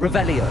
Revelio.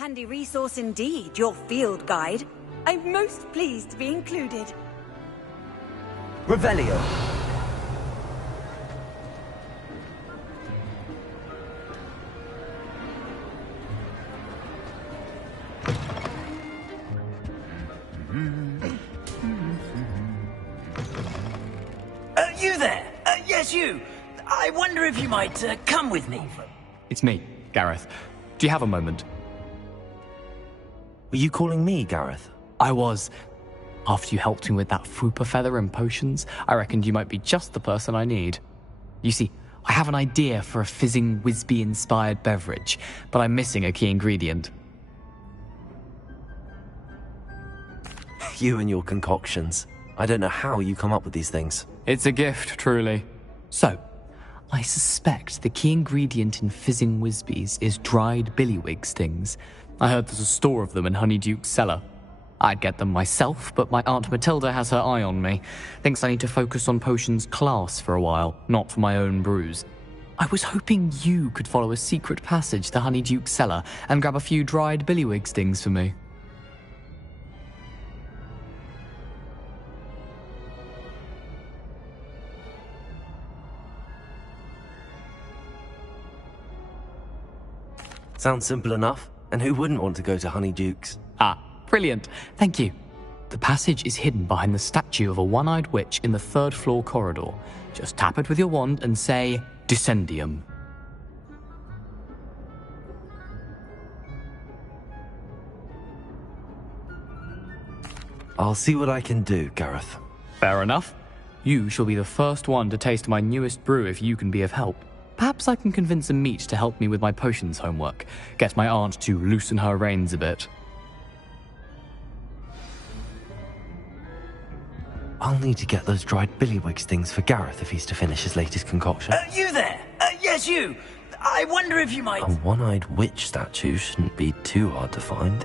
Handy resource indeed, your field guide. I'm most pleased to be included. Revelio. You there? Yes, you. I wonder if you might come with me. It's me, Gareth. Do you have a moment? Were you calling me, Gareth? I was. After you helped me with that Fupa feather and potions, I reckoned you might be just the person I need. You see, I have an idea for a fizzing Whizbee-inspired beverage, but I'm missing a key ingredient. You and your concoctions. I don't know how you come up with these things. It's a gift, truly. So, I suspect the key ingredient in fizzing Whizbees is dried billywig stings. I heard there's a store of them in Honeyduke's cellar. I'd get them myself, but my Aunt Matilda has her eye on me. Thinks I need to focus on potions class for a while, not for my own brews. I was hoping you could follow a secret passage to Honeyduke's cellar and grab a few dried billywig stings for me. Sounds simple enough. And who wouldn't want to go to Honeyduke's? Ah, brilliant. Thank you. The passage is hidden behind the statue of a one-eyed witch in the third-floor corridor. Just tap it with your wand and say, Descendium. I'll see what I can do, Gareth. Fair enough. You shall be the first one to taste my newest brew if you can be of help. Perhaps I can convince a meat to help me with my potions homework. Get my aunt to loosen her reins a bit. I'll need to get those dried billywig stings for Gareth if he's to finish his latest concoction. You there? Yes, you. I wonder if you might... A one-eyed witch statue shouldn't be too hard to find.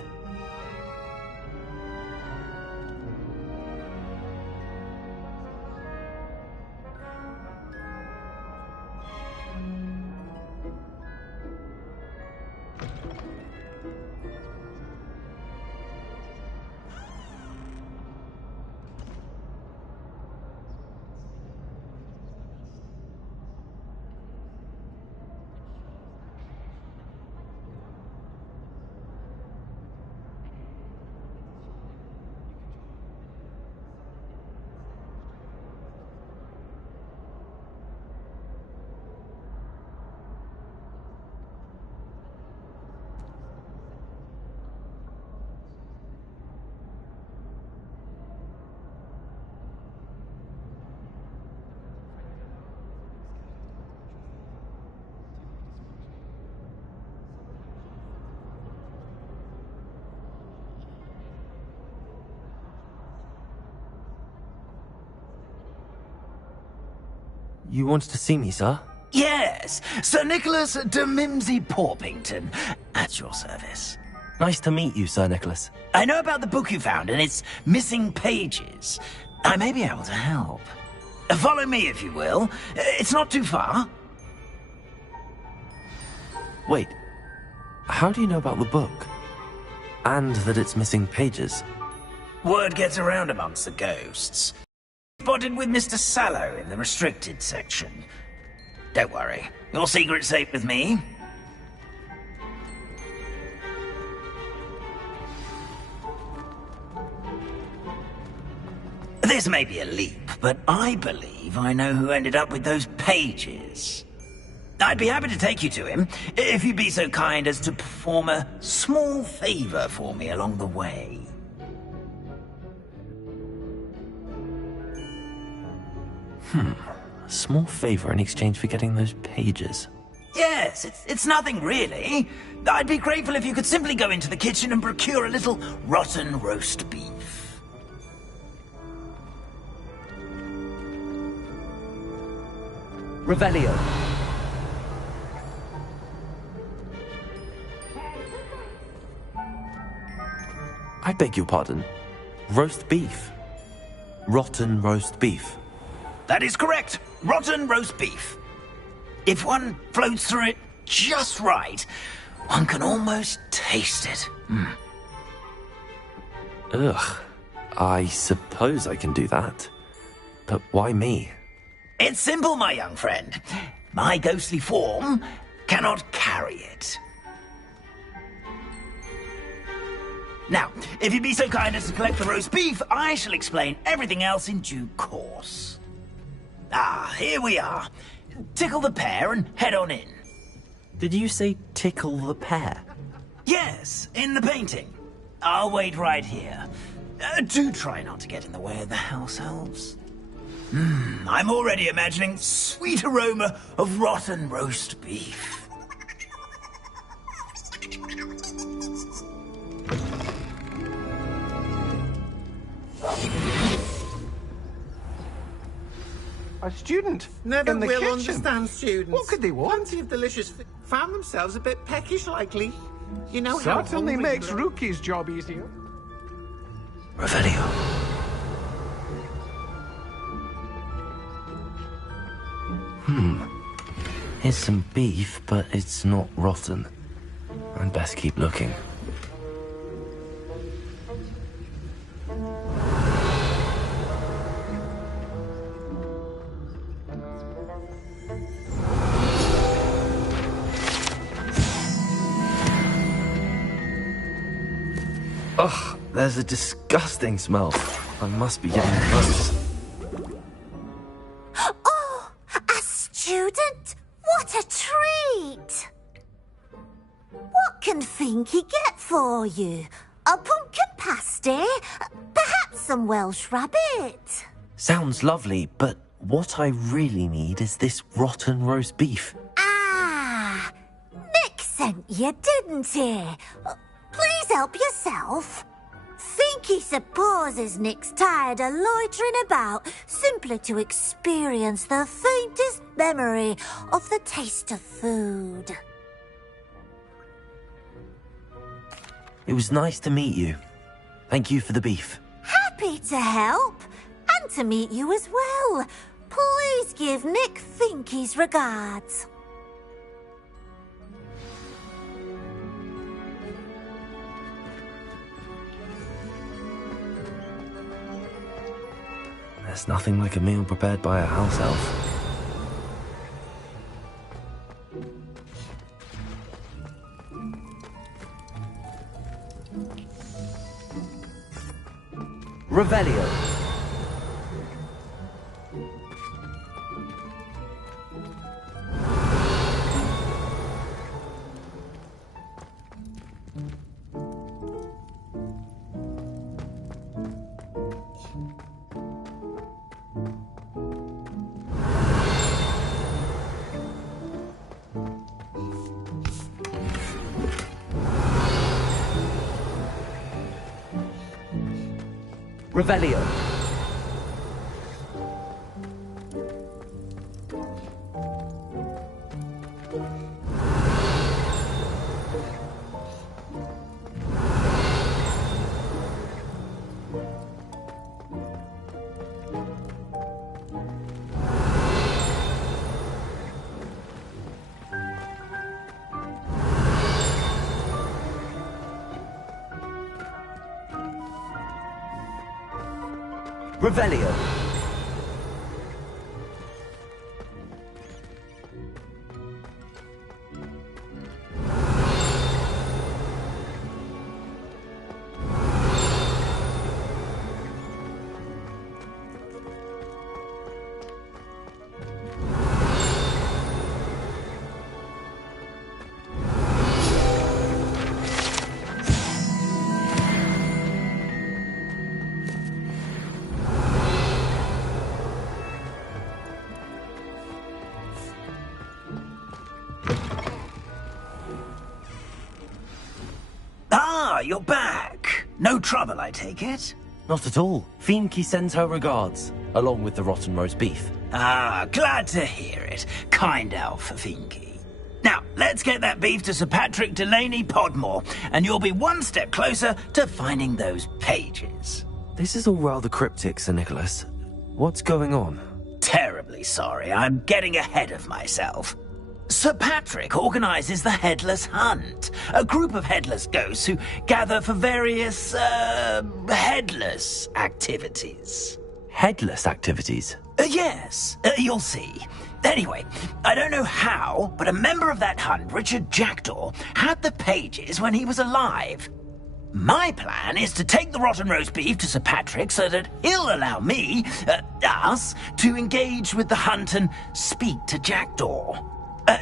You wanted to see me, sir? Yes, Sir Nicholas de Mimsy Porpington, at your service. Nice to meet you, Sir Nicholas. I know about the book you found and its missing pages. I may be able to help. Follow me, if you will. It's not too far. Wait, how do you know about the book? And that it's missing pages? Word gets around amongst the ghosts. Spotted with Mr. Sallow in the restricted section. Don't worry, your secret's safe with me. This may be a leap, but I believe I know who ended up with those pages. I'd be happy to take you to him, if you'd be so kind as to perform a small favor for me along the way. A small favor in exchange for getting those pages. Yes, it's nothing really. I'd be grateful if you could simply go into the kitchen and procure a little rotten roast beef. Revelio. I beg your pardon. Roast beef. Rotten roast beef. That is correct. Rotten roast beef. If one floats through it just right, one can almost taste it. Ugh. I suppose I can do that. But why me? It's simple, my young friend. My ghostly form cannot carry it. Now, if you'd be so kind as to collect the roast beef, I shall explain everything else in due course. Ah, here we are. Tickle the pear and head on in. Did you say tickle the pear? Yes, in the painting. I'll wait right here. Do try not to get in the way of the house elves. I'm already imagining sweet aroma of rotten roast beef. A student? Never in the will kitchen? understand students. What could they want? Plenty of delicious found themselves a bit peckish likely. You know how Certainly hungry makes you are. Rookie's job easier. Revelio. Here's some beef, but it's not rotten. I'd best keep looking. Ugh, there's a disgusting smell. I must be getting close. Oh, a student? What a treat! What can Finky get for you? A pumpkin pasty? Perhaps some Welsh rabbit? Sounds lovely, but what I really need is this rotten roast beef. Ah, Nick sent you, didn't he? Please help yourself. Finky supposes Nick's tired of loitering about simply to experience the faintest memory of the taste of food. It was nice to meet you. Thank you for the beef. Happy to help, and to meet you as well. Please give Nick Finky's regards. There's nothing like a meal prepared by a house elf. Revelio. Revelio. Revelio. Ah, you're back. No trouble, I take it? Not at all. Fienke sends her regards, along with the rotten roast beef. Ah, glad to hear it. Kind elf, Finky. Now, let's get that beef to Sir Patrick Delaney Podmore, and you'll be one step closer to finding those pages. This is all rather cryptic, Sir Nicholas. What's going on? Terribly sorry, I'm getting ahead of myself. Sir Patrick organizes the Headless Hunt, a group of headless ghosts who gather for various, headless activities. Headless activities? Yes, you'll see. Anyway, I don't know how, but a member of that hunt, Richard Jackdaw, had the pages when he was alive. My plan is to take the rotten roast beef to Sir Patrick so that he'll allow me, us, to engage with the hunt and speak to Jackdaw.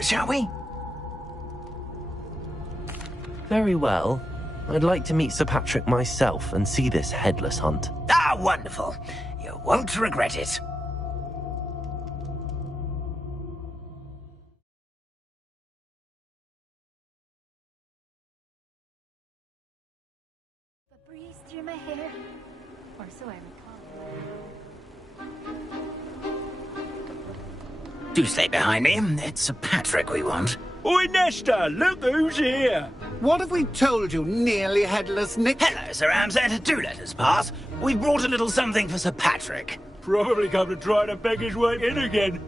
Shall we? Very well. I'd like to meet Sir Patrick myself and see this headless hunt. Ah, wonderful. You won't regret it. A breeze through my hair, or so I recall. Do stay behind me. It's Sir Patrick we want. Oi, Nesta, look who's here. What have we told you, nearly headless Nick? Hello, Sir Ramsed. Do let us pass. We brought a little something for Sir Patrick. Probably come to try to beg his way in again.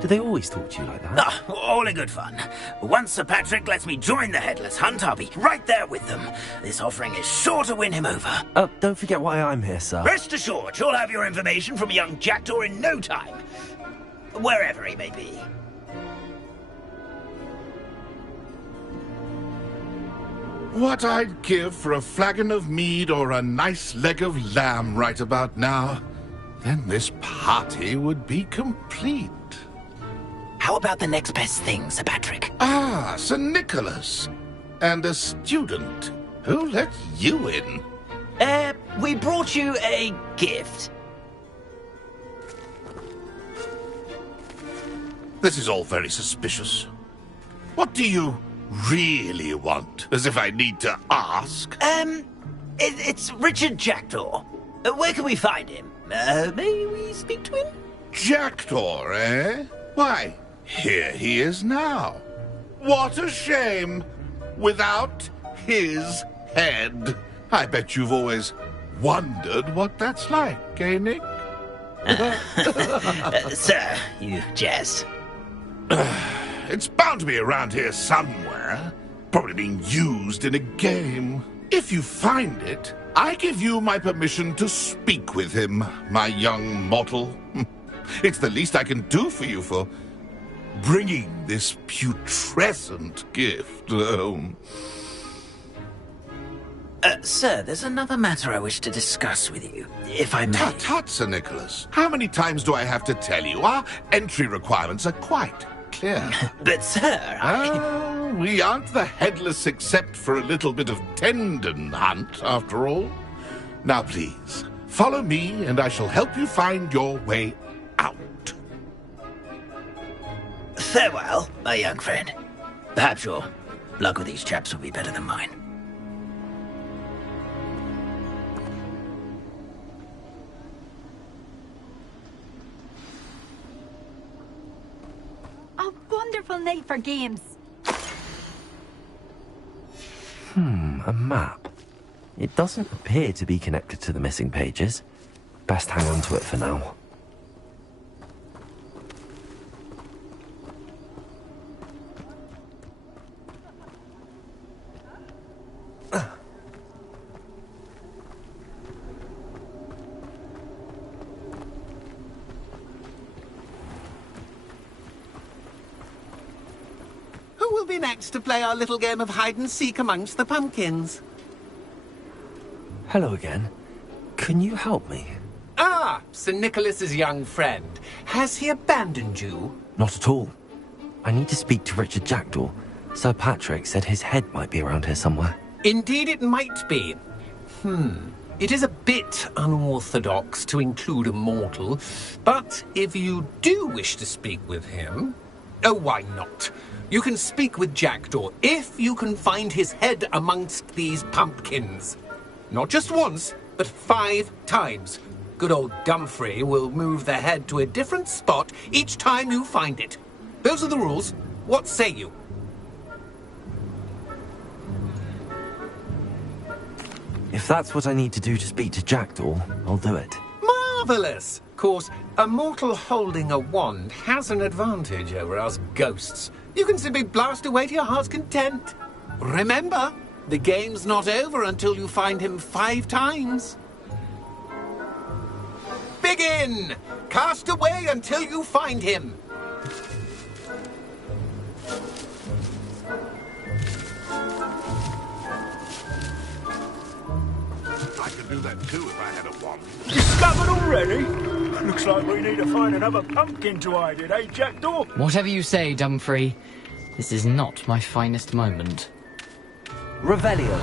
Do they always talk to you like that? Ah, all in good fun. Once Sir Patrick lets me join the Headless Hunt, I'll be right there with them. This offering is sure to win him over. Don't forget why I'm here, sir. Rest assured, you'll have your information from a young jackdaw in no time. Wherever he may be. What I'd give for a flagon of mead or a nice leg of lamb right about now. Then this party would be complete. How about the next best thing, Sir Patrick? Ah, Sir Nicholas. And a student. Who let you in? We brought you a gift. This is all very suspicious. What do you really want? As if I need to ask. It's Richard Jackdaw. Where can we find him? May we speak to him? Jackdaw, eh? Why, here he is now. What a shame. Without his head. I bet you've always wondered what that's like, eh, Nick? Sir, you jest. It's bound to be around here somewhere. Probably being used in a game. If you find it, I give you my permission to speak with him, my young mortal. It's the least I can do for you for bringing this putrescent gift home. Sir, there's another matter I wish to discuss with you, if I may. Tut, tut, Sir Nicholas. How many times do I have to tell you? Our entry requirements are quite clear. But, sir, we aren't the headless except for a little bit of tendon hunt, after all. Now, please, follow me, and I shall help you find your way out. Farewell, my young friend. Perhaps your luck with these chaps will be better than mine. A wonderful night for games. A map. It doesn't appear to be connected to the missing pages. Best hang on to it for now. Who will be next to play our little game of hide-and-seek amongst the pumpkins? Hello again. Can you help me? Ah, Sir Nicholas's young friend. Has he abandoned you? Not at all. I need to speak to Richard Jackdaw. Sir Patrick said his head might be around here somewhere. Indeed it might be. It is a bit unorthodox to include a mortal, but if you do wish to speak with him... Oh, why not? You can speak with Jackdaw if you can find his head amongst these pumpkins. Not just once, but 5 times. Good old Dumfrey will move the head to a different spot each time you find it. Those are the rules. What say you? If that's what I need to do to speak to Jackdaw, I'll do it. Marvellous! Of course, a mortal holding a wand has an advantage over us ghosts. You can simply blast away to your heart's content. Remember, the game's not over until you find him 5 times. Begin! Cast away until you find him. I could do that too if I had a wand. Discovered already? Looks like we need to find another pumpkin to hide in, eh, Jackdaw? Whatever you say, Dumfrey. This is not my finest moment. Revelio.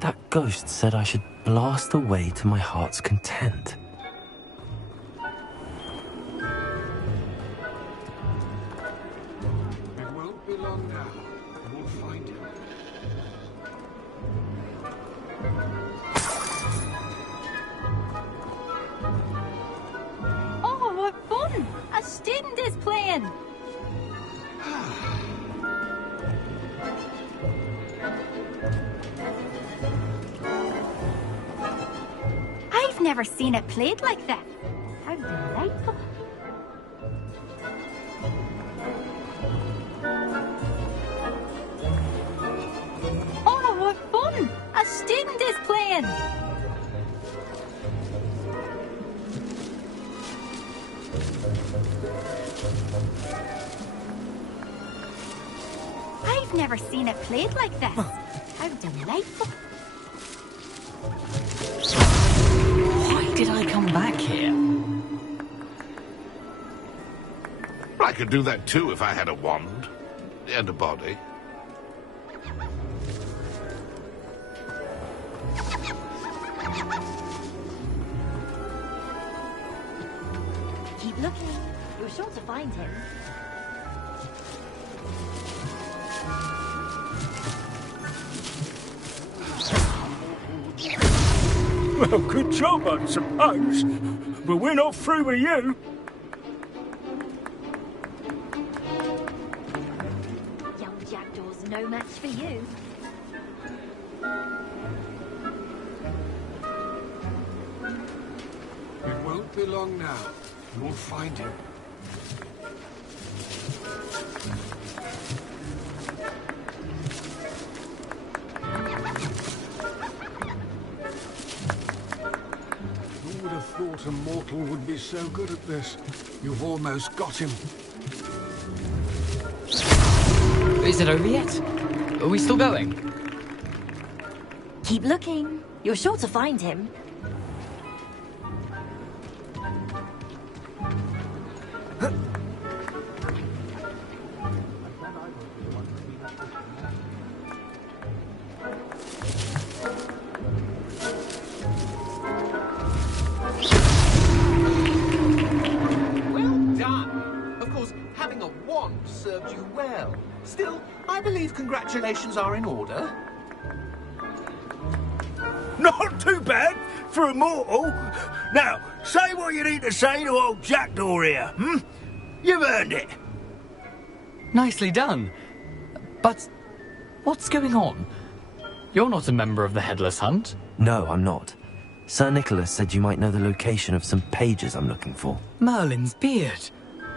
That ghost said I should blast away to my heart's content. It won't be long now. We'll find him. student is playing. I've never seen it played like this. How delightful. Oh, what fun! A student is playing. I've never seen it played like this. How delightful. Why did I come back here? I could do that too if I had a wand and a body. Keep looking. You're sure to find him. Well, good job, I suppose. But we're not through with you. Young Jackdaw's no match for you. It won't be long now. You'll find him. Who would have thought a mortal would be so good at this? You've almost got him. Is it over yet? Are we still going? Keep looking. You're sure to find him. Served you well. Still, I believe congratulations are in order. Not too bad for a mortal. Now, say what you need to say to old Jackdaw here, hmm? You've earned it. Nicely done. But what's going on? You're not a member of the Headless Hunt. No, I'm not. Sir Nicholas said you might know the location of some pages I'm looking for. Merlin's beard.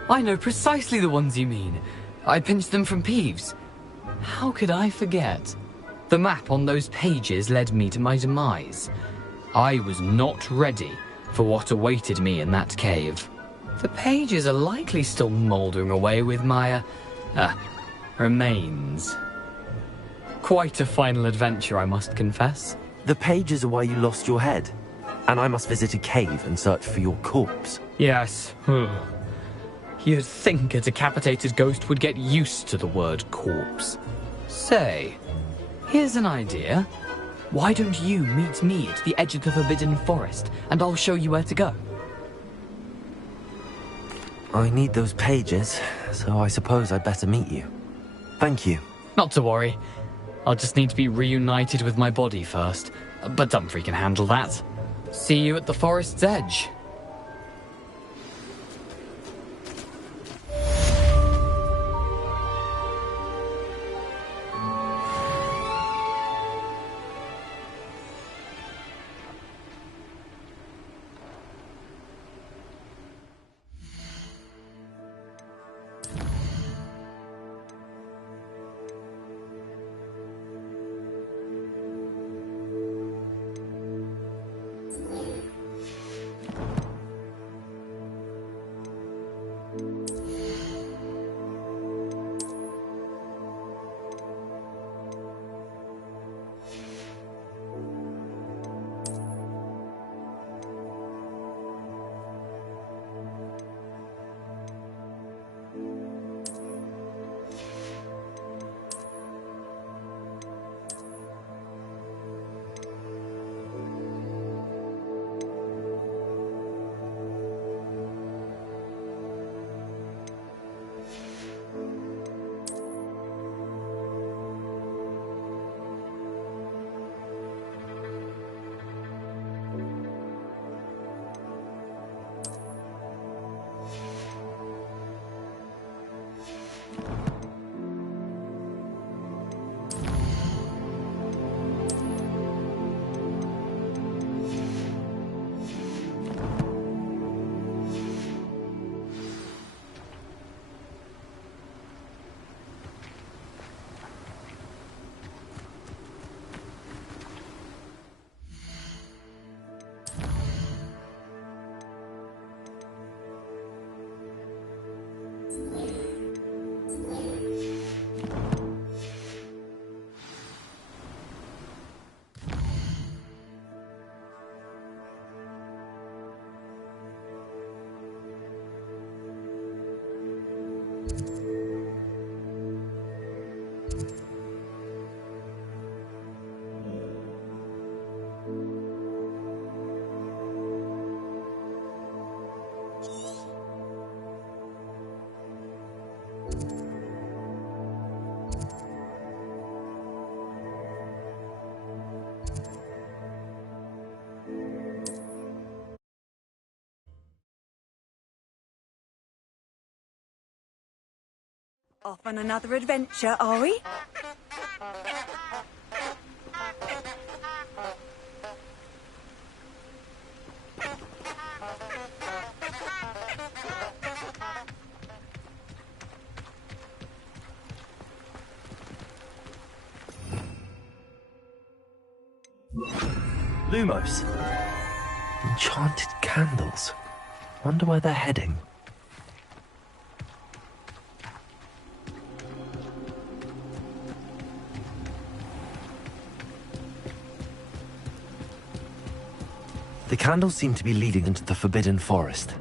I know precisely the ones you mean. I pinched them from Peeves. How could I forget? The map on those pages led me to my demise. I was not ready for what awaited me in that cave. The pages are likely still mouldering away with my, remains. Quite a final adventure, I must confess. The pages are why you lost your head, and I must visit a cave and search for your corpse. Yes. You'd think a decapitated ghost would get used to the word corpse. Say, here's an idea. Why don't you meet me at the edge of the Forbidden Forest, and I'll show you where to go? I need those pages, so I suppose I'd better meet you. Thank you. Not to worry. I'll just need to be reunited with my body first. But Dumfrey can handle that. See you at the forest's edge. Off on another adventure, are we? Lumos. Enchanted candles. Wonder where they're heading. The candles seem to be leading into the Forbidden Forest.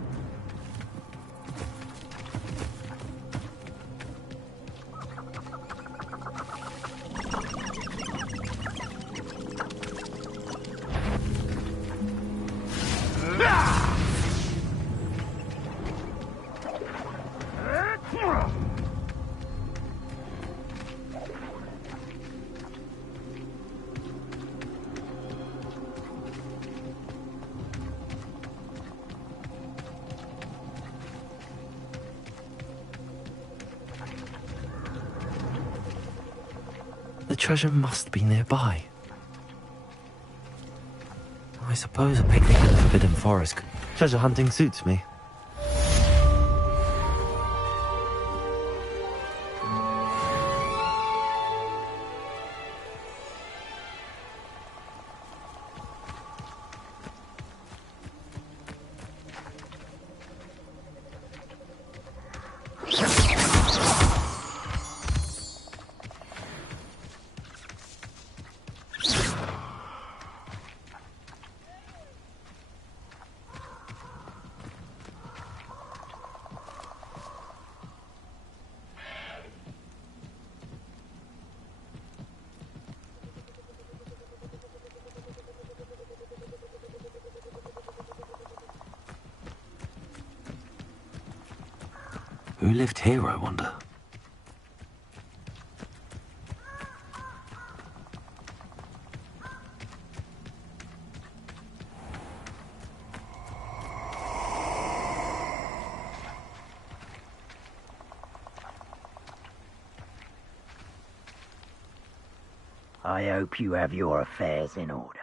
The treasure must be nearby. I suppose a picnic in the Forbidden Forest. Treasure hunting suits me. Who lived here, I wonder? I hope you have your affairs in order.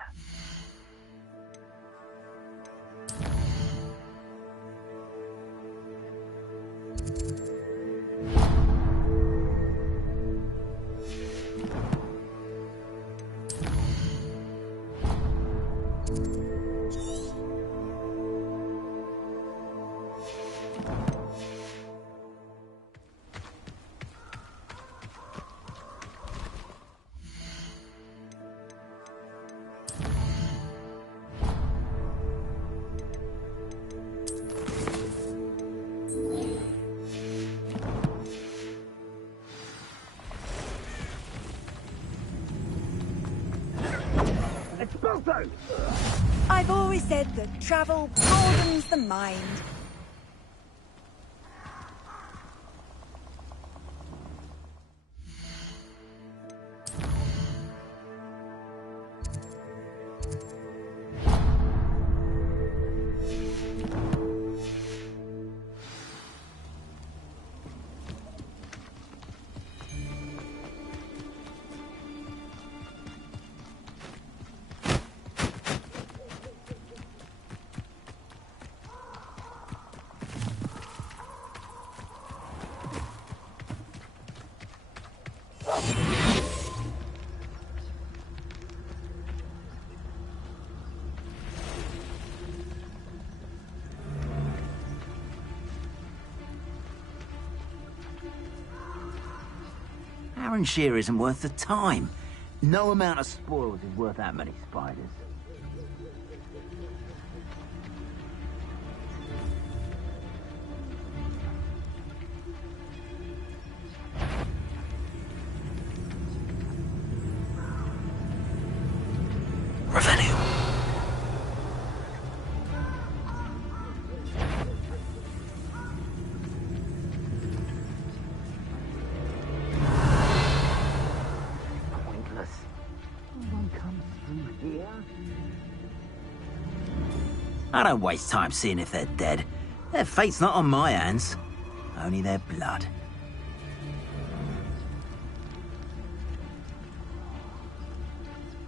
I've always said that travel broadens the mind. Shear isn't worth the time. No amount of spoils is worth that many spiders. I don't waste time seeing if they're dead. Their fate's not on my hands. Only their blood.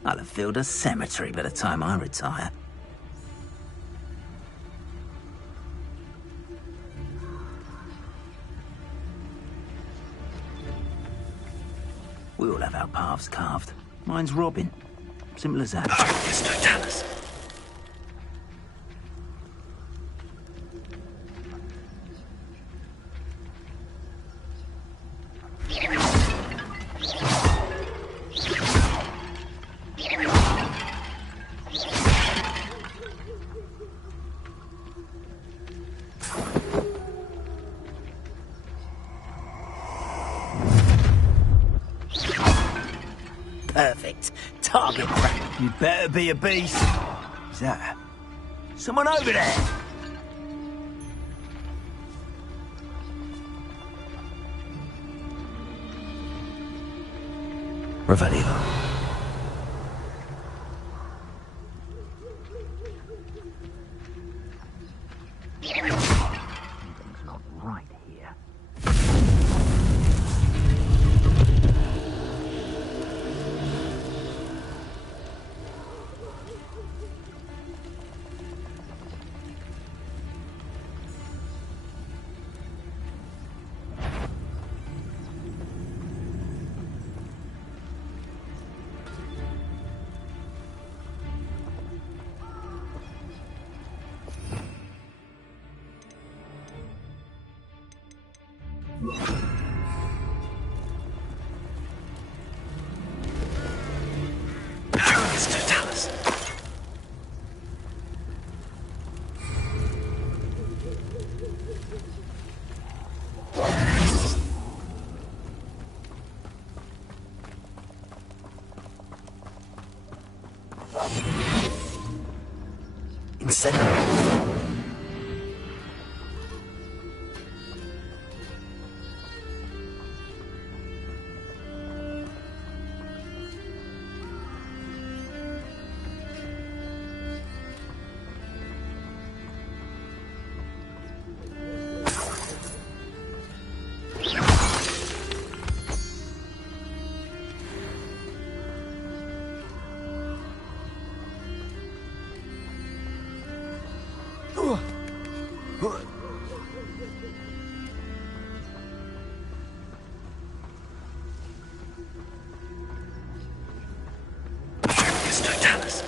I'll have filled a cemetery by the time I retire. We all have our paths carved. Mine's Robin. Simple as that. Focus totalis. Perfect. Target practice. You better be a beast. Is that someone over there? Revelio. Something's not right here. Focus totalis. Incendiary. Focus totalis.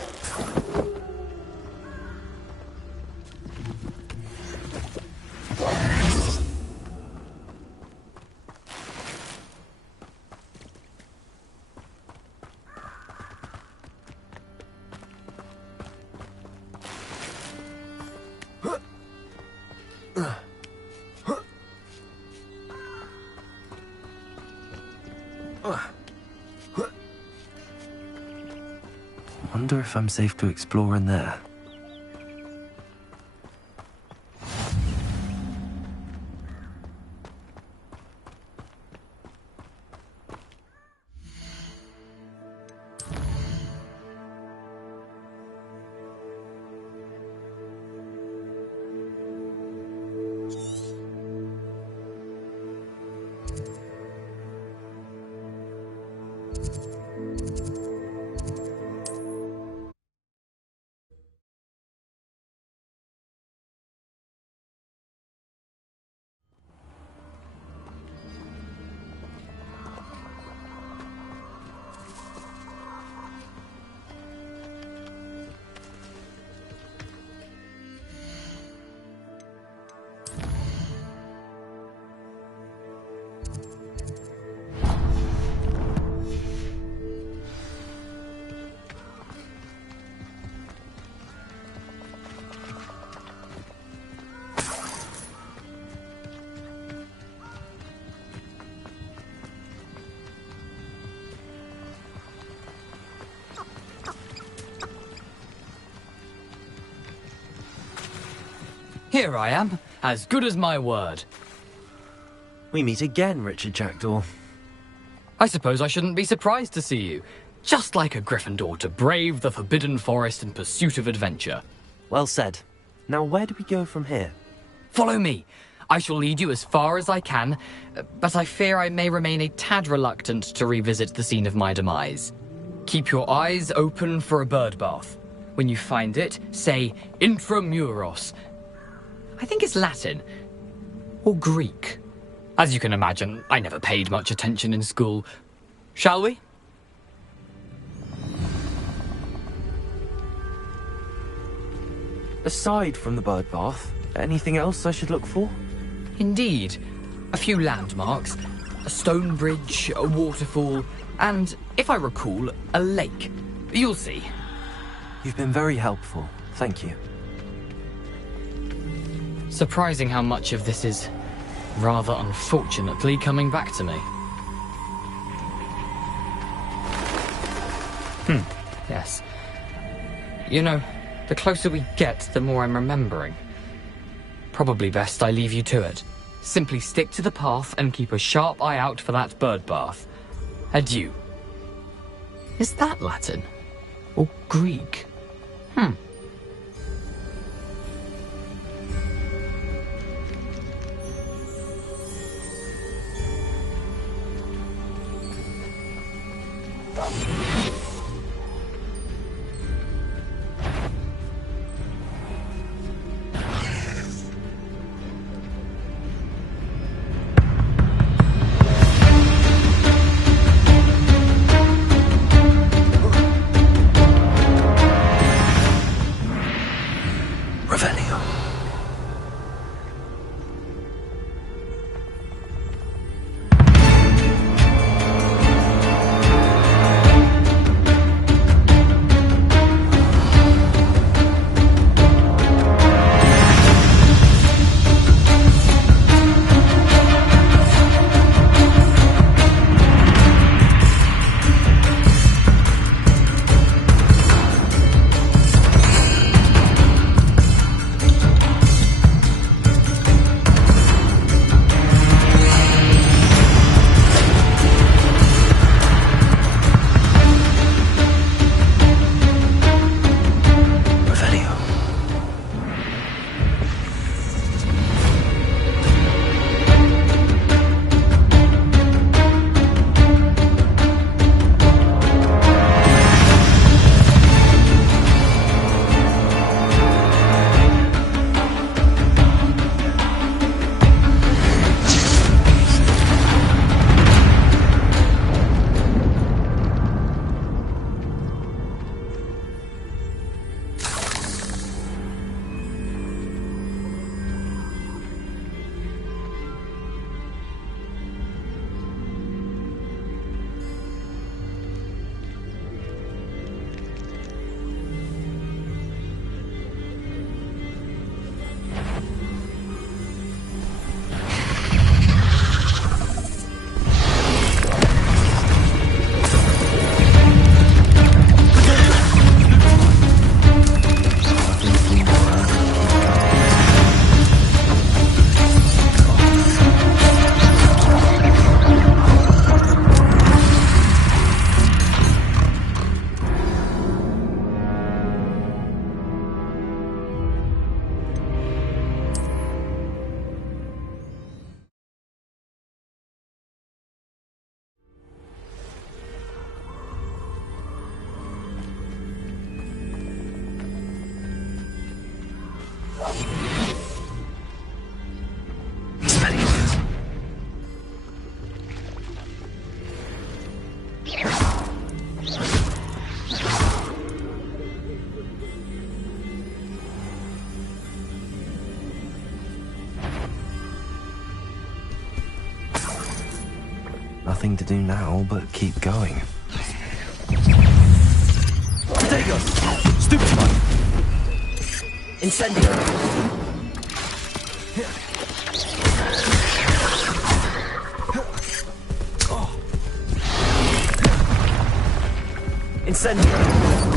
Wonder if I'm safe to explore in there. Here I am, as good as my word. We meet again, Richard Jackdaw. I suppose I shouldn't be surprised to see you. Just like a Gryffindor to brave the Forbidden Forest in pursuit of adventure. Well said. Now where do we go from here? Follow me. I shall lead you as far as I can, but I fear I may remain a tad reluctant to revisit the scene of my demise. Keep your eyes open for a bird bath. When you find it, say intramuros. I think it's Latin. Or Greek. As you can imagine, I never paid much attention in school. Shall we? Aside from the bird bath, anything else I should look for? Indeed. A few landmarks, a stone bridge, a waterfall, and, if I recall, a lake. You'll see. You've been very helpful. Thank you. Surprising how much of this is, rather unfortunately, coming back to me. Yes. You know, the closer we get, the more I'm remembering. Probably best I leave you to it. Simply stick to the path and keep a sharp eye out for that bird bath. Adieu. Is that Latin? Or Greek? Nothing to do now but keep going. Potatoes! Stupefy! Incendio! Incendio!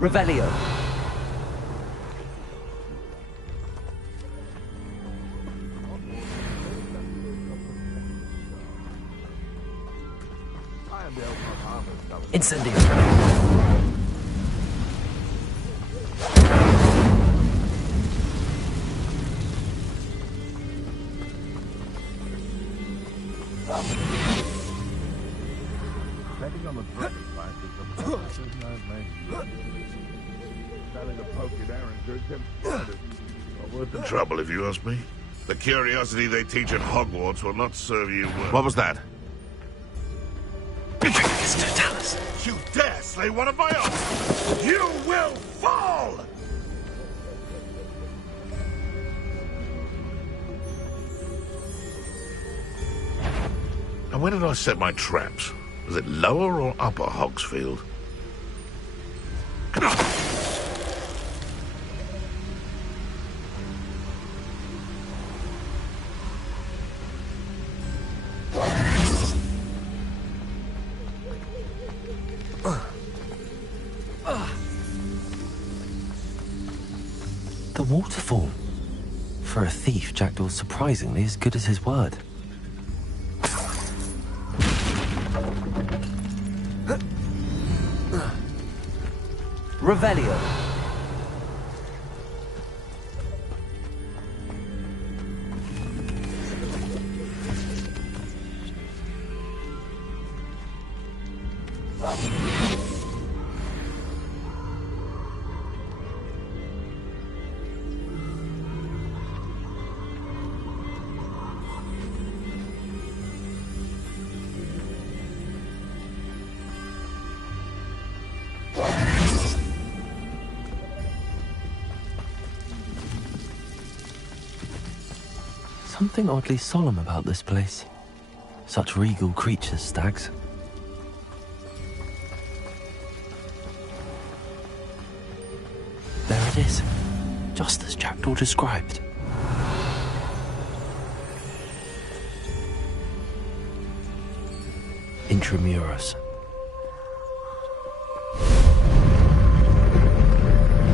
Revelio. Incendio. Betting on the drug price is the fastest I've made. Selling a poke at Aaron not worth the trouble, if you ask me. The curiosity they teach at Hogwarts will not serve you well. What was that? You dare slay one of my own! You will fall! And where did I set my traps? Was it lower or upper Hogsfield? The waterfall. For a thief, Jackdaw's surprisingly as good as his word. Revelio. Something oddly solemn about this place. Such regal creatures, stags. There it is, just as Jackdaw described. Intramuros.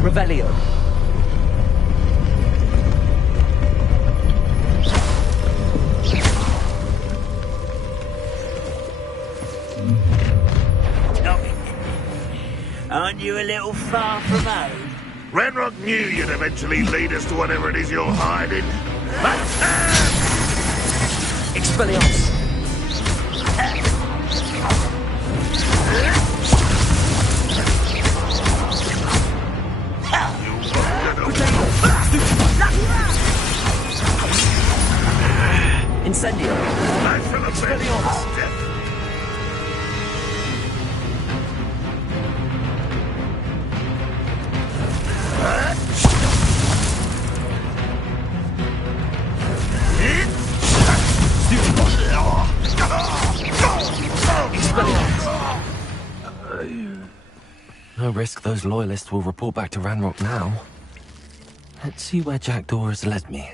Revelio. Aren't you a little far from home? Ranrock knew you'd eventually lead us to whatever it is you're hiding. Expelliarmus! Incendio! Expelliarmus! No risk those loyalists will report back to Ranrock now. Let's see where Jackdaw has led me.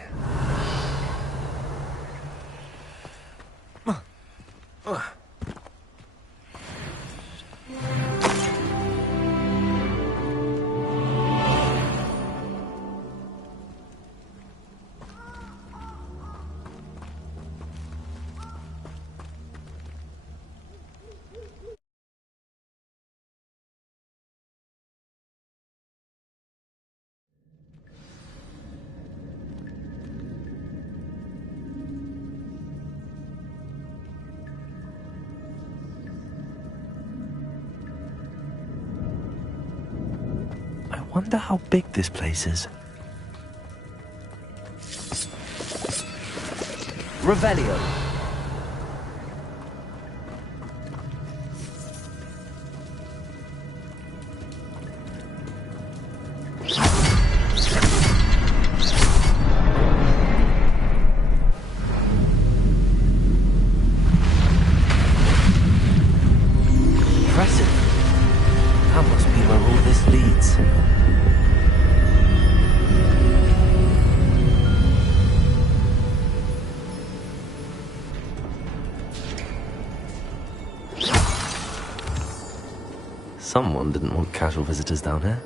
I wonder how big this place is. Revelio. Impressive. That must be where all this leads. Someone didn't want casual visitors down here.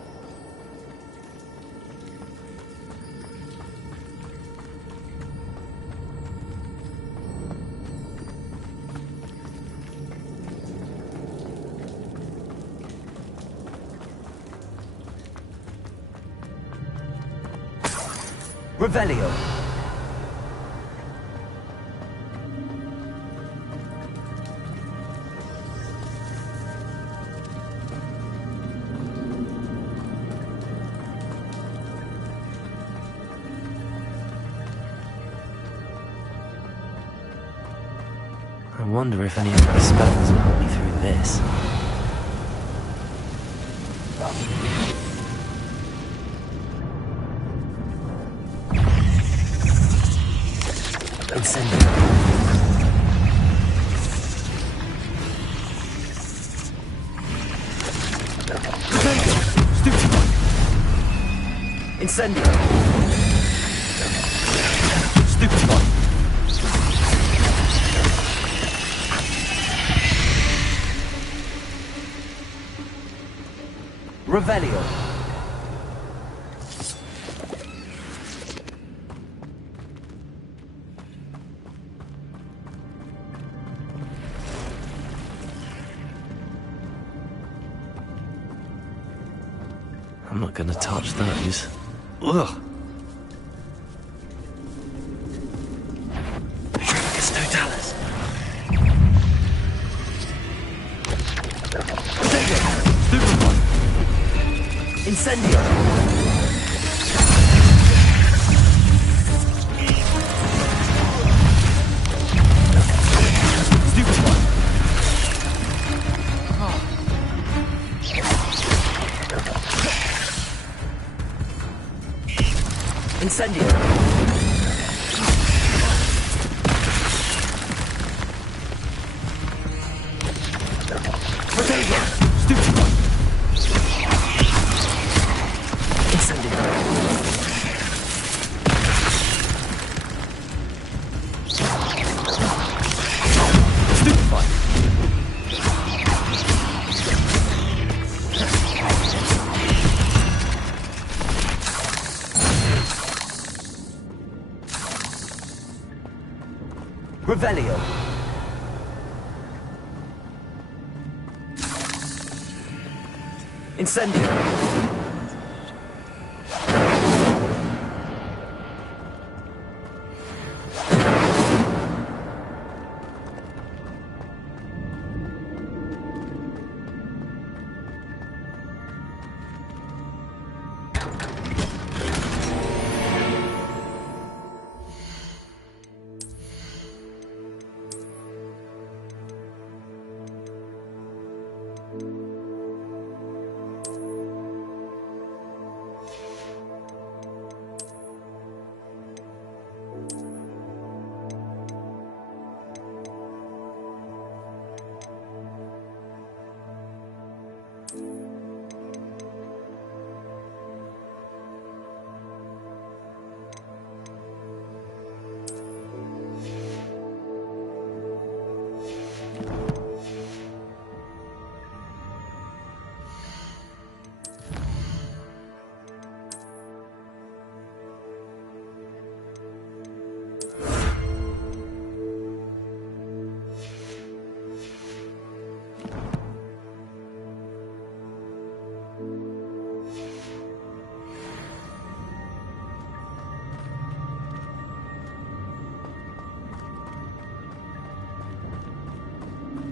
Revelio. I wonder if any of my spells will help me through this. Incendio. Stupefy. Revelio. I'm not gonna touch those. Ugh. It's Totalis. Incendio. Incendio. Protegia. Stupefy. Incendio. Stupefy. Revelio. Incendio.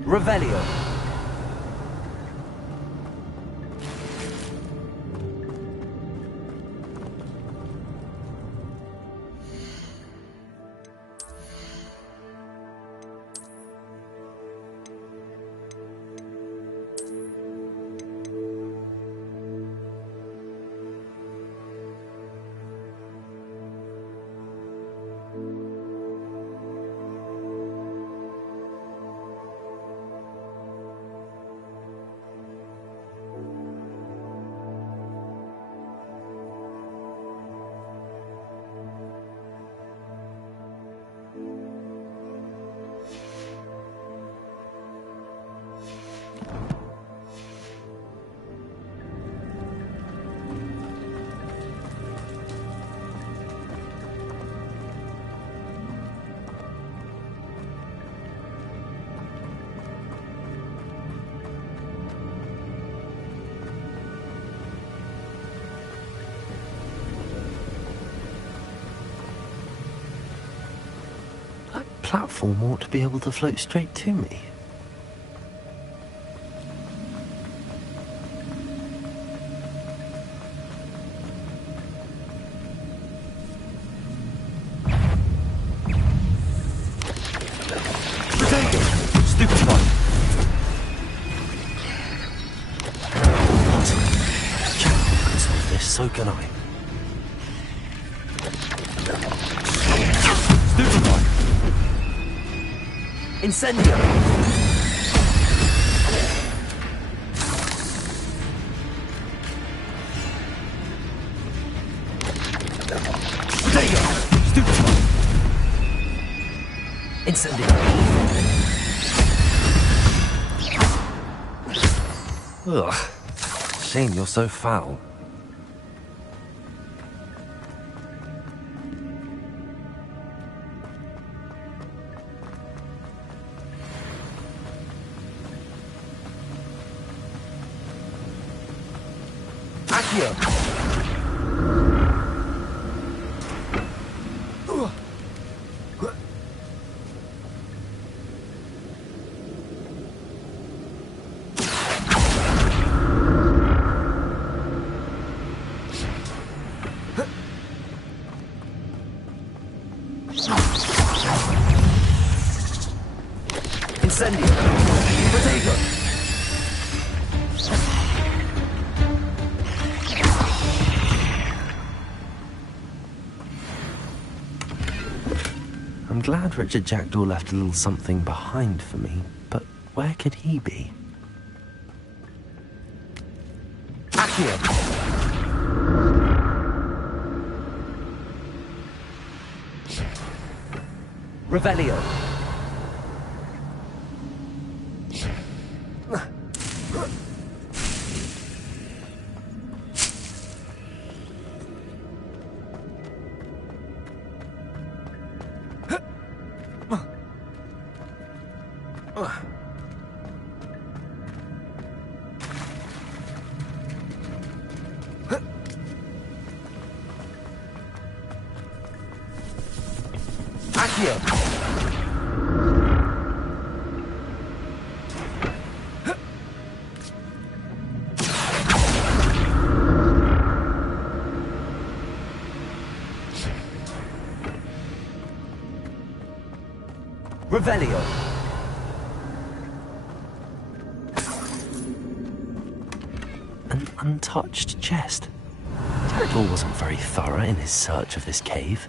Revelio. platform ought to be able to float straight to me. Stupefy! Jack can solve this, so can I. Stupefy! Incendio! Potato! Stupefy! Incendio! Ugh. Shame you're so foul. Accio! Incendio! Potato! I'm glad Richard Jackdaw left a little something behind for me, but where could he be? Accio! Revelio! Accio! Revelio! An untouched chest. Jackdaw wasn't very thorough in his search of this cave.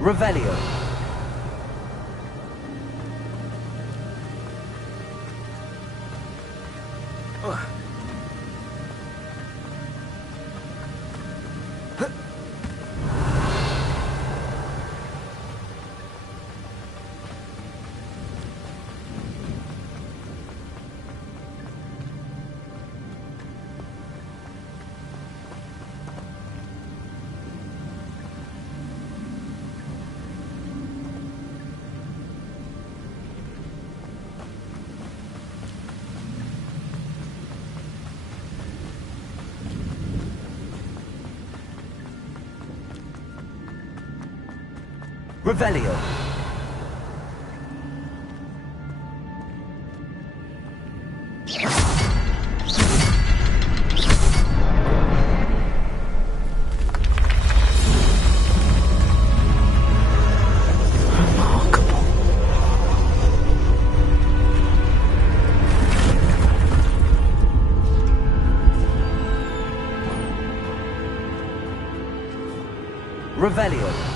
Revelio! Revelio! Revelio!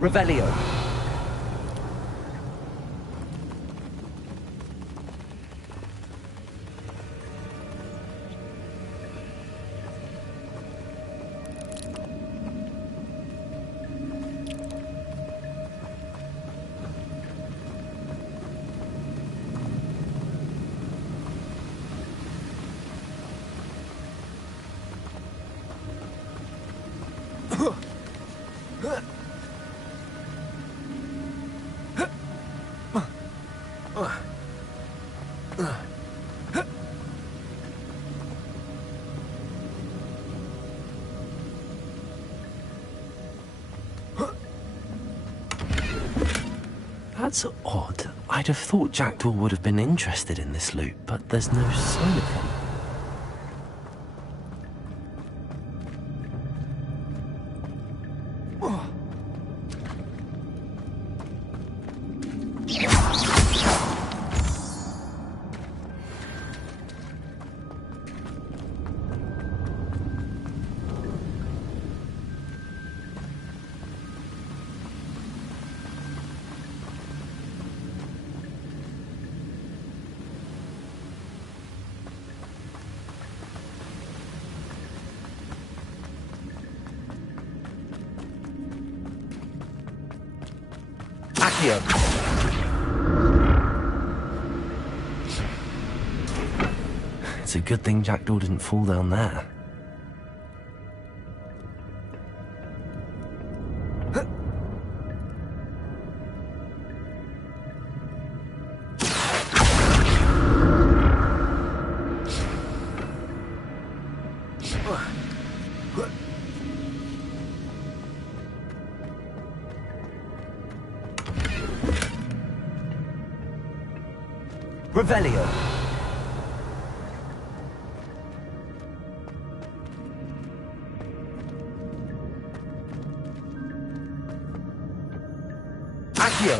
Revelio. That's odd. I'd have thought Jackdaw would have been interested in this loot, but there's no sign of him. It's a good thing Jackdaw didn't fall down there. Revelio. Accio.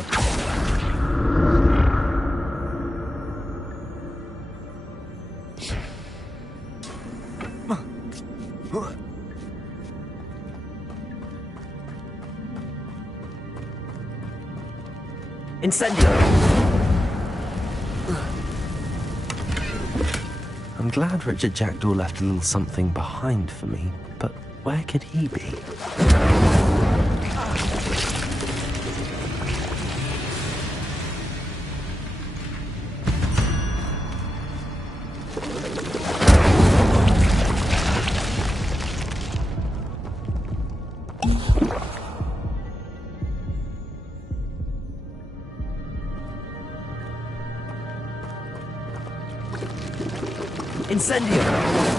Incendio. I'm glad Richard Jackdaw left a little something behind for me, but where could he be? Incendio!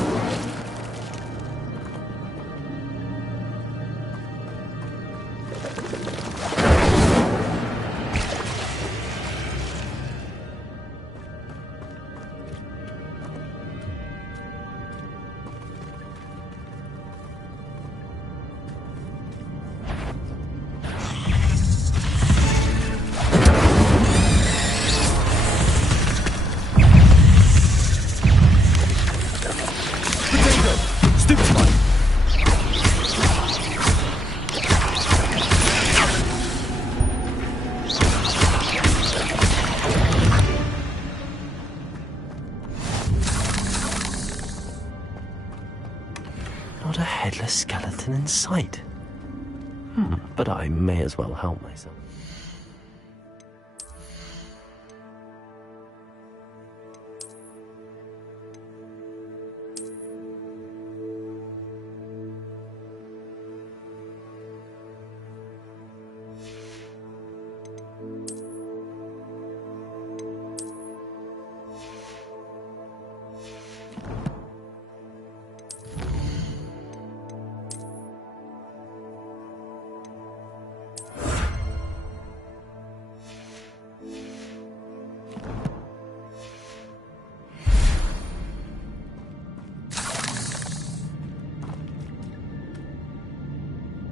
Not a headless skeleton in sight. But I may as well help myself.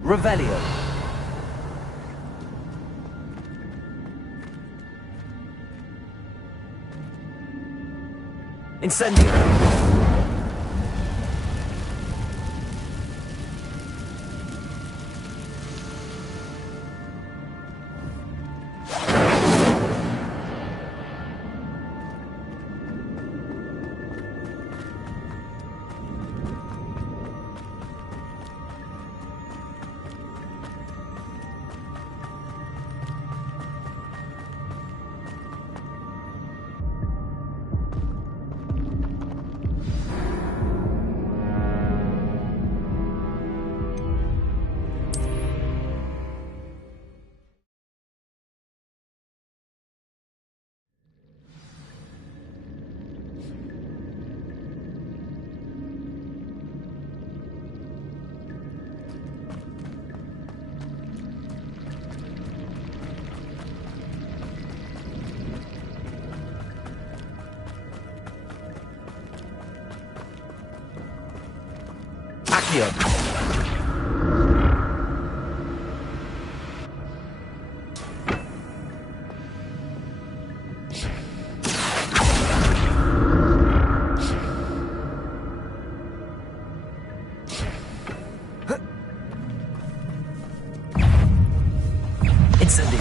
Revelio. Incendio. Accio. Incendio.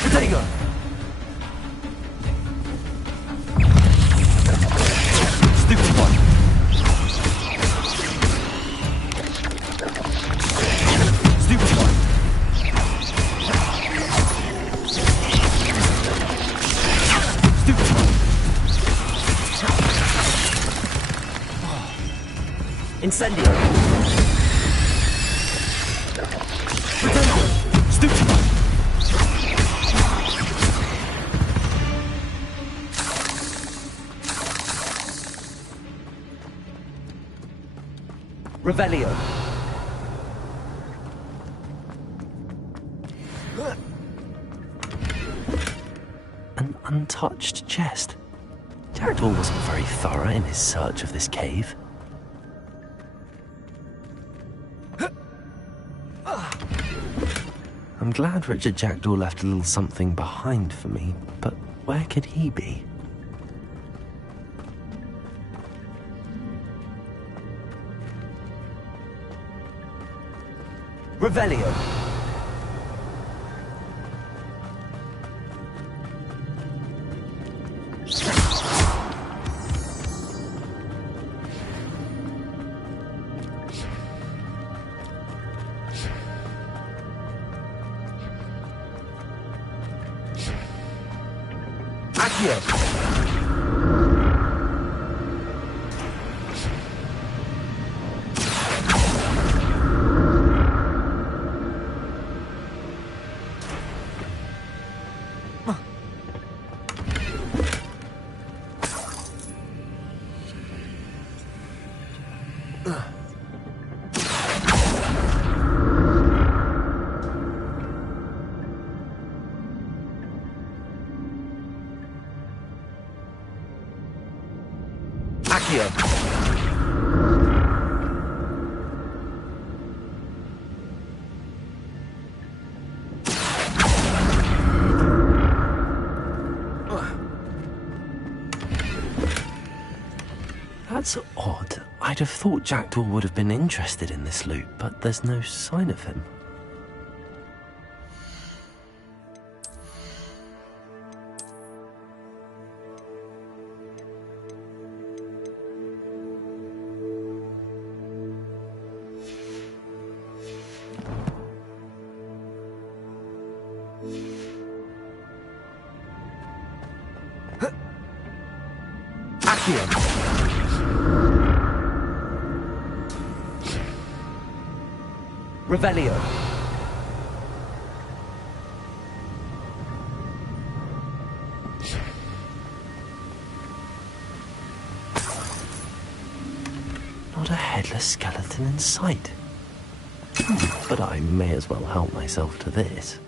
Protego. Stupid one. Stupid one. Stupid one. Incendio. Protego. Stupid one. Revelio. An untouched chest. Jackdaw wasn't very thorough in his search of this cave. I'm glad Richard Jackdaw left a little something behind for me, but where could he be? Revelio. Accio. Accio. That's odd. I'd have thought Jackdaw would have been interested in this loot, but there's no sign of him. Accio. Revelio. Not a headless skeleton in sight. But I may as well help myself to this.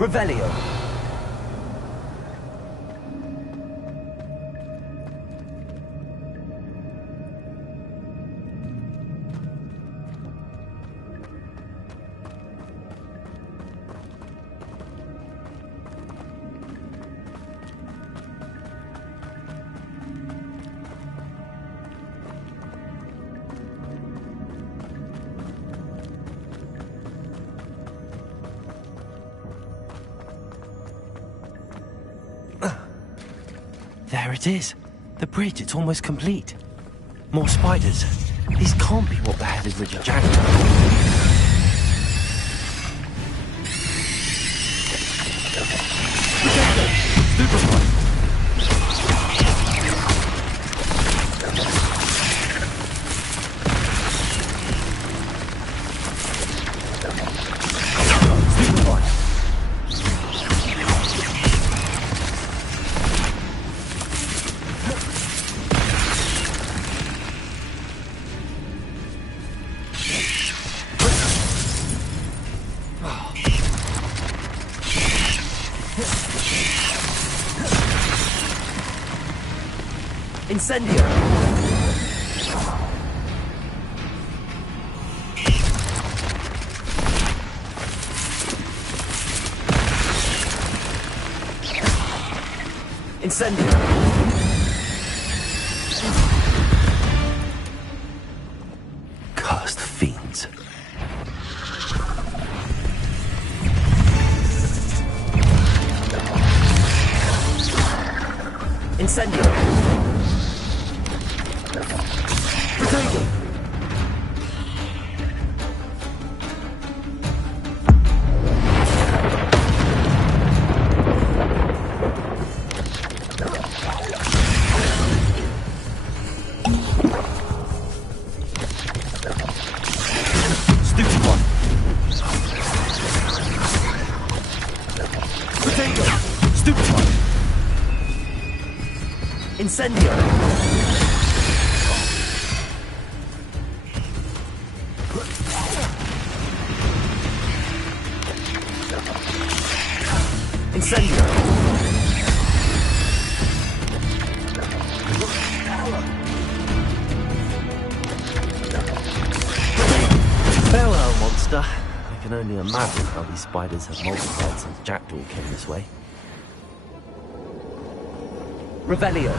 Revelio. There it is. The bridge, it's almost complete. More spiders. These can't be what beheaded Richard Jackson. Incendio! Incendio! Cursed fiends. Incendio! Incendio! Incendio! Farewell, monster. I can only imagine how these spiders have multiplied since Jackdaw came this way. Revelio.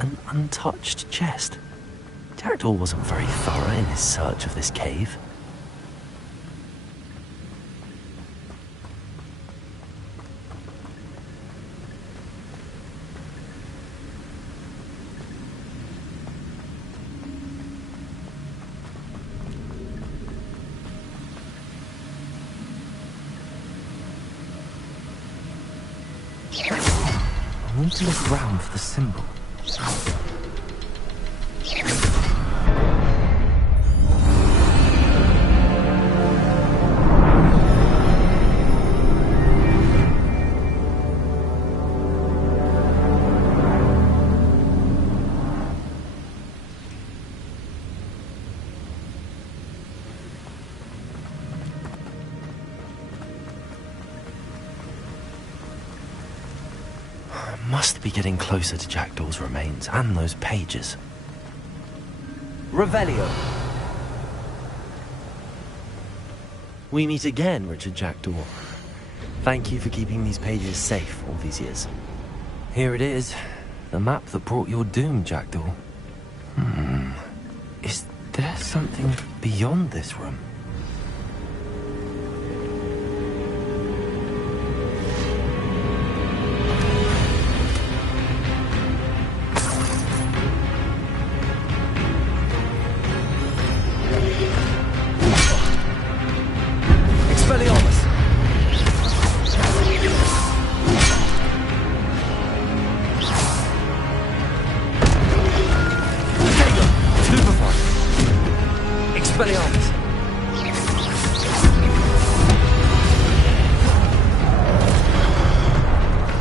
An untouched chest. Jackdaw wasn't very thorough in his search of this cave. I need to look around for the symbol. Must be getting closer to Jackdaw's remains and those pages. Revelio. We meet again, Richard Jackdaw. Thank you for keeping these pages safe all these years. Here it is, the map that brought your doom, Jackdaw. Is there something beyond this room? Expelliarmus!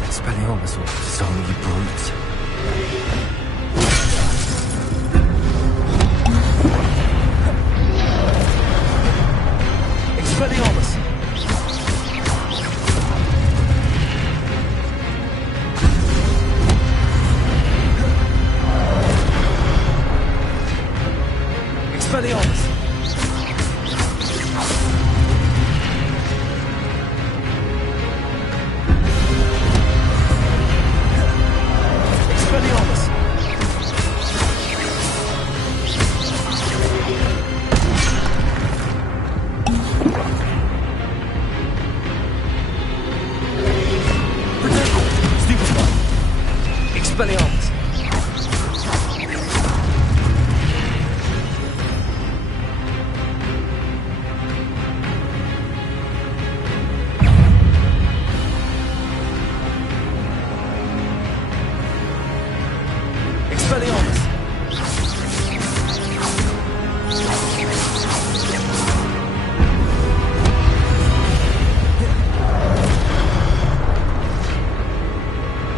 Expelliarmus will disarm you brutes. Expelliarmus! Expelliarmus! Expelliarmus! Stupefy! Expelliarmus! Expelliarmus!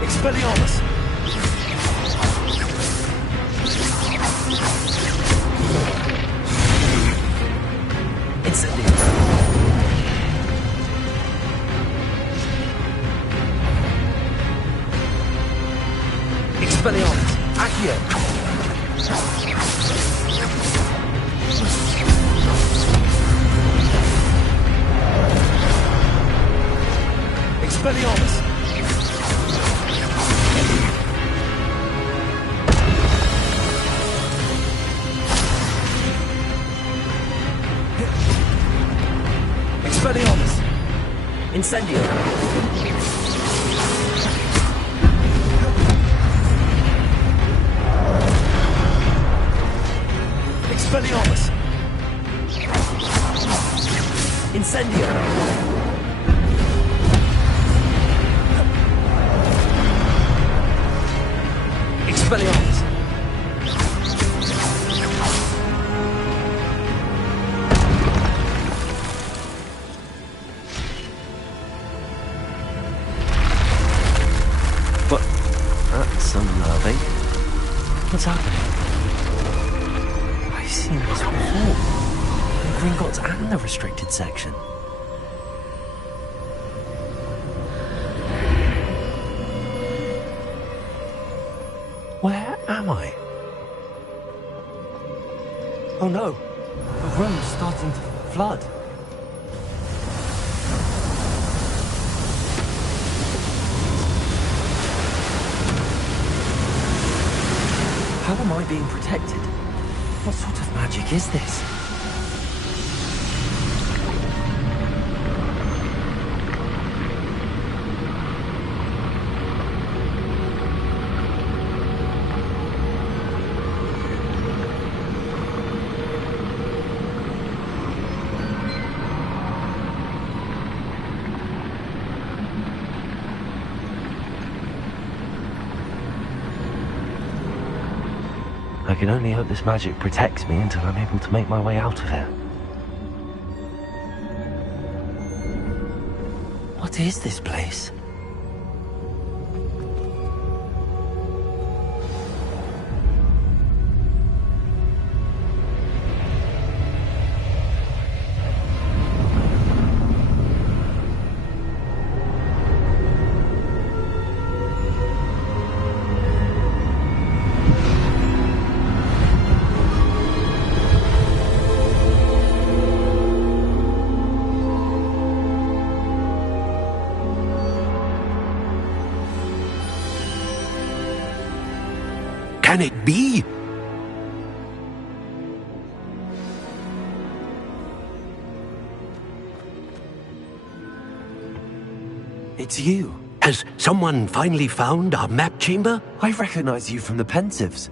Expelliarmus! Incendio! Expelliarmus! Accio! Expelliarmus! Expelliarmus! Incendio! Expelliarmus! Incendio! Expelliarmus! What? That's some nerving. What's happening? I've seen this before. The Gringotts and the restricted section. Where am I? Oh no! The room's starting to flood. How am I being protected? What sort of magic is this? I can only hope this magic protects me until I'm able to make my way out of here. What is this place? Can it be? It's you. Has someone finally found our map chamber? I recognize you from the Pensives.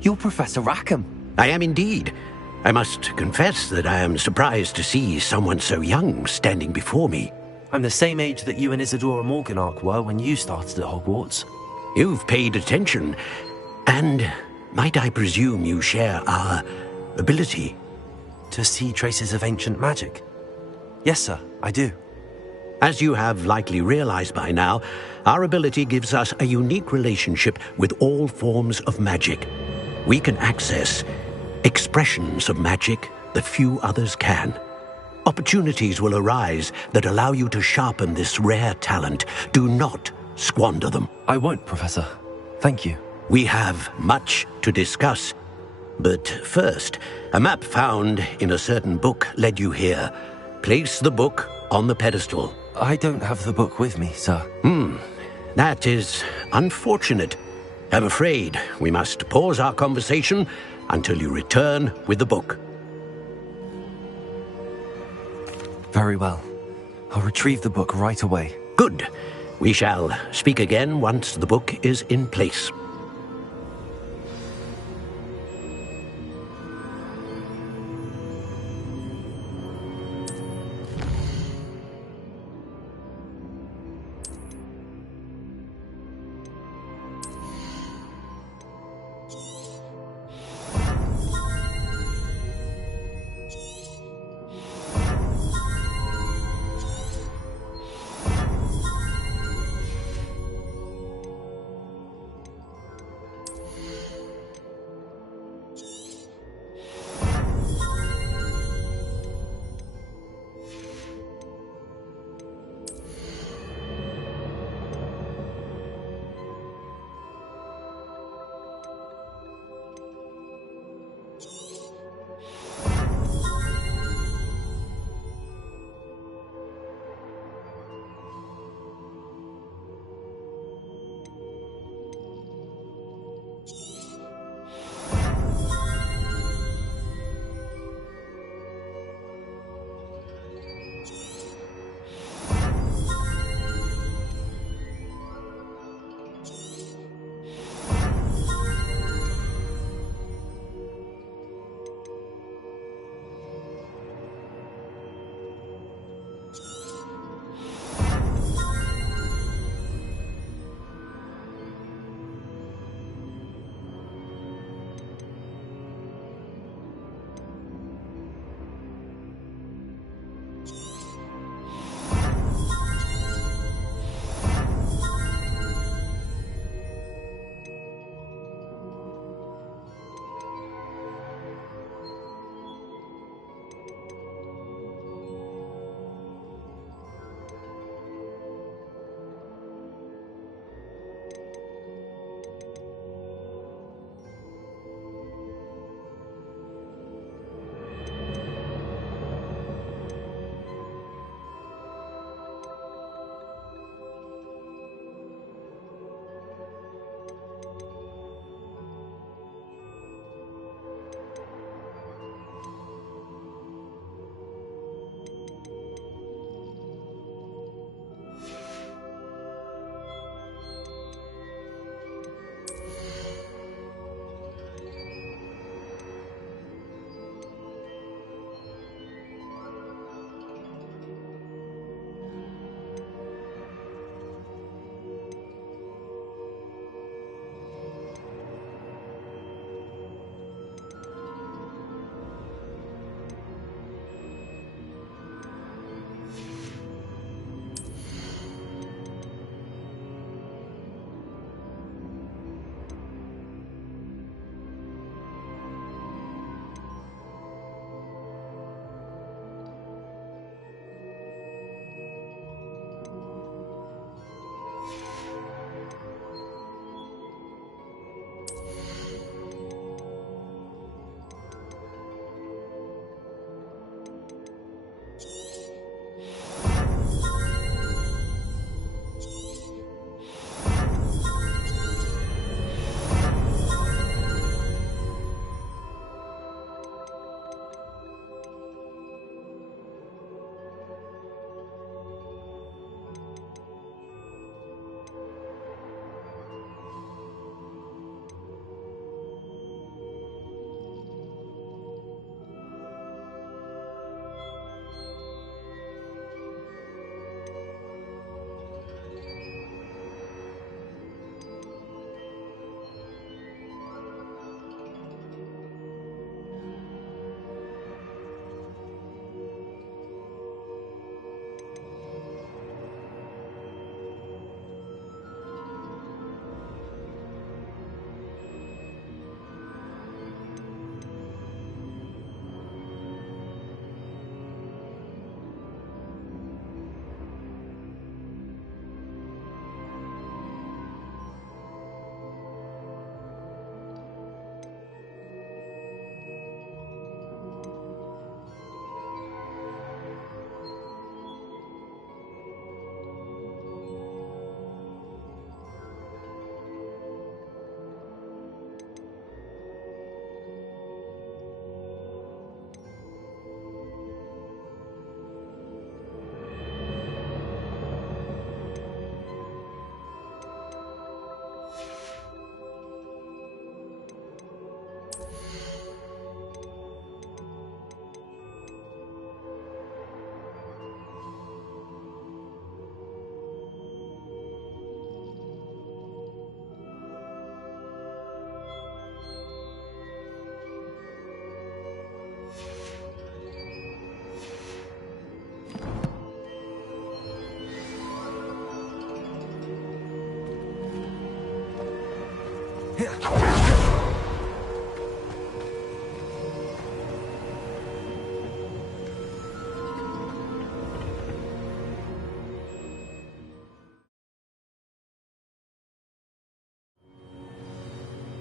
You're Professor Rackham. I am indeed. I must confess that I am surprised to see someone so young standing before me. I'm the same age that you and Isadora Morganach were when you started at Hogwarts. You've paid attention. And might I presume you share our ability? to see traces of ancient magic? Yes, sir, I do. As you have likely realized by now, our ability gives us a unique relationship with all forms of magic. We can access expressions of magic that few others can. Opportunities will arise that allow you to sharpen this rare talent. Do not squander them. I won't, Professor. Thank you. We have much to discuss. But first, a map found in a certain book led you here. Place the book on the pedestal. I don't have the book with me, sir. That is unfortunate. I'm afraid we must pause our conversation until you return with the book. Very well. I'll retrieve the book right away. Good. We shall speak again once the book is in place.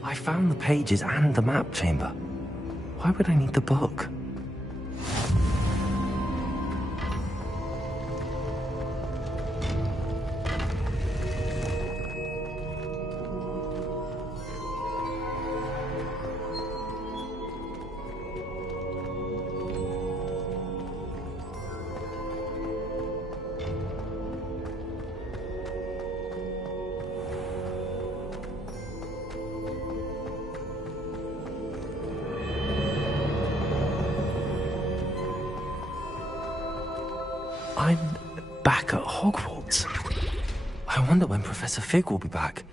I found the pages and the map chamber. Why would I need the book? I'm back at Hogwarts. I wonder when Professor Fig will be back.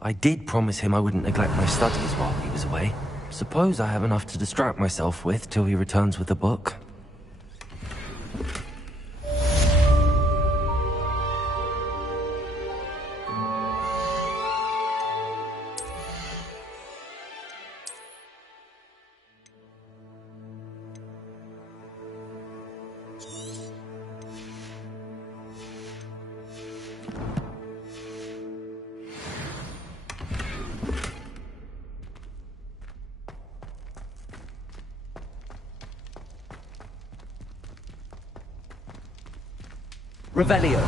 I did promise him I wouldn't neglect my studies while he was away. Suppose I have enough to distract myself with till he returns with the book. Revelio.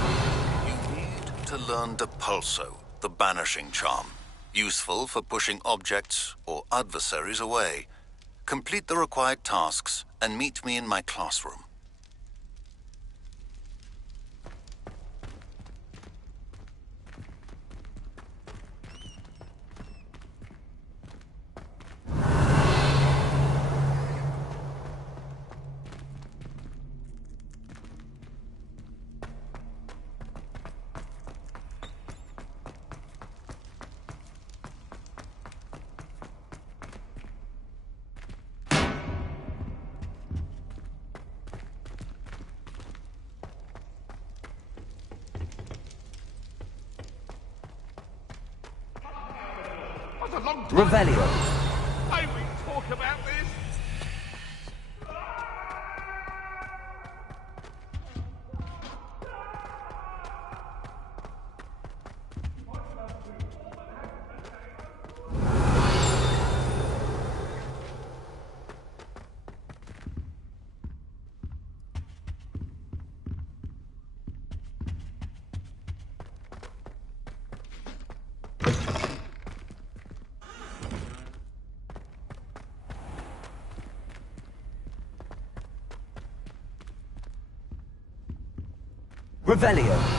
You need to learn Depulso, the banishing charm. Useful for pushing objects or adversaries away. Complete the required tasks and meet me in my classroom. Revelio. I will talk about this. Revelio.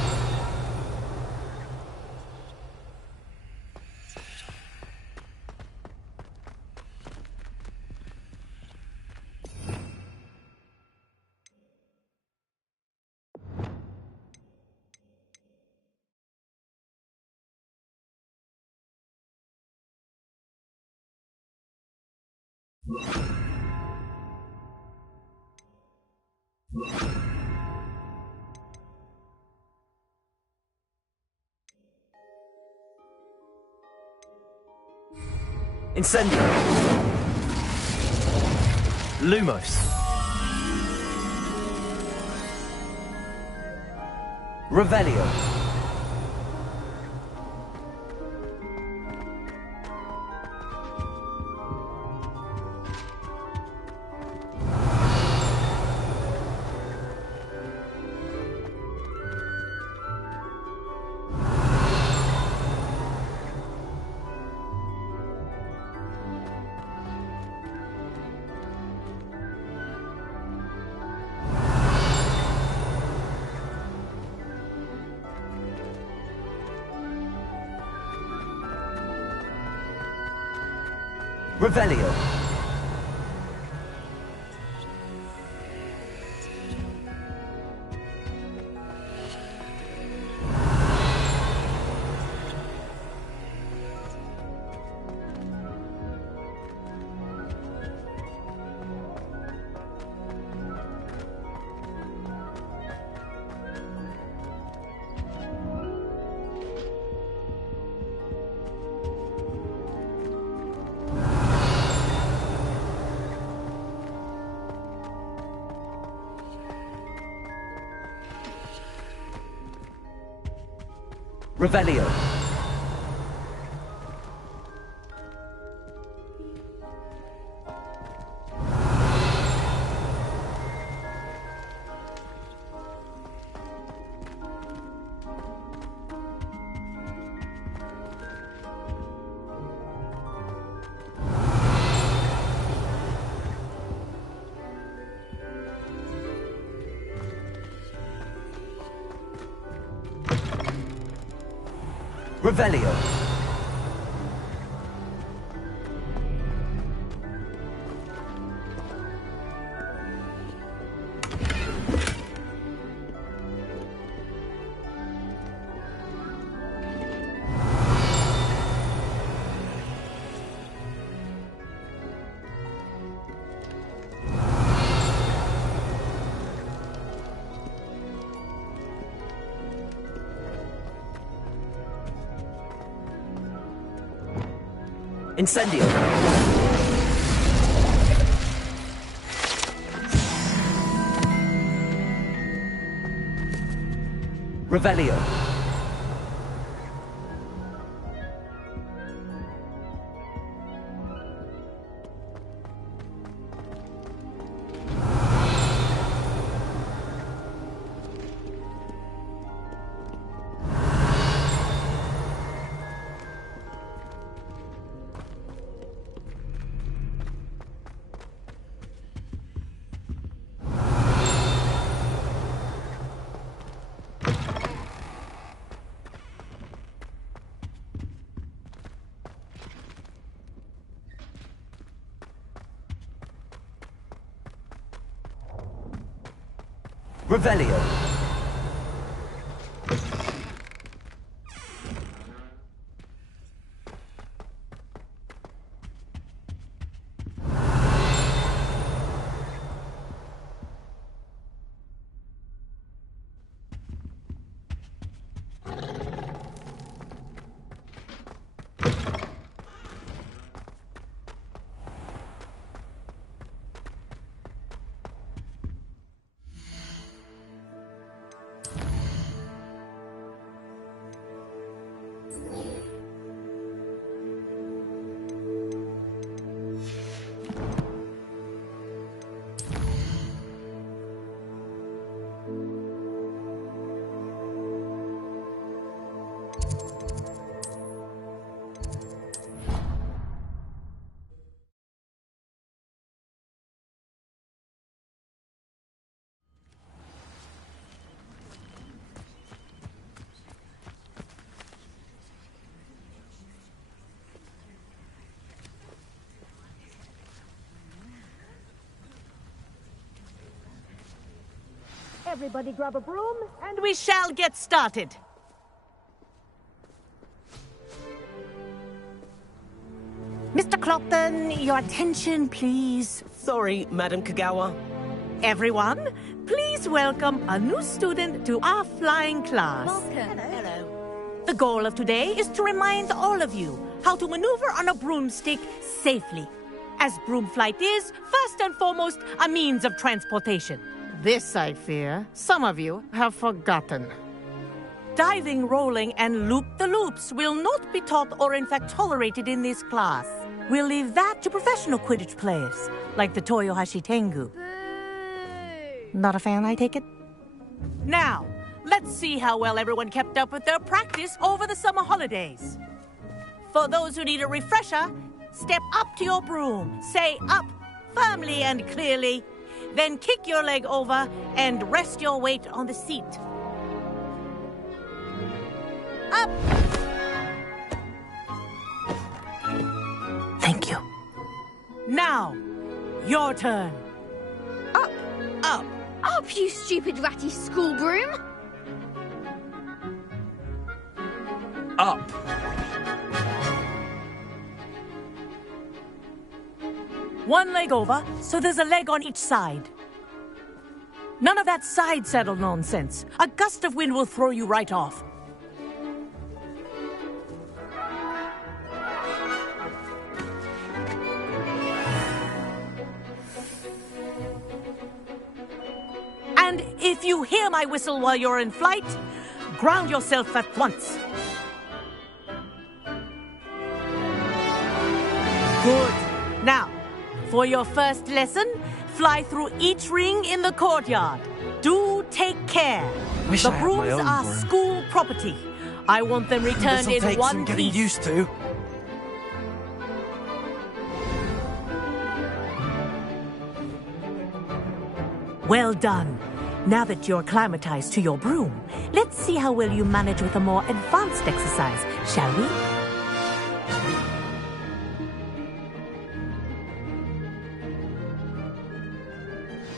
Incendio. Lumos. Revelio. Revelio. Revelio. Revelio. Incendio. Revelio. Revelio. Everybody grab a broom, and we shall get started. Mr. Clopton, your attention, please. Sorry, Madam Kagawa. Everyone, please welcome a new student to our flying class. Welcome. Hello. The goal of today is to remind all of you how to maneuver on a broomstick safely, as broom flight is, first and foremost, a means of transportation. This, I fear, some of you have forgotten. Diving, rolling, and loop-the-loops will not be taught or in fact tolerated in this class. We'll leave that to professional Quidditch players, like the Toyohashi Tengu. Not a fan, I take it? Now, let's see how well everyone kept up with their practice over the summer holidays. For those who need a refresher, step up to your broom, say up firmly and clearly, then kick your leg over and rest your weight on the seat. Up! Thank you. Now, your turn. Up! Up! Up, you stupid ratty school broom! Up. One leg over, so there's a leg on each side. None of that side saddle nonsense. A gust of wind will throw you right off. And if you hear my whistle while you're in flight, ground yourself at once. For your first lesson, fly through each ring in the courtyard. Do take care. Wish The I had my brooms own are broom. school property. I want them returned This'll in take one some getting piece. used to. Well done. Now that you're acclimatized to your broom, let's see how well you manage with a more advanced exercise, shall we?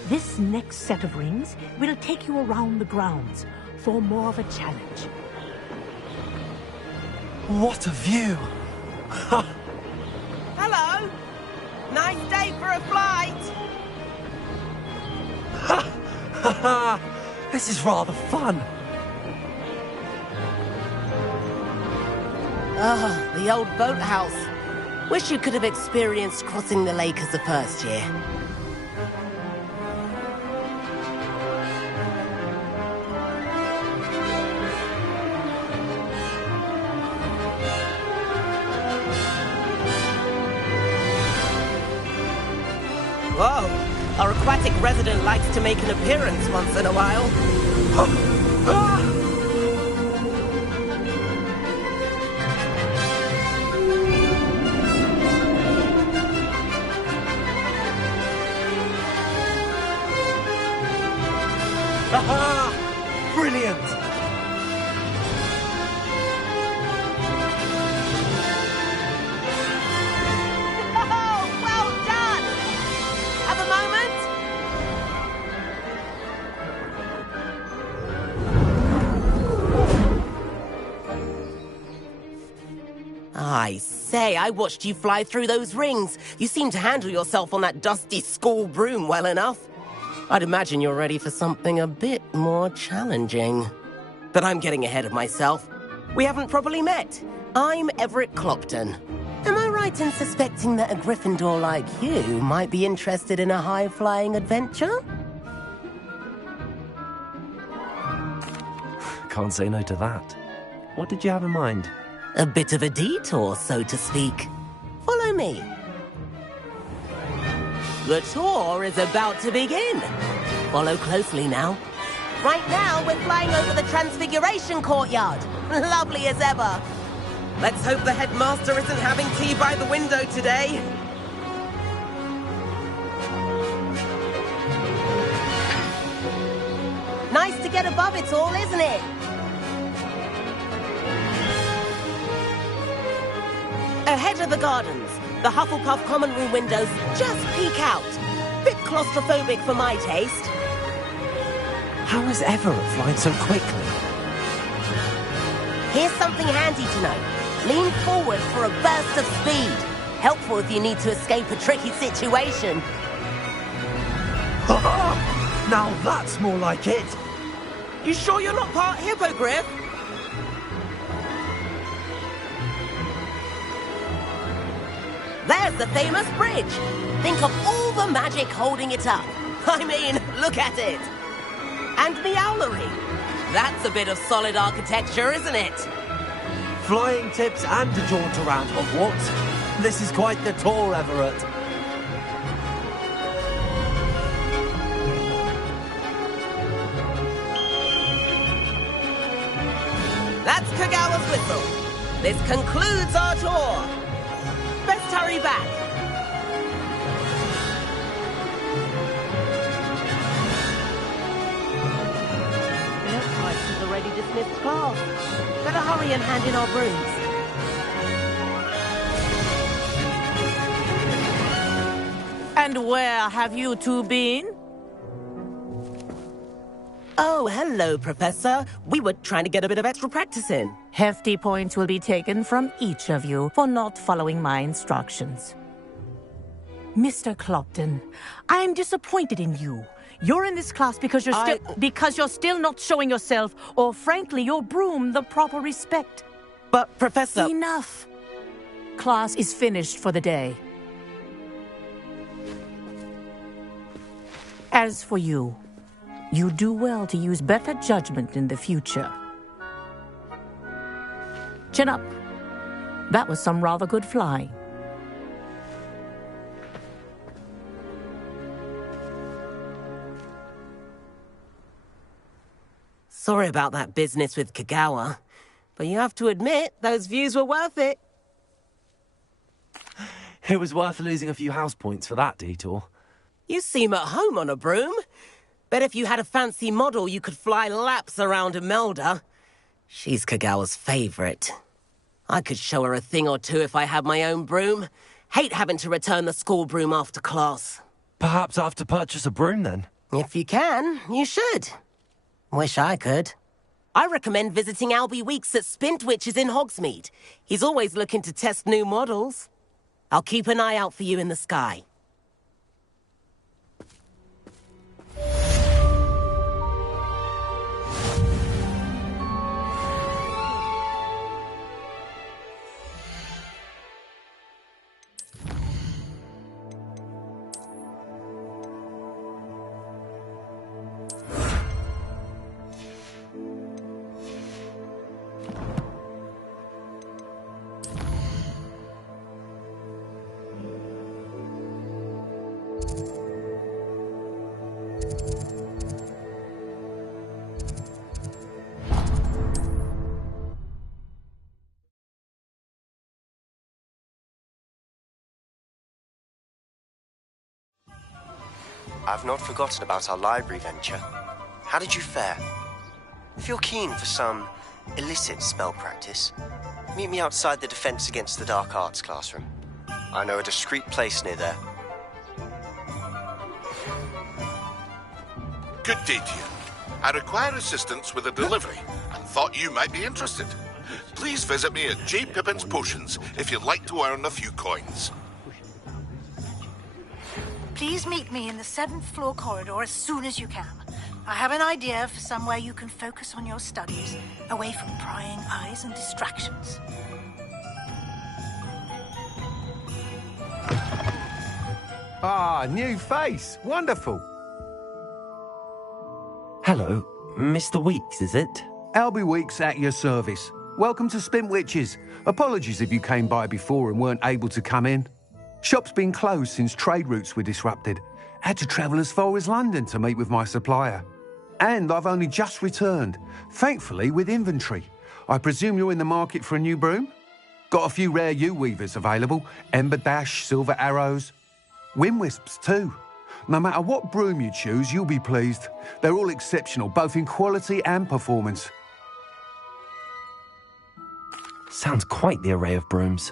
This next set of rings will take you around the grounds for more of a challenge. What a view! Hello! Nice day for a flight! This is rather fun. Ah, the old boathouse. Wish you could have experienced crossing the lake as a first year. Whoa! Our aquatic resident likes to make an appearance once in a while. Aha! Brilliant! Oh, well done! Have a moment? I say, I watched you fly through those rings. You seem to handle yourself on that dusty school broom well enough. I'd imagine you're ready for something a bit more challenging. But I'm getting ahead of myself. We haven't properly met. I'm Everett Clopton. Am I right in suspecting that a Gryffindor like you might be interested in a high-flying adventure? Can't say no to that. What did you have in mind? A bit of a detour, so to speak. Follow me. The tour is about to begin. Follow closely now. Right now, we're flying over the Transfiguration Courtyard. Lovely as ever. Let's hope the headmaster isn't having tea by the window today. Nice to get above it all, isn't it? Ahead of the gardens, the Hufflepuff common room windows just peek out. Bit claustrophobic for my taste. How is Everett flying so quickly? Here's something handy to know. Lean forward for a burst of speed. Helpful if you need to escape a tricky situation. Now that's more like it. You sure you're not part hippogriff? There's the famous bridge. Think of all the magic holding it up. I mean, look at it. And Meowlery. That's a bit of solid architecture, isn't it? Flying tips and a jaunt around Hogwarts. This is quite the tour, Everett. That's Kagawa's whistle. This concludes our tour. Best hurry back. Looks like she's already dismissed class. Better hurry and hand in our brooms. And where have you two been? Oh, hello, Professor. We were trying to get a bit of extra practice in. Hefty points will be taken from each of you for not following my instructions. Mr. Clopton, I'm disappointed in you. You're in this class because you're still not showing yourself, or frankly, your broom the proper respect. But, Professor... Enough. Class is finished for the day. As for you, you do well to use better judgment in the future. Chin up. That was some rather good flying. Sorry about that business with Kagawa, but you have to admit, those views were worth it. It was worth losing a few house points for that detour. You seem at home on a broom. Bet if you had a fancy model, you could fly laps around Imelda. She's Kagawa's favorite. I could show her a thing or two if I had my own broom. Hate having to return the school broom after class. Perhaps I have to purchase a broom then? If you can, you should. Wish I could. I recommend visiting Albie Weeks at Spintwitches in Hogsmeade. He's always looking to test new models. I'll keep an eye out for you in the sky. I've not forgotten about our library venture. How did you fare? If you're keen for some illicit spell practice, meet me outside the Defense Against the Dark Arts classroom. I know a discreet place near there. Good day to you. I require assistance with a delivery and thought you might be interested. Please visit me at J. Pippin's Potions if you'd like to earn a few coins. Please meet me in the 7th floor corridor as soon as you can. I have an idea for somewhere you can focus on your studies, away from prying eyes and distractions. Ah, new face. Wonderful. Hello, Mr. Weeks, is it? Albie Weeks at your service. Welcome to Spintwitches. Apologies if you came by before and weren't able to come in. Shop's been closed since trade routes were disrupted. Had to travel as far as London to meet with my supplier. And I've only just returned, thankfully with inventory. I presume you're in the market for a new broom? Got a few rare U-weavers available. Ember Dash, Silver Arrows. Wind Wisps too. No matter what broom you choose, you'll be pleased. They're all exceptional, both in quality and performance. Sounds quite the array of brooms.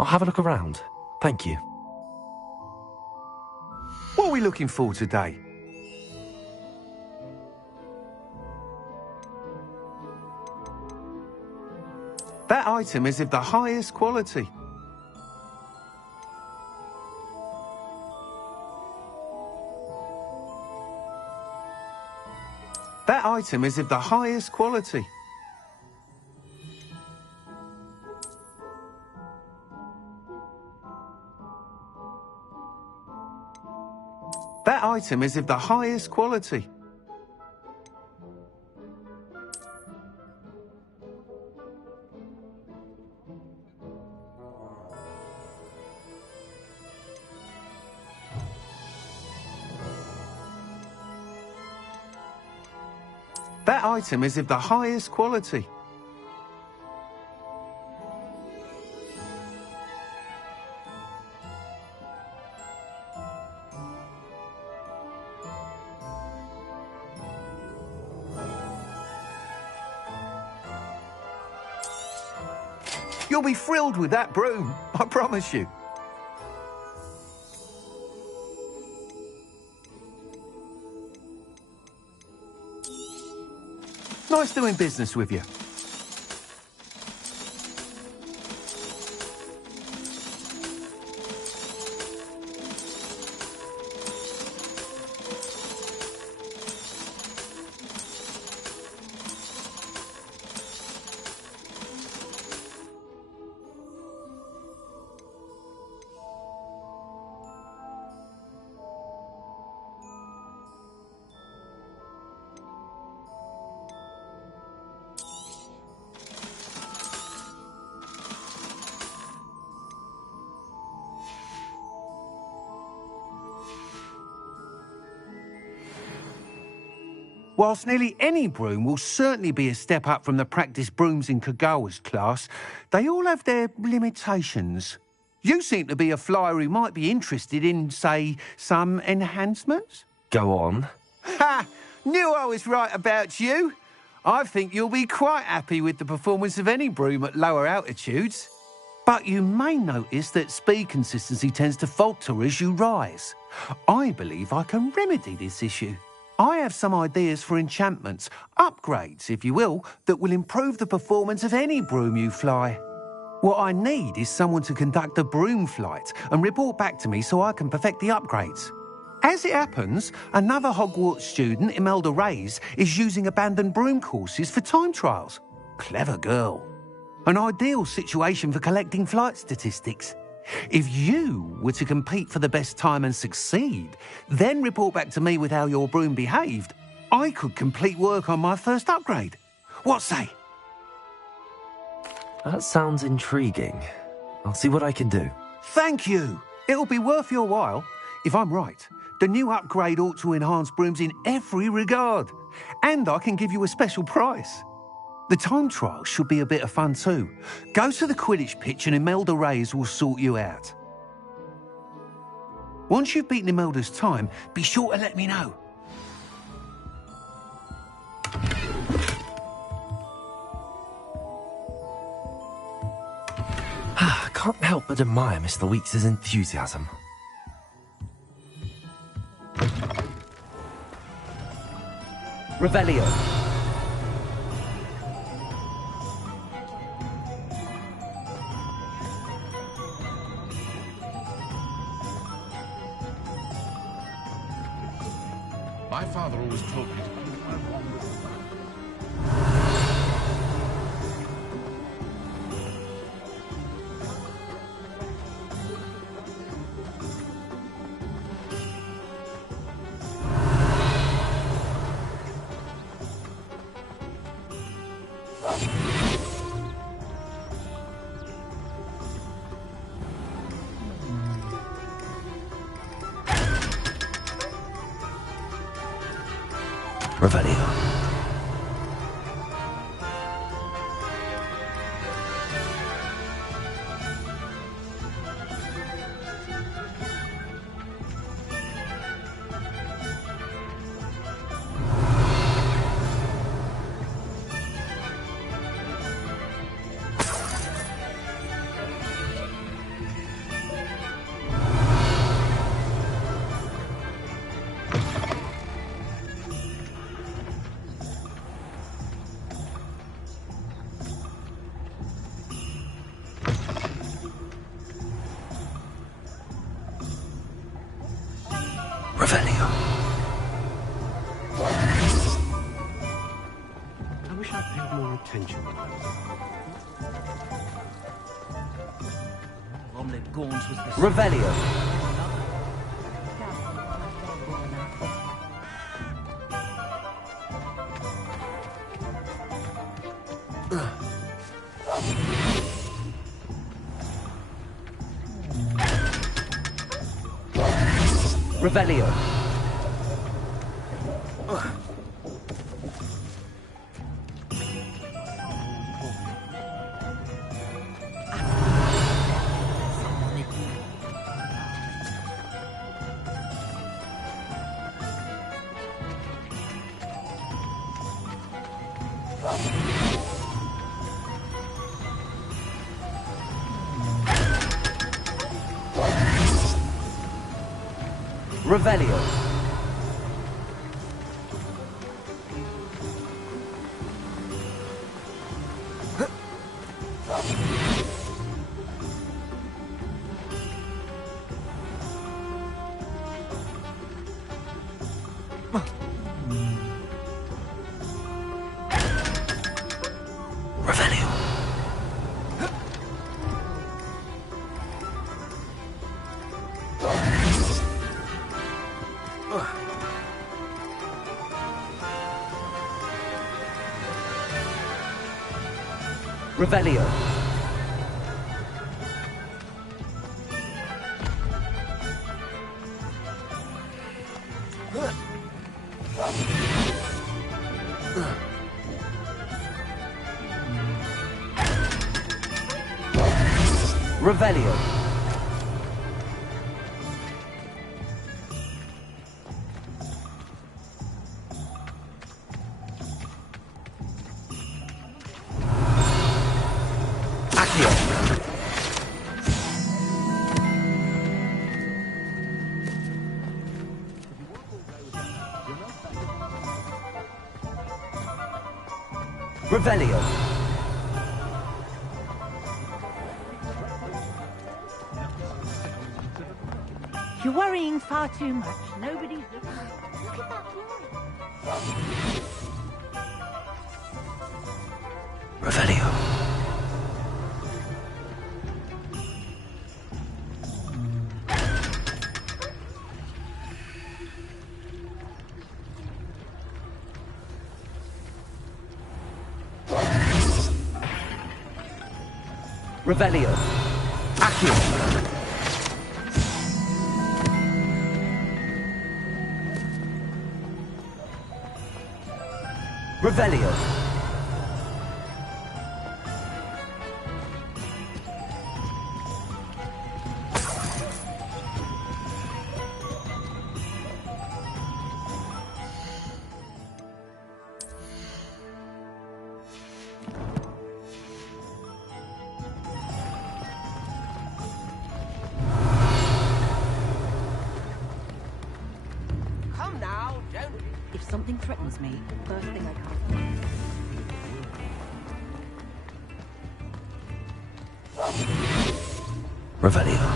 I'll have a look around. Thank you. What are we looking for today? That item is of the highest quality. That item is of the highest quality. That item is of the highest quality. That item is of the highest quality. You'll be thrilled with that broom, I promise you. Nice doing business with you. Whilst nearly any broom will certainly be a step up from the practice brooms in Kagawa's class, they all have their limitations. You seem to be a flyer who might be interested in, say, some enhancements? Go on. Ha! Knew I was right about you. I think you'll be quite happy with the performance of any broom at lower altitudes. But you may notice that speed consistency tends to falter as you rise. I believe I can remedy this issue. I have some ideas for enchantments, upgrades, if you will, that will improve the performance of any broom you fly. What I need is someone to conduct a broom flight and report back to me so I can perfect the upgrades. As it happens, another Hogwarts student, Imelda Reyes, is using abandoned broom courses for time trials. Clever girl. An ideal situation for collecting flight statistics. If you were to compete for the best time and succeed, then report back to me with how your broom behaved, I could complete work on my first upgrade. What say? That sounds intriguing. I'll see what I can do. Thank you. It'll be worth your while. If I'm right, the new upgrade ought to enhance brooms in every regard. And I can give you a special price. The time trial should be a bit of fun too. Go to the Quidditch pitch and Imelda Reyes will sort you out. Once you've beaten Imelda's time, be sure to let me know. I can't help but admire Mr. Weeks' enthusiasm. Revelio. My father always told me to... Revelio. Revelio. I wish I'd paid more attention. Revelio. Revelio. Revelio. Revelio. Revelio. Revelio. Revelio. You're worrying far too much. Nobody's looking. Look at that glory. Revelio. Revelio. Accio. Revelio. Come now, don't... If something threatens me, first thing I come. Revelio.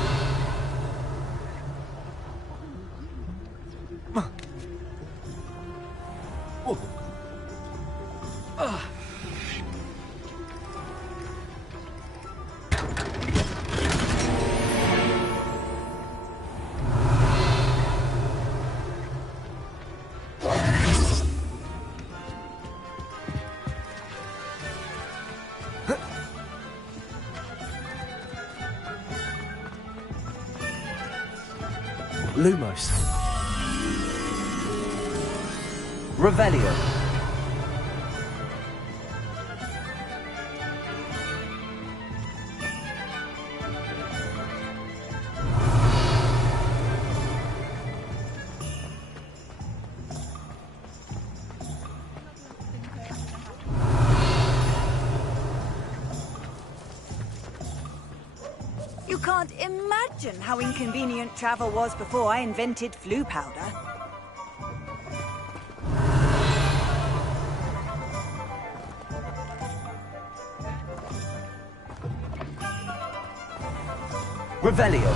Lumos. Revelio. You can't imagine how inconvenient travel was before I invented flu powder. Revelio.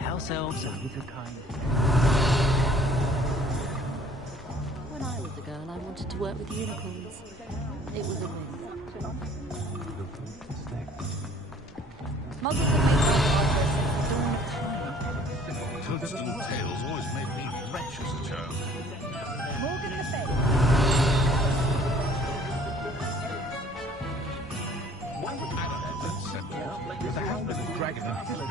House elves are little kind. When I was a girl, I wanted to work with unicorns. It was a risk. Muggles have made progress since the dawn of time. Toadstool tales always made me wretch as a child. Morgan the Fay. One would add up that sentence. There's a hamlet of dragon and pillar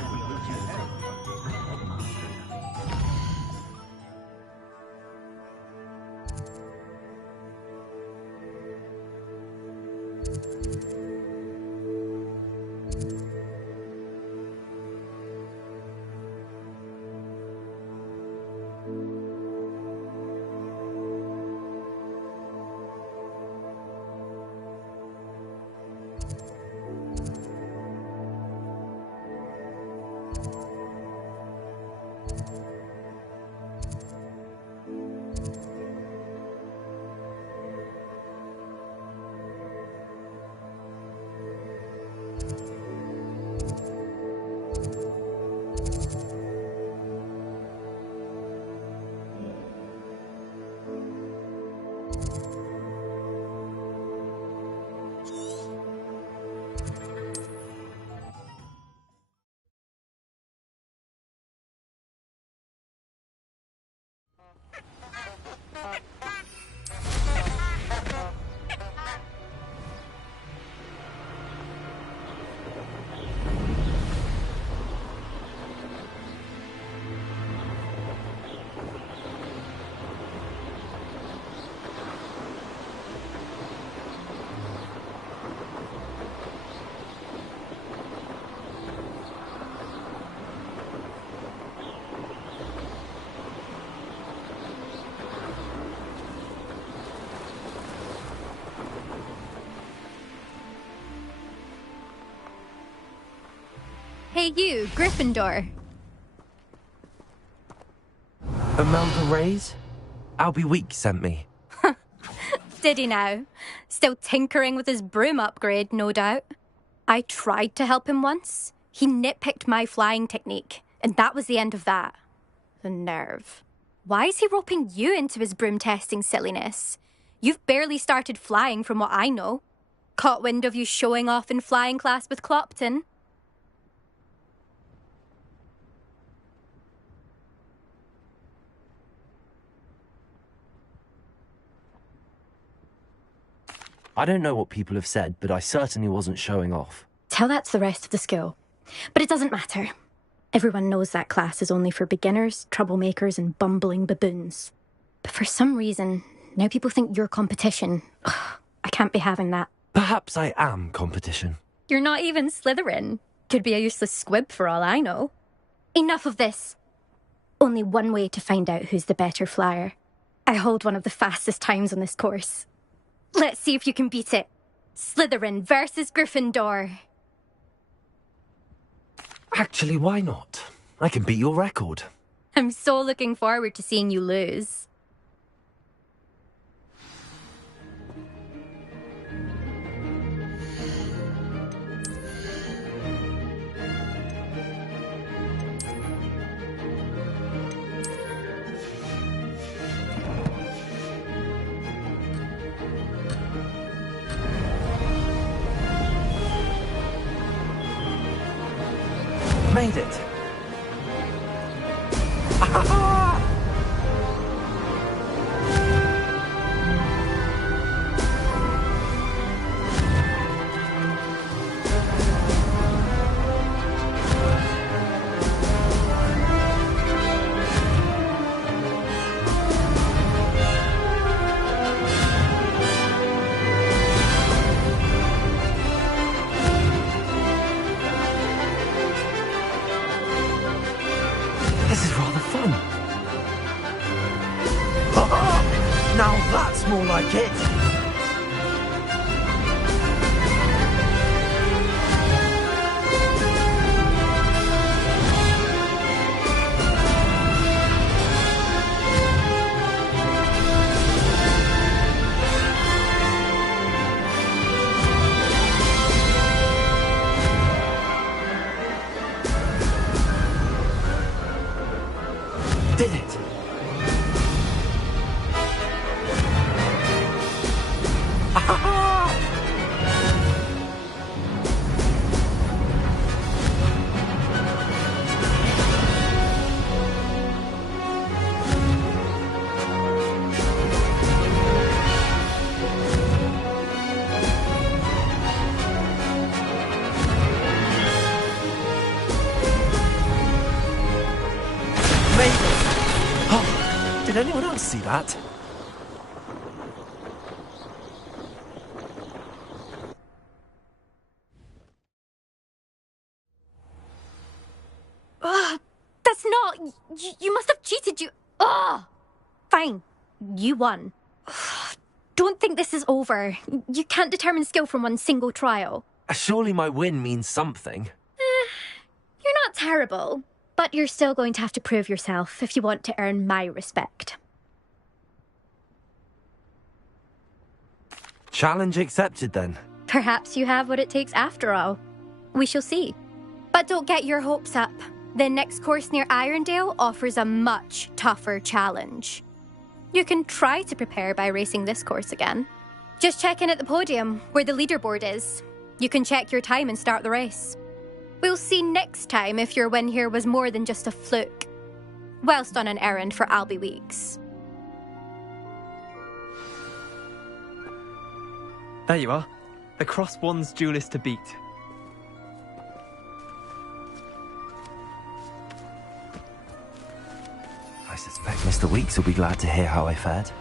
Hey you, Gryffindor. Imelda Reyes? Albie Weeks sent me. Did he now? Still tinkering with his broom upgrade, no doubt. I tried to help him once. He nitpicked my flying technique, and that was the end of that. The nerve. Why is he roping you into his broom testing silliness? You've barely started flying from what I know. Caught wind of you showing off in flying class with Clopton. I don't know what people have said, but I certainly wasn't showing off. Tell that to the rest of the school. But it doesn't matter. Everyone knows that class is only for beginners, troublemakers, and bumbling baboons. But for some reason, now people think you're competition. Ugh, I can't be having that. Perhaps I am competition. You're not even Slytherin. Could be a useless squib for all I know. Enough of this. Only one way to find out who's the better flyer. I hold one of the fastest times on this course. Let's see if you can beat it. Slytherin versus Gryffindor. Actually, why not? I can beat your record. I'm so looking forward to seeing you lose. Made it! This is rather fun. Now that's more like it. Did it! Did anyone else see that? That's not... You must have cheated, you... Ugh! Fine. You won. Don't think this is over. You can't determine skill from one single trial. Surely my win means something. You're not terrible. But you're still going to have to prove yourself if you want to earn my respect. Challenge accepted, then. Perhaps you have what it takes after all. We shall see. But don't get your hopes up. The next course near Irondale offers a much tougher challenge. You can try to prepare by racing this course again. Just check in at the podium, where the leaderboard is. You can check your time and start the race. We'll see next time if your win here was more than just a fluke. Whilst on an errand for Albie Weeks. There you are. The Cross One's duelist to beat. I suspect Mr. Weeks will be glad to hear how I fared.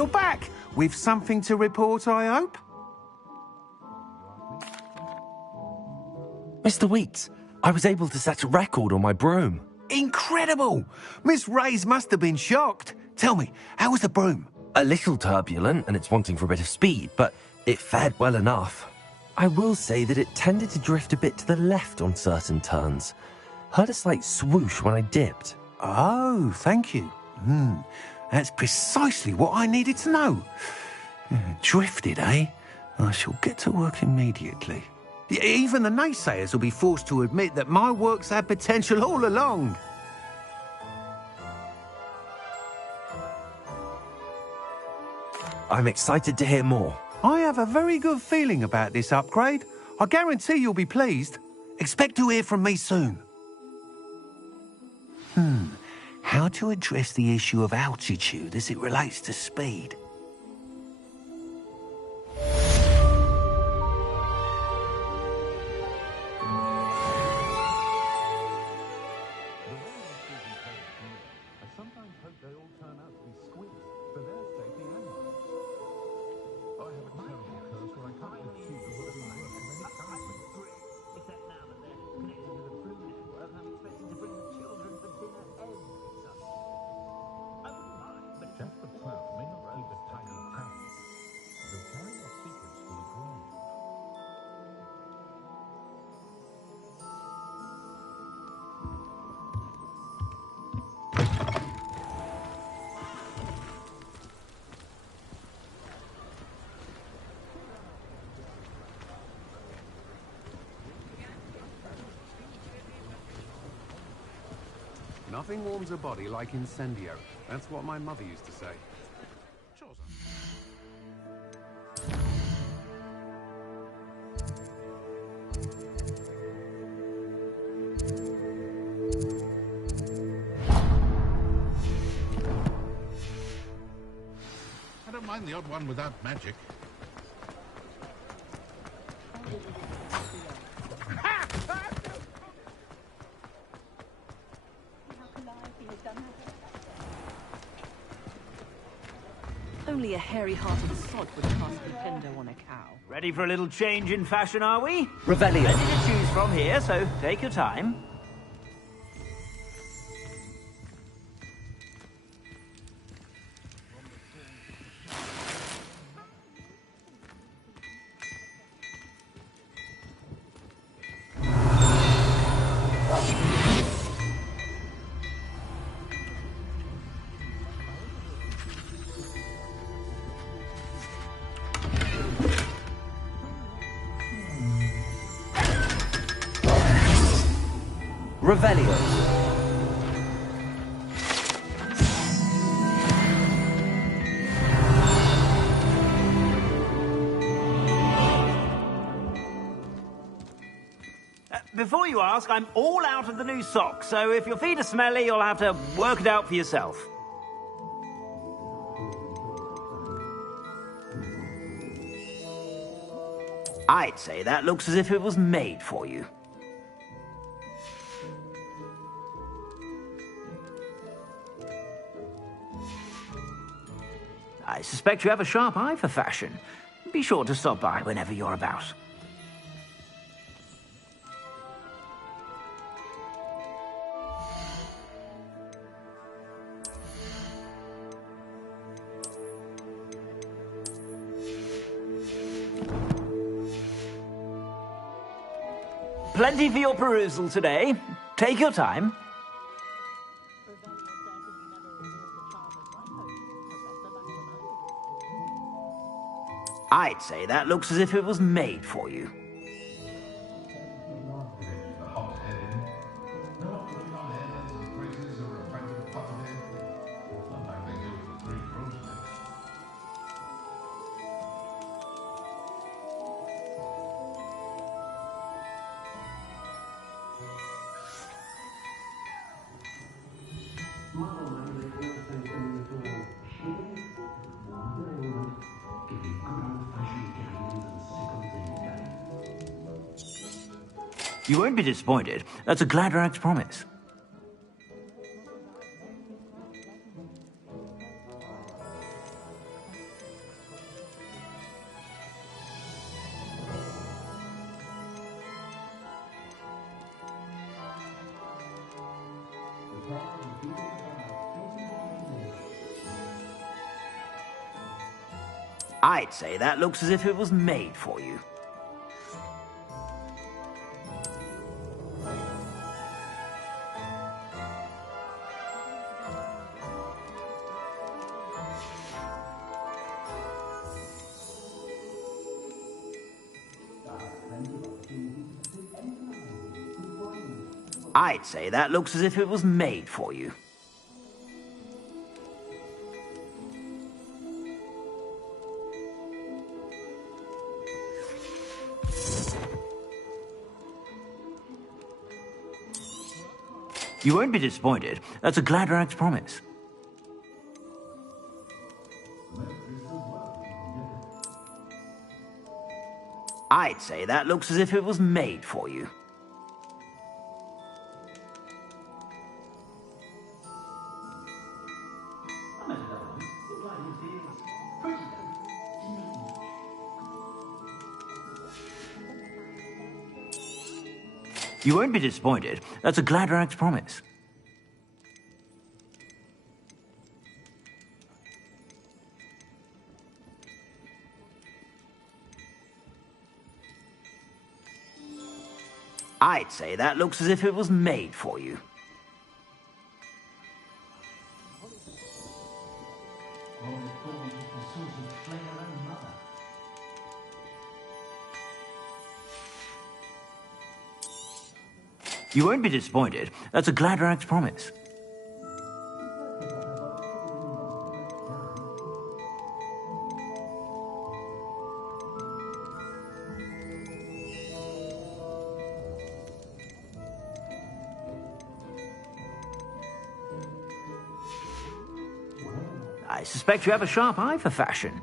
you're back. With something to report, I hope? Mr. Weeks, I was able to set a record on my broom. Incredible! Miss Reyes must have been shocked. Tell me, how was the broom? A little turbulent, and it's wanting for a bit of speed, but it fared well enough. I will say that it tended to drift a bit to the left on certain turns. Heard a slight swoosh when I dipped. Oh, thank you. That's precisely what I needed to know. Drifted, eh? I shall get to work immediately. Even the naysayers will be forced to admit that my work's had potential all along. I'm excited to hear more. I have a very good feeling about this upgrade. I guarantee you'll be pleased. Expect to hear from me soon. How to address the issue of altitude as it relates to speed? Nothing warms a body like incendio. That's what my mother used to say. I don't mind the odd one without magic. Only a hairy-hearted sod would cast Nintendo on a cow. Ready for a little change in fashion, are we? Revelio. Plenty to choose from here, so take your time. Revelio. Before you ask, I'm all out of the new socks, so if your feet are smelly, you'll have to work it out for yourself. I'd say that looks as if it was made for you. I suspect you have a sharp eye for fashion. Be sure to stop by whenever you're about. Plenty for your perusal today. Take your time. I'd say that looks as if it was made for you. You won't be disappointed. That's a Gladrag's promise. I'd say that looks as if it was made for you. I'd say that looks as if it was made for you. You won't be disappointed. That's a Gladrax promise. I'd say that looks as if it was made for you. You won't be disappointed. That's a Gladrax promise. I'd say that looks as if it was made for you. You won't be disappointed. That's a Gladrax promise. I suspect you have a sharp eye for fashion.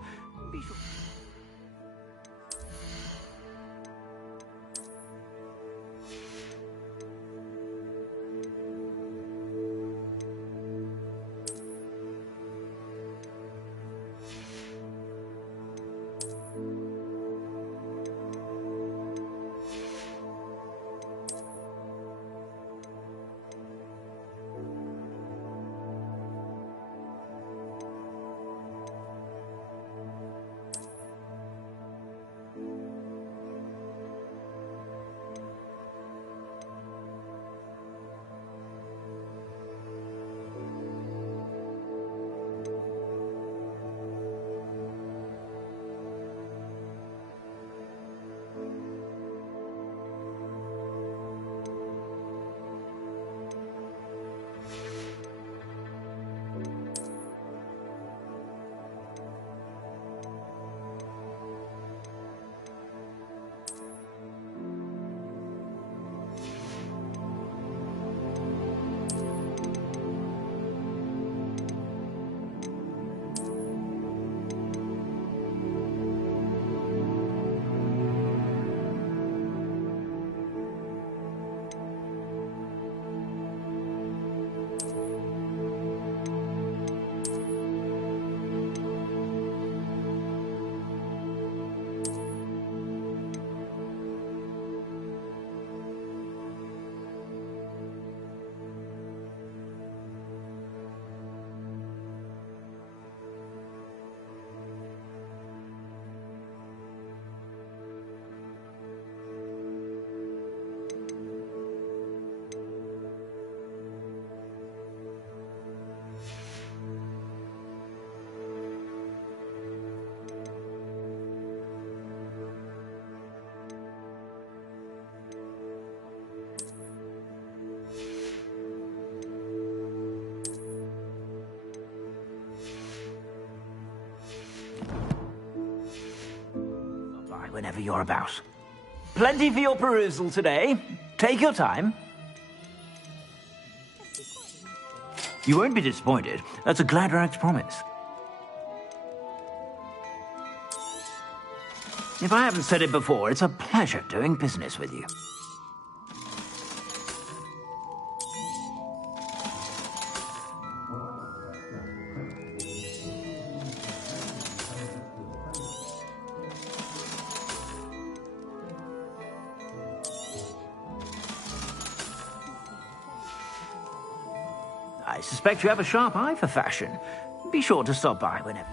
Whenever you're about. Plenty for your perusal today. Take your time. You won't be disappointed. That's a Gladrax promise. If I haven't said it before, it's a pleasure doing business with you. I suspect you have a sharp eye for fashion. Be sure to stop by whenever.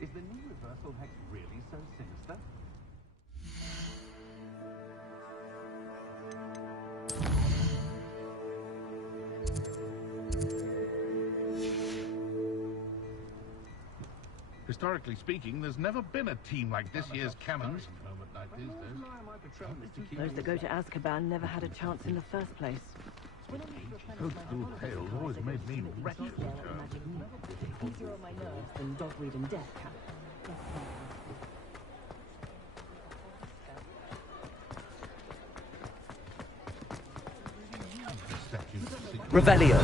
Is the new reversal hex really so sinister? Historically speaking, there's never been a team like this year's Cannons. Those that go to Azkaban never had a chance in the first place. Those school tales always made me wretched. Easier on my nerves than dogweed and death cap. Revelio.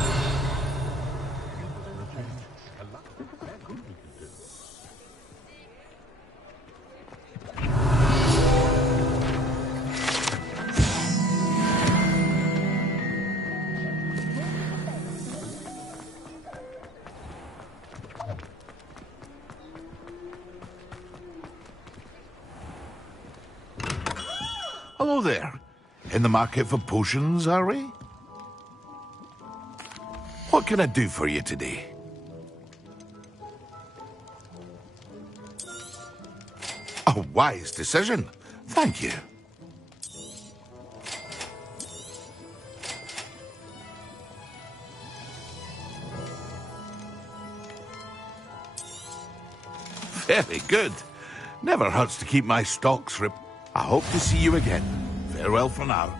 Hello there. In the market for potions, are we? What can I do for you today? A wise decision. Thank you. Very good. Never hurts to keep my stocks ripped. I hope to see you again. Farewell for now.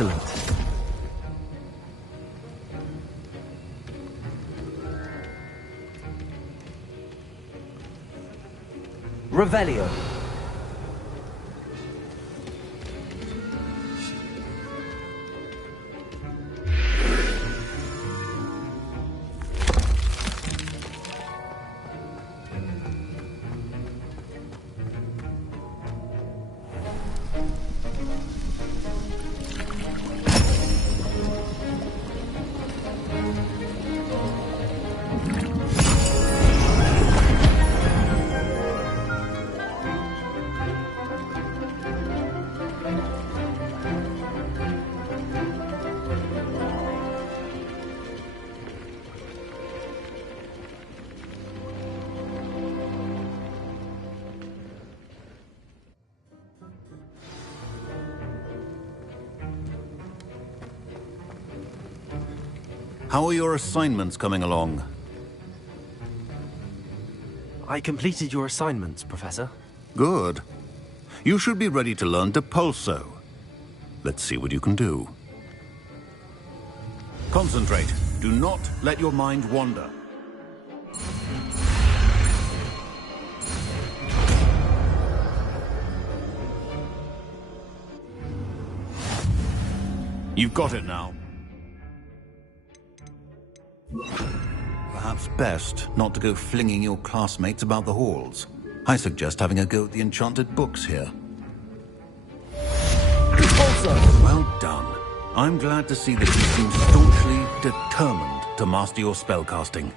Excellent. Revelio. How are your assignments coming along? I completed your assignments, Professor. Good. You should be ready to learn Depulso. Let's see what you can do. Concentrate. Do not let your mind wander. You've got it now. Perhaps best not to go flinging your classmates about the halls. I suggest having a go at the enchanted books here. Well done. I'm glad to see that you seem staunchly determined to master your spellcasting.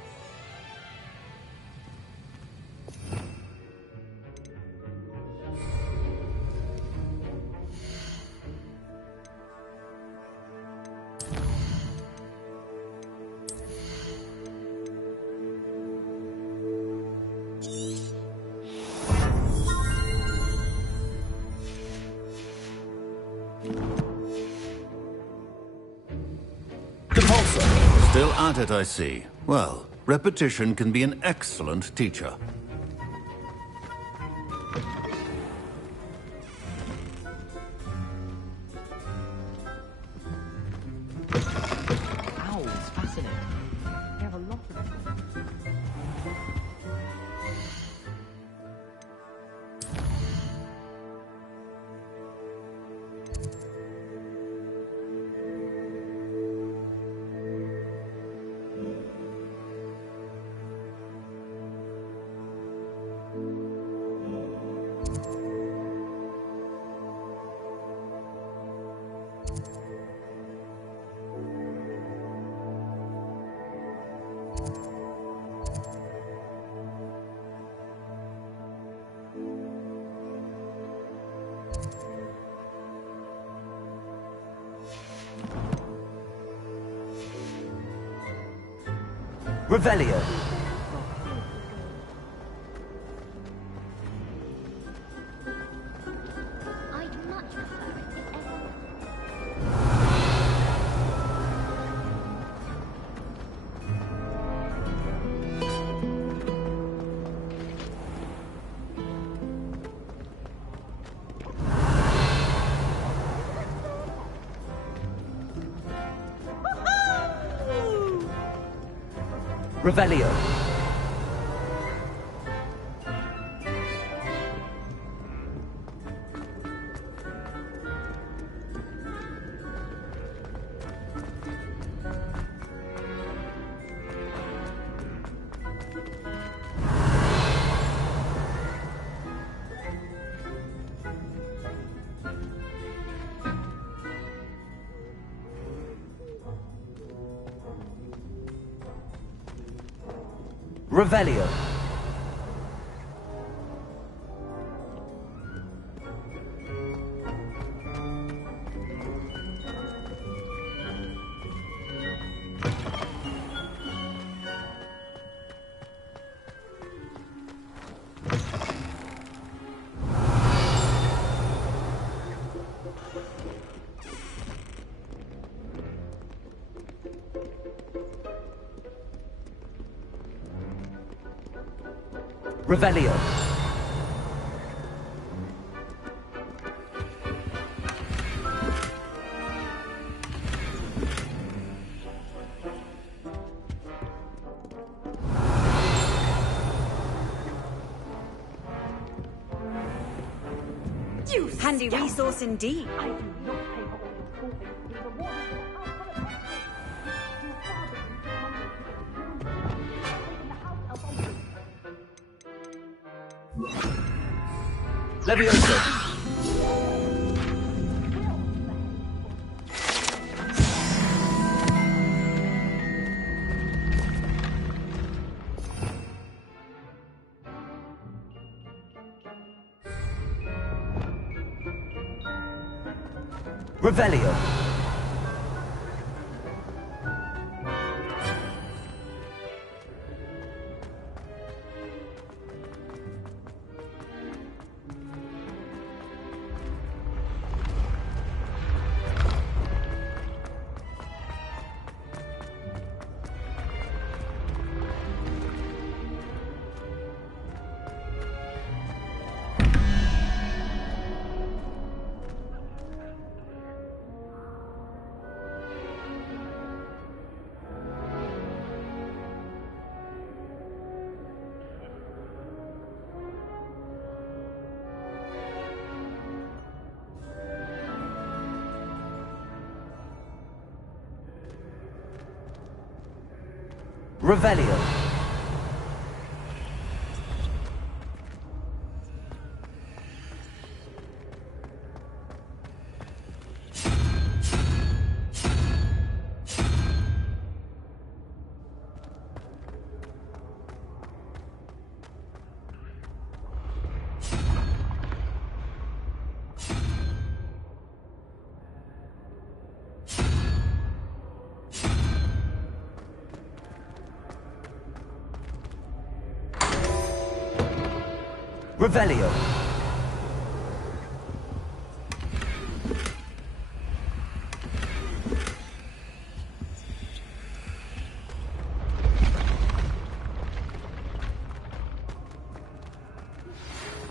Still at it, I see. Well, repetition can be an excellent teacher. Owls, fascinating. They have a lot of them. Revelio. I'd much prefer it if everyone... Revelio. Revelio. Revelio. Handy resource indeed. Levioso. Revelio. Revelio. Revelio.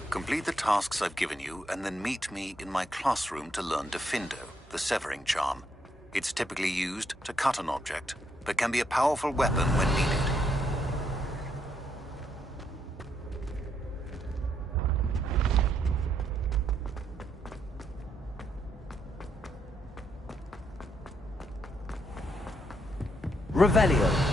Complete the tasks I've given you, and then meet me in my classroom to learn Defindo, the severing charm. It's typically used to cut an object, but can be a powerful weapon when needed. Revelio.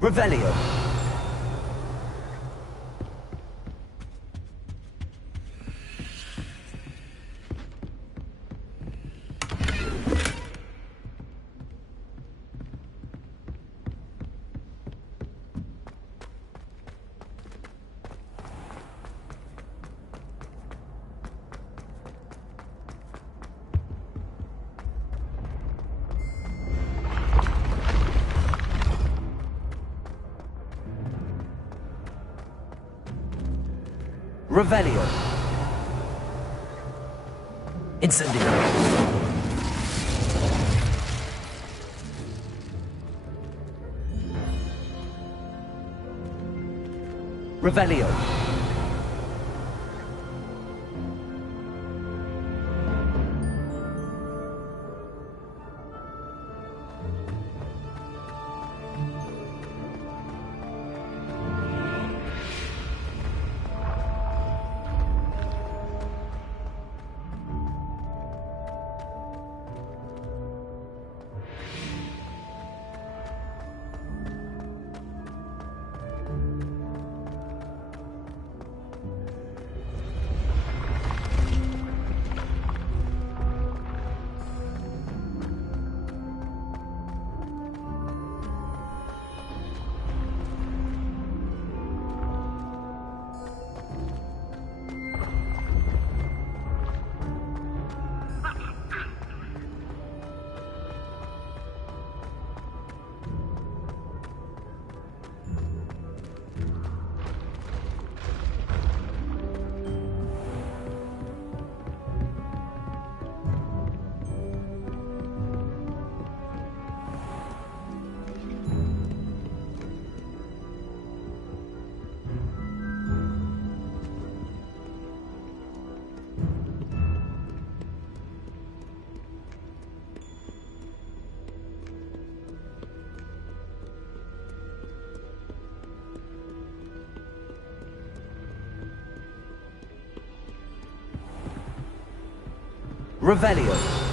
Revelio. Revelio. Incendio. Revelio. Revelio.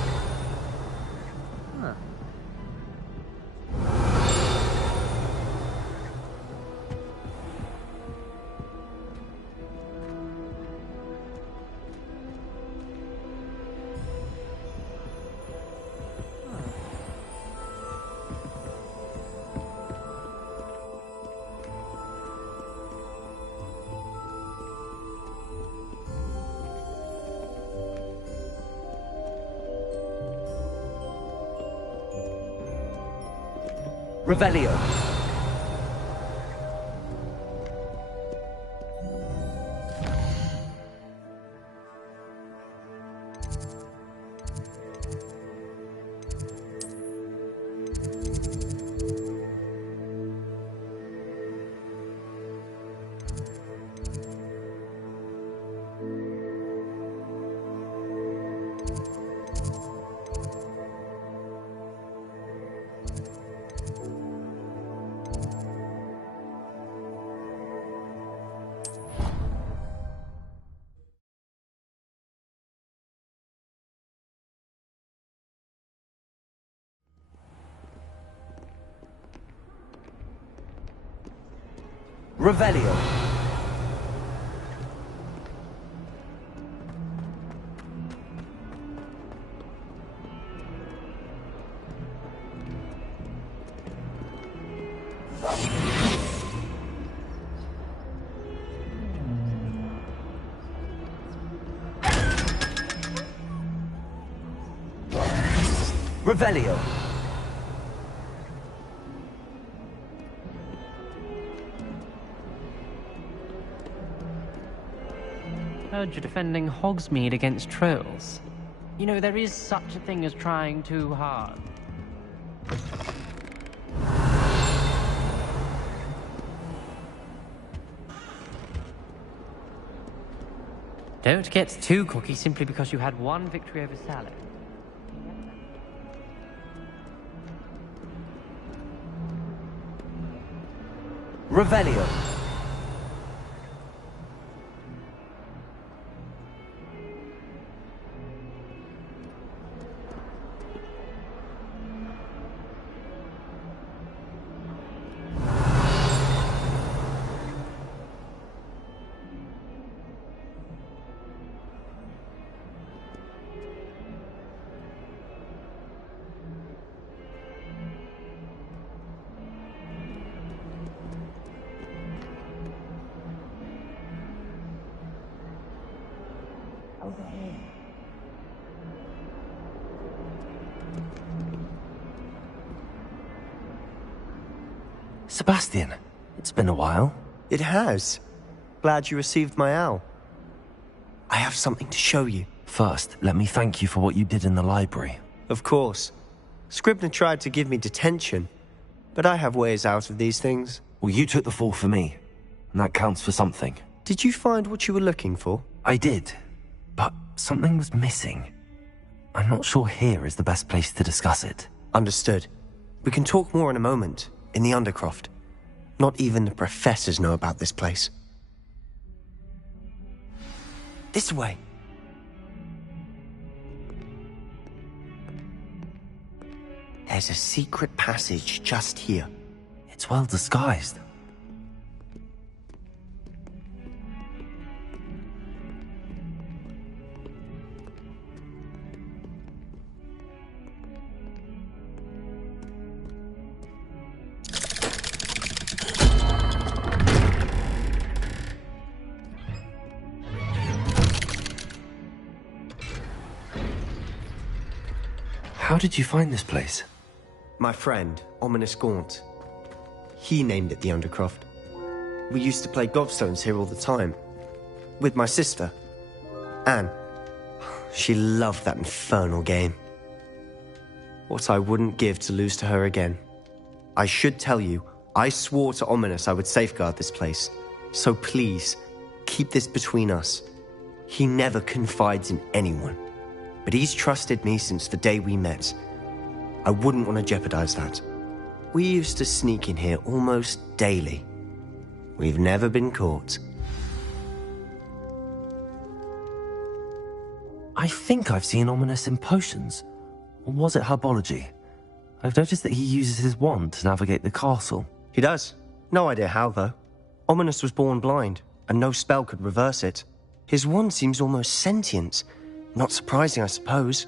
Revelio. Revelio. Revelio. Heard you're defending Hogsmeade against trolls. You know, there is such a thing as trying too hard. Don't get too cocky simply because you had one victory over Salad. Revelio. Sebastian, it's been a while. It has. Glad you received my owl. I have something to show you. First, let me thank you for what you did in the library. Of course. Scribner tried to give me detention, but I have ways out of these things. Well, you took the fall for me, and that counts for something. Did you find what you were looking for? I did, but something was missing. I'm not sure here is the best place to discuss it. Understood. We can talk more in a moment, in the Undercroft. Not even the professors know about this place. This way. There's a secret passage just here. It's well disguised. How did you find this place? My friend, Ominous Gaunt. He named it the Undercroft. We used to play gobstones here all the time. With my sister, Anne. She loved that infernal game. What I wouldn't give to lose to her again. I should tell you, I swore to Ominous I would safeguard this place. So please, keep this between us. He never confides in anyone. But he's trusted me since the day we met. I wouldn't want to jeopardize that. We used to sneak in here almost daily. We've never been caught. I think I've seen Ominous in potions. Or was it herbology? I've noticed that he uses his wand to navigate the castle. He does. No idea how, though. Ominous was born blind, and no spell could reverse it. His wand seems almost sentient. Not surprising, I suppose.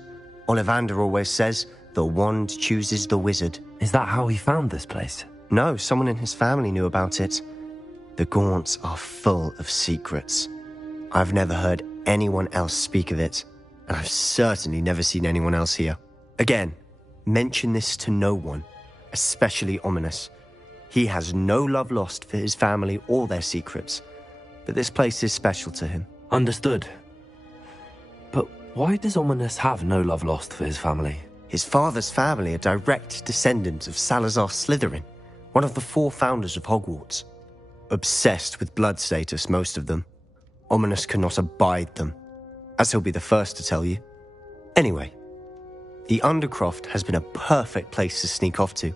Ollivander always says, the wand chooses the wizard. Is that how he found this place? No, someone in his family knew about it. The Gaunts are full of secrets. I've never heard anyone else speak of it, and I've certainly never seen anyone else here. Again, mention this to no one, especially Ominous. He has no love lost for his family or their secrets, but this place is special to him. Understood. But why does Ominous have no love lost for his family? His father's family are direct descendants of Salazar Slytherin, one of the 4 founders of Hogwarts. Obsessed with blood status, most of them. Ominous cannot abide them, as he'll be the first to tell you. Anyway, the Undercroft has been a perfect place to sneak off to,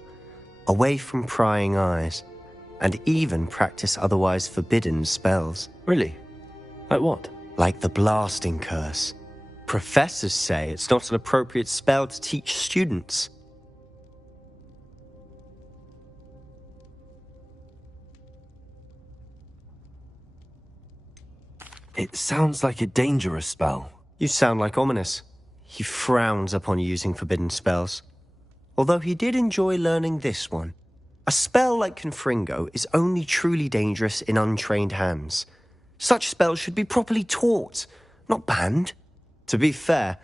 away from prying eyes, and even practice otherwise forbidden spells. Really? Like what? Like the blasting curse. Professors say it's not an appropriate spell to teach students. It sounds like a dangerous spell. You sound like Ominous. He frowns upon using forbidden spells. Although he did enjoy learning this one. A spell like Confringo is only truly dangerous in untrained hands. Such spells should be properly taught, not banned. To be fair,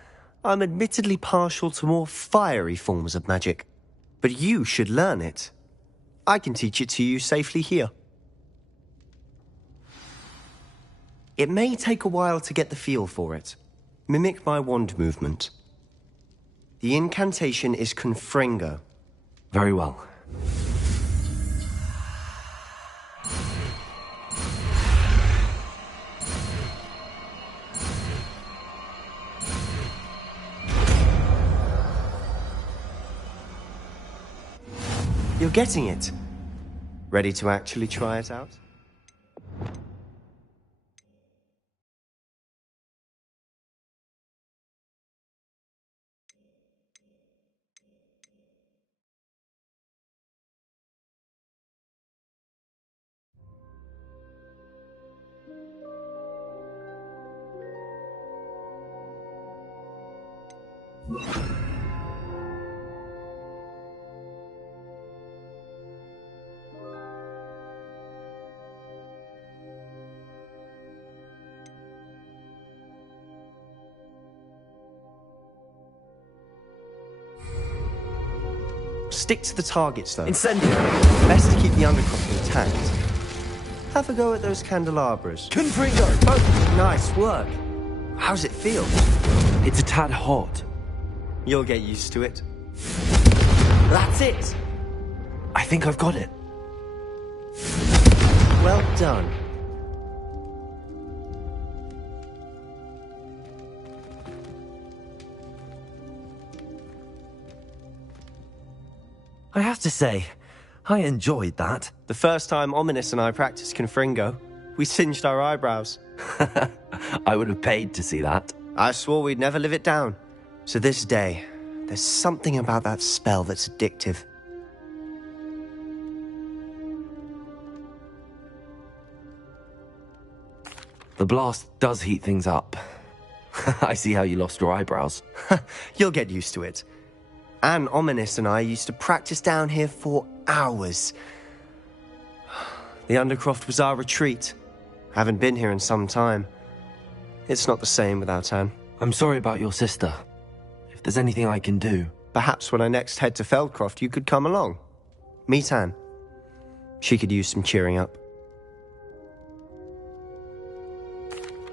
I'm admittedly partial to more fiery forms of magic. But you should learn it. I can teach it to you safely here. It may take a while to get the feel for it. Mimic my wand movement. The incantation is Confringo. Very well. You're getting it. Ready to actually try it out? Stick to the targets, though. Incendiary. Best to keep the undercropping intact. Have a go at those candelabras. Confringo! Oh, nice work. How's it feel? It's a tad hot. You'll get used to it. That's it! I think I've got it. Well done. I have to say, I enjoyed that. The first time Ominous and I practiced Confringo, we singed our eyebrows. I would have paid to see that. I swore we'd never live it down. To this day, there's something about that spell that's addictive. The blast does heat things up. I see how you lost your eyebrows. You'll get used to it. Anne, Ominous and I used to practice down here for hours. The Undercroft was our retreat. Haven't been here in some time. It's not the same without Anne. I'm sorry about your sister. If there's anything I can do... Perhaps when I next head to Feldcroft, you could come along. Meet Anne. She could use some cheering up.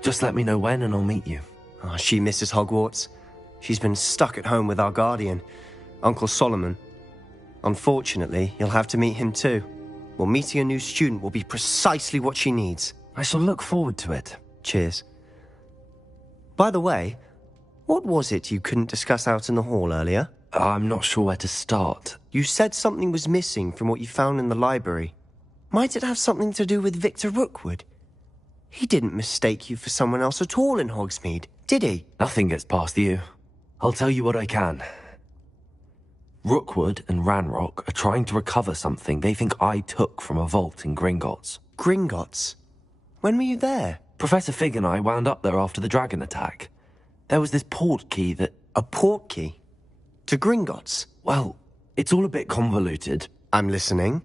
Just let me know when and I'll meet you. Oh, she misses Hogwarts. She's been stuck at home with our guardian, Uncle Solomon. Unfortunately, you'll have to meet him too. Well, meeting a new student will be precisely what she needs. I shall look forward to it. Cheers. By the way, what was it you couldn't discuss out in the hall earlier? I'm not sure where to start. You said something was missing from what you found in the library. Might it have something to do with Victor Rookwood? He didn't mistake you for someone else at all in Hogsmeade, did he? Nothing gets past you. I'll tell you what I can. Rookwood and Ranrock are trying to recover something they think I took from a vault in Gringotts. Gringotts? When were you there? Professor Fig and I wound up there after the dragon attack. There was this port key that... A port key? To Gringotts? Well, it's all a bit convoluted. I'm listening.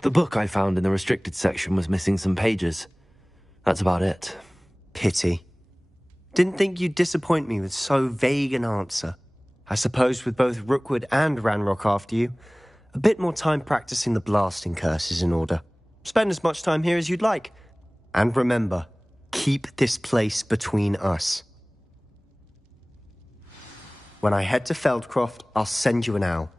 The book I found in the restricted section was missing some pages. That's about it. Pity. Didn't think you'd disappoint me with so vague an answer. I suppose with both Rookwood and Ranrock after you, a bit more time practicing the blasting curse is in order. Spend as much time here as you'd like. And remember, keep this place between us. When I head to Feldcroft, I'll send you an owl.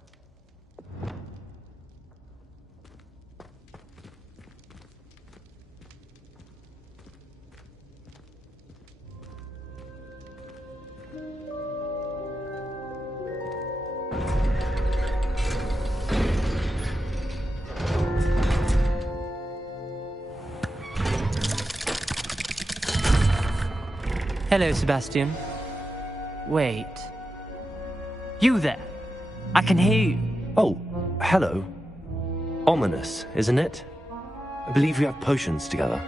Hello, Sebastian. Wait. You there? I can hear you. Oh, hello. Ominous, isn't it? I believe we have potions together.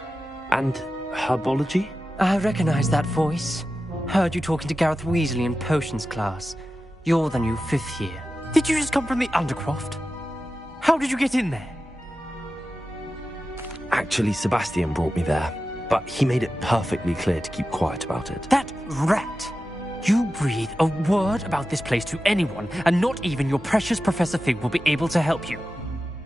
And herbology? I recognize that voice. Heard you talking to Gareth Weasley in potions class. You're the new 5th year. Did you just come from the Undercroft? How did you get in there? Actually, Sebastian brought me there, but he made it perfectly clear to keep quiet about it. That rat! You breathe a word about this place to anyone, and not even your precious Professor Fig will be able to help you.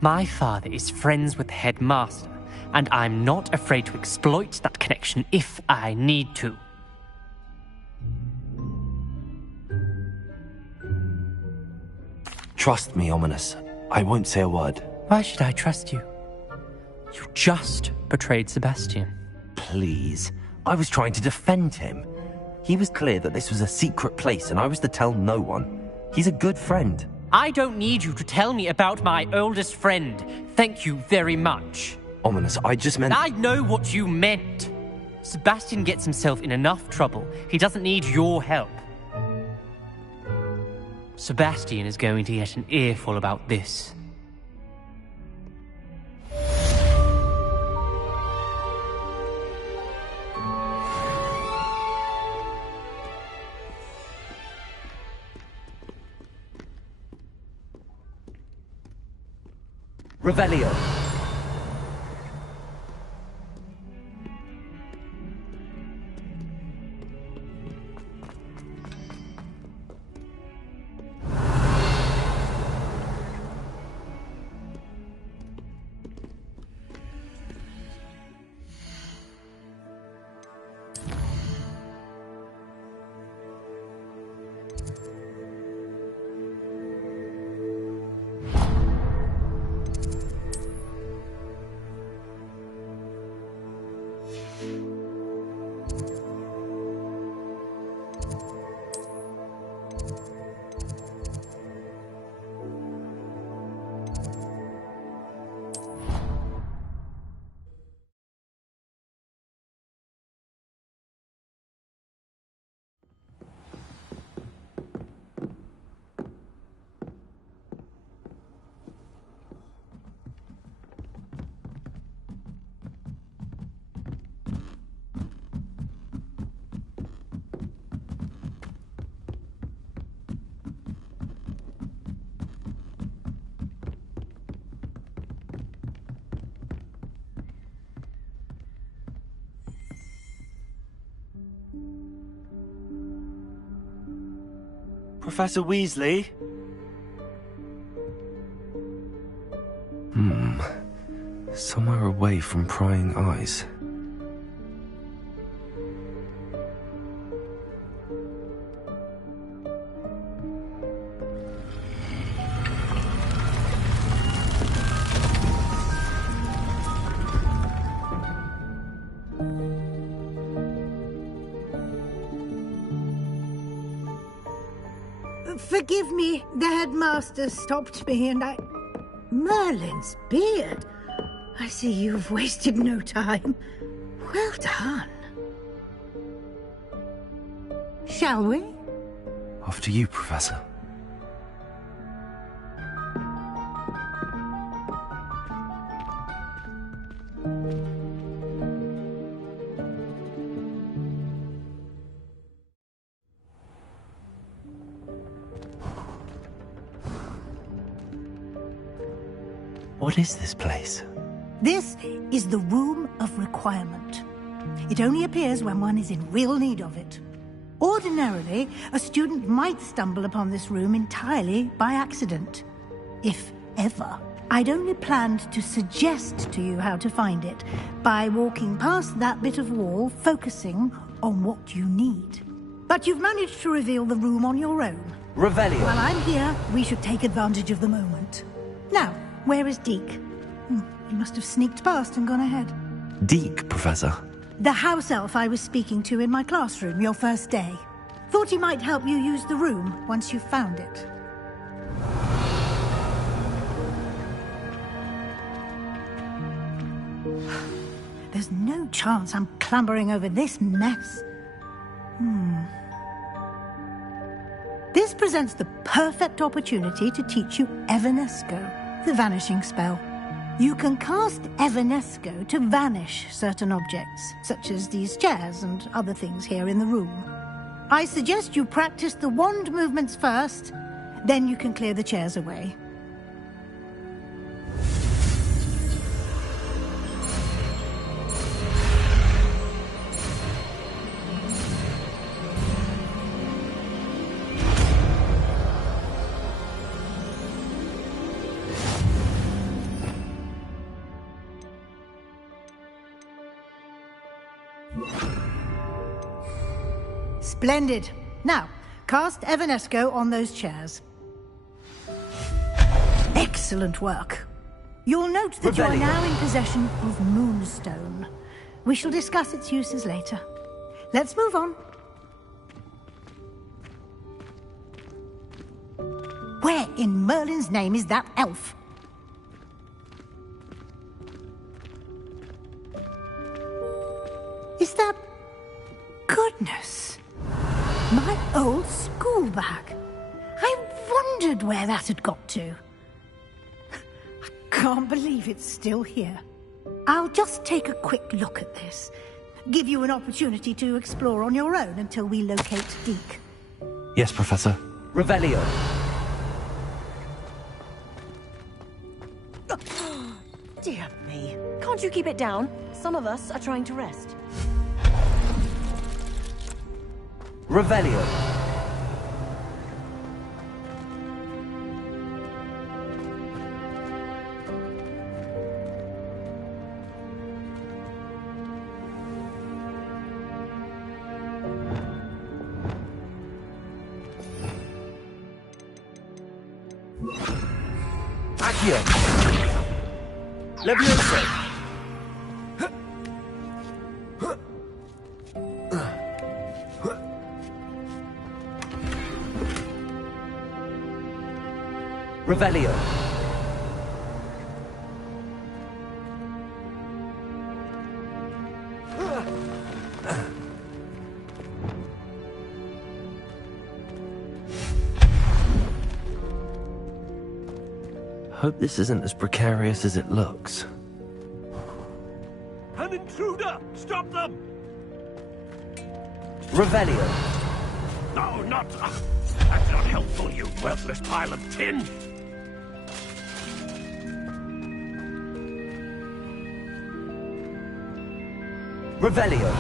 My father is friends with the headmaster, and I'm not afraid to exploit that connection if I need to. Trust me, Ominous. I won't say a word. Why should I trust you? You just betrayed Sebastian. Please. I was trying to defend him. He was clear that this was a secret place and I was to tell no one. He's a good friend. I don't need you to tell me about my oldest friend. Thank you very much. Ominous, I just meant... I know what you meant. Sebastian gets himself in enough trouble. He doesn't need your help. Sebastian is going to get an earful about this. Revelio. Professor Weasley? Somewhere away from prying eyes. Forgive me, the headmaster stopped me and I... Merlin's beard. I see you've wasted no time. Well done. Shall we? After you, Professor. What is this place? This is the Room of Requirement. It only appears when one is in real need of it. Ordinarily, a student might stumble upon this room entirely by accident. If ever. I'd only planned to suggest to you how to find it by walking past that bit of wall, focusing on what you need. But you've managed to reveal the room on your own. Revelio. While I'm here, we should take advantage of the moment. Now, where is Deke? He must have sneaked past and gone ahead. Deke, Professor. The house elf I was speaking to in my classroom your first day. Thought he might help you use the room once you found it. There's no chance I'm clambering over this mess. This presents the perfect opportunity to teach you Evanesco, the vanishing spell. You can cast Evanesco to vanish certain objects, such as these chairs and other things here in the room. I suggest you practice the wand movements first, then you can clear the chairs away. Splendid. Now, cast Evanesco on those chairs. Excellent work. You'll note that you are now in possession of Moonstone. We shall discuss its uses later. Let's move on. Where in Merlin's name is that elf? Is that... Goodness. My old school bag. I wondered where that had got to. I can't believe it's still here. I'll just take a quick look at this. Give you an opportunity to explore on your own until we locate Deke. Yes, Professor. Revelio. Dear me. Can't you keep it down? Some of us are trying to rest. Revelio. Accio. Levioso. Revelio. Hope this isn't as precarious as it looks. An intruder! Stop them! Revelio. No, not... that's not helpful, you worthless pile of tin! Revelio.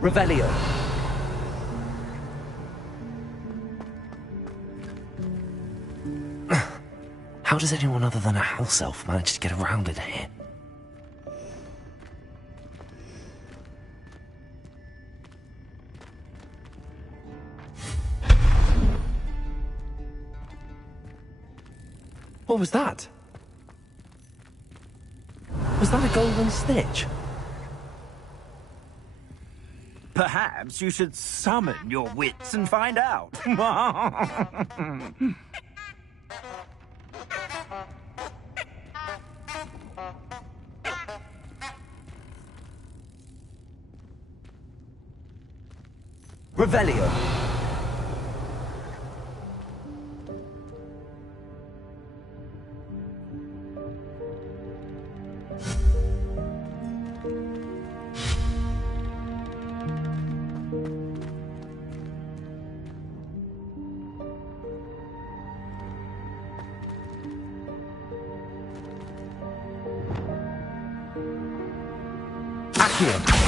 Revelio. How does anyone other than a house elf manage to get around in here? What was that? Was that a golden snitch? Perhaps you should summon your wits and find out. Revelio. Accio.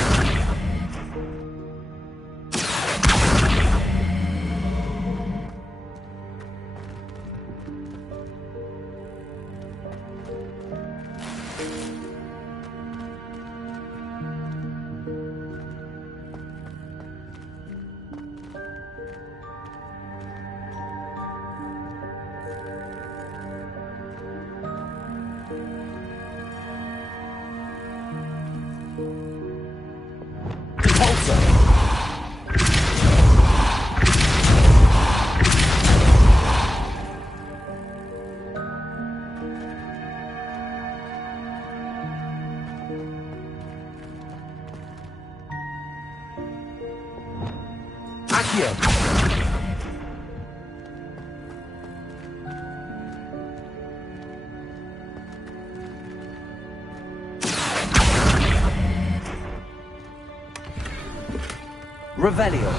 Revelio.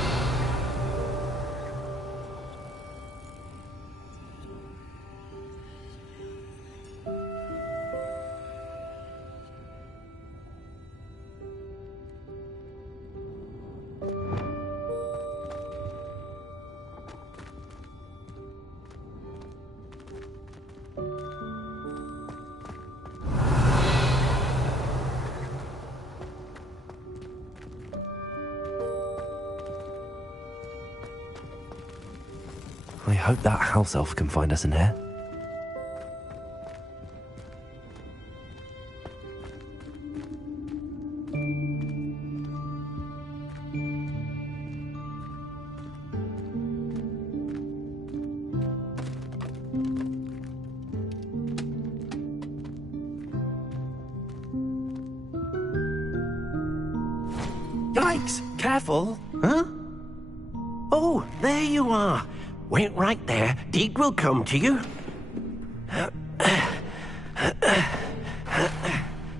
I hope that house elf can find us in here. Yikes! Careful! Huh? Oh, there you are. Wait right there. Deke will come to you.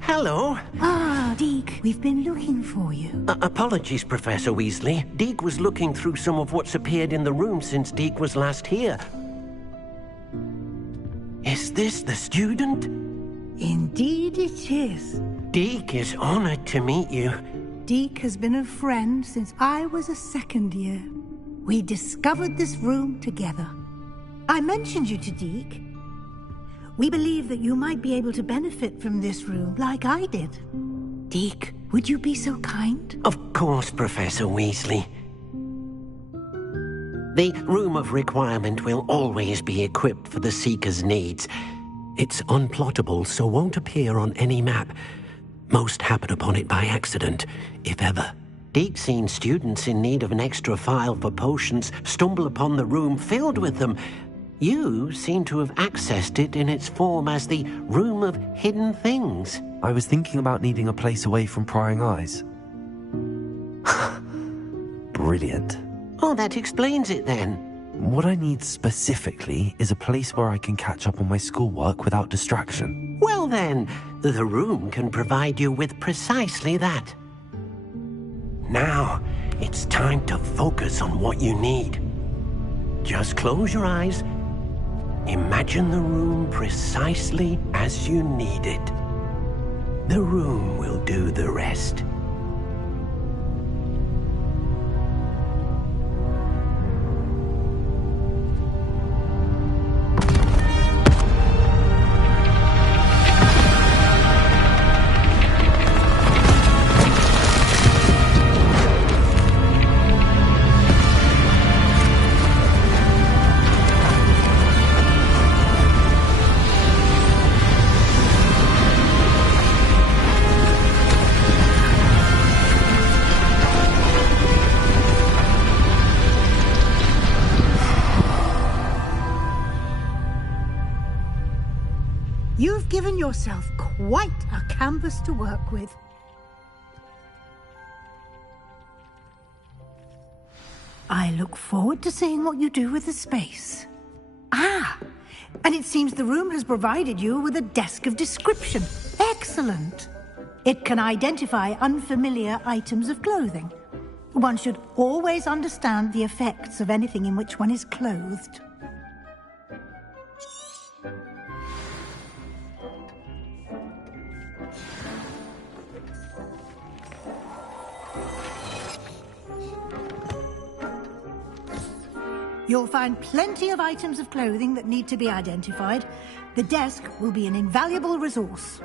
Hello. Ah, Deke, we've been looking for you. Apologies, Professor Weasley. Deke was looking through some of what's appeared in the room since Deke was last here. Is this the student? Indeed it is. Deke is honored to meet you. Deke has been a friend since I was a second year. We discovered this room together. I mentioned you to Deke. We believe that you might be able to benefit from this room like I did. Deke, would you be so kind? Of course, Professor Weasley. The Room of Requirement will always be equipped for the Seeker's needs. It's unplottable, so won't appear on any map. Most happen upon it by accident, if ever. Deke's seen students in need of an extra file for potions stumble upon the room filled with them. You seem to have accessed it in its form as the Room of Hidden Things. I was thinking about needing a place away from prying eyes. Brilliant. Oh, that explains it then. What I need specifically is a place where I can catch up on my schoolwork without distraction. Well then, the room can provide you with precisely that. Now, it's time to focus on what you need. Just close your eyes. Imagine the room precisely as you need it. The room will do the rest. You've given yourself quite a canvas to work with. I look forward to seeing what you do with the space. Ah, and it seems the room has provided you with a desk of description. Excellent. It can identify unfamiliar items of clothing. One should always understand the effects of anything in which one is clothed. You'll find plenty of items of clothing that need to be identified. The desk will be an invaluable resource.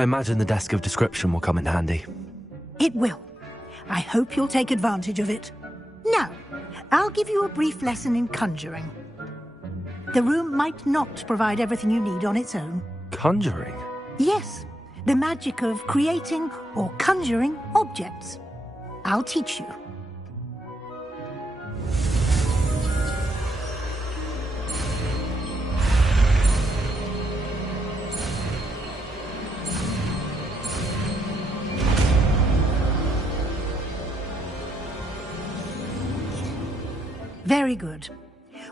I imagine the desk of description will come in handy. It will. I hope you'll take advantage of it. Now, I'll give you a brief lesson in conjuring. The room might not provide everything you need on its own. Conjuring? Yes, the magic of creating or conjuring objects. I'll teach you. Very good.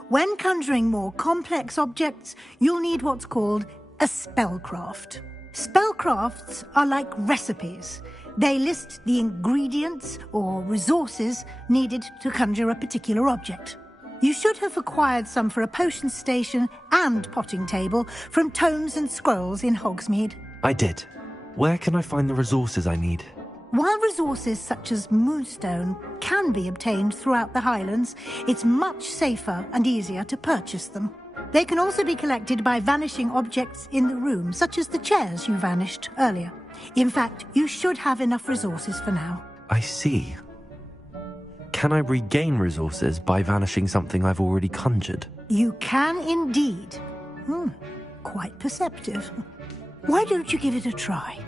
When conjuring more complex objects, you'll need what's called a spellcraft. Spellcrafts are like recipes. They list the ingredients or resources needed to conjure a particular object. You should have acquired some for a potion station and potting table from tomes and scrolls in Hogsmeade. I did. Where can I find the resources I need? While resources such as moonstone can be obtained throughout the Highlands, it's much safer and easier to purchase them. They can also be collected by vanishing objects in the room, such as the chairs you vanished earlier. In fact, you should have enough resources for now. I see. Can I regain resources by vanishing something I've already conjured? You can indeed. Quite perceptive. Why don't you give it a try?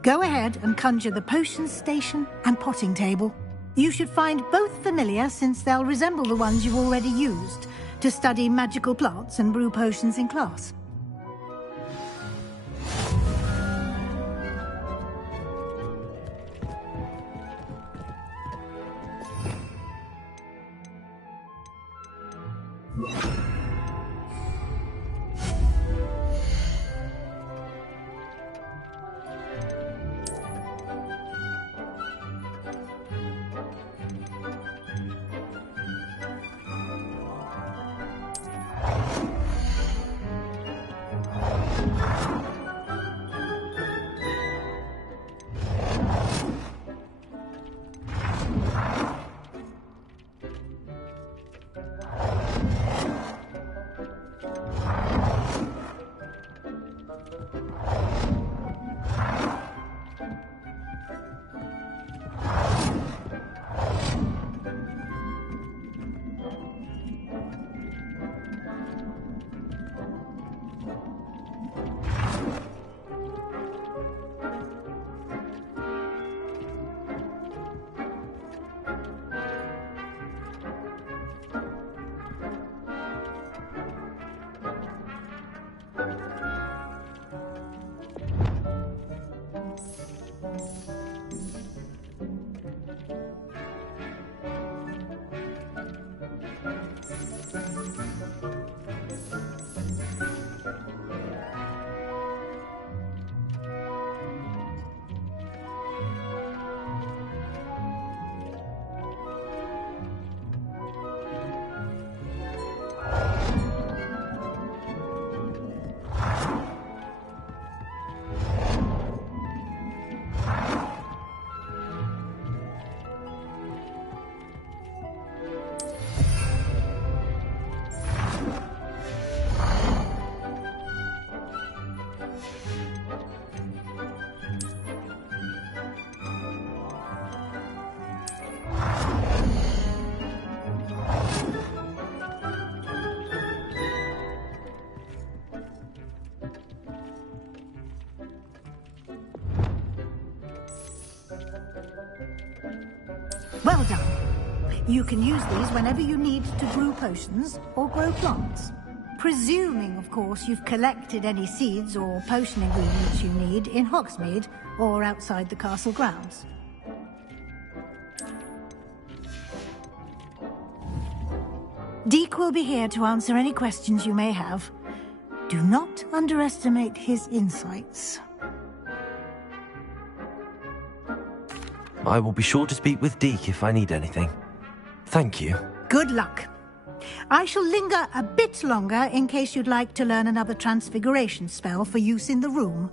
Go ahead and conjure the potion station and potting table. You should find both familiar, since they'll resemble the ones you've already used to study magical plants and brew potions in class. Well done. You can use these whenever you need to brew potions or grow plants. Presuming, of course, you've collected any seeds or potion ingredients you need in Hogsmeade or outside the castle grounds. Deke will be here to answer any questions you may have. Do not underestimate his insights. I will be sure to speak with Deke if I need anything. Thank you. Good luck. I shall linger a bit longer in case you'd like to learn another transfiguration spell for use in the room.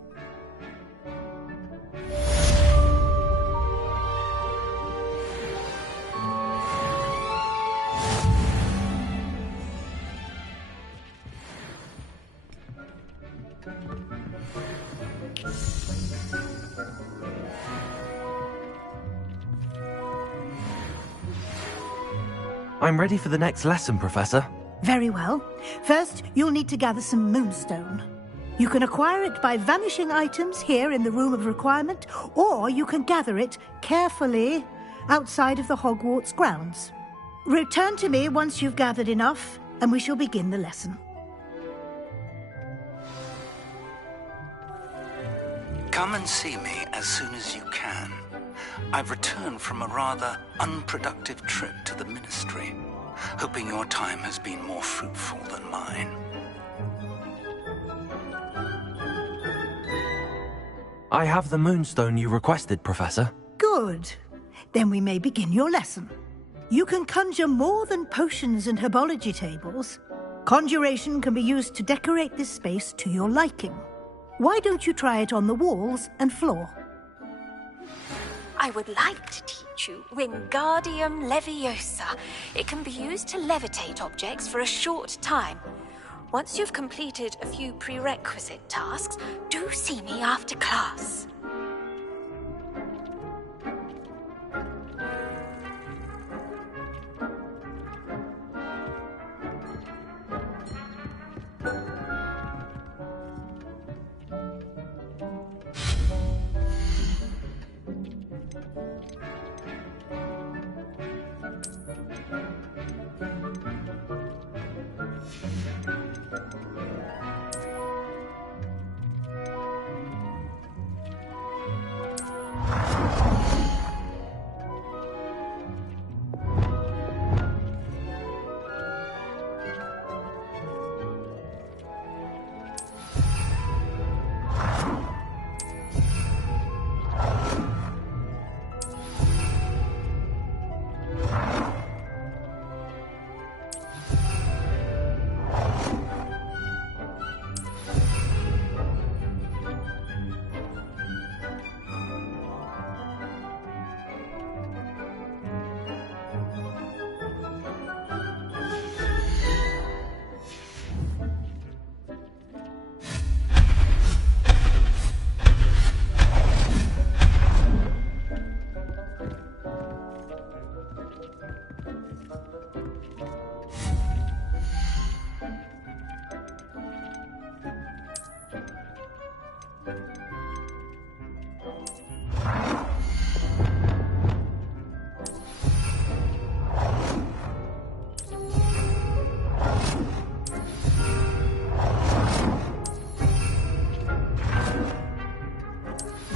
I'm ready for the next lesson, Professor. Very well. First, you'll need to gather some moonstone. You can acquire it by vanishing items here in the Room of Requirement, or you can gather it carefully outside of the Hogwarts grounds. Return to me once you've gathered enough, and we shall begin the lesson. Come and see me as soon as you can. I've returned from a rather unproductive trip to the Ministry, hoping your time has been more fruitful than mine. I have the moonstone you requested, Professor. Good. Then we may begin your lesson. You can conjure more than potions and herbology tables. Conjuration can be used to decorate this space to your liking. Why don't you try it on the walls and floor? I would like to teach you Wingardium Leviosa. It can be used to levitate objects for a short time. Once you've completed a few prerequisite tasks, do see me after class.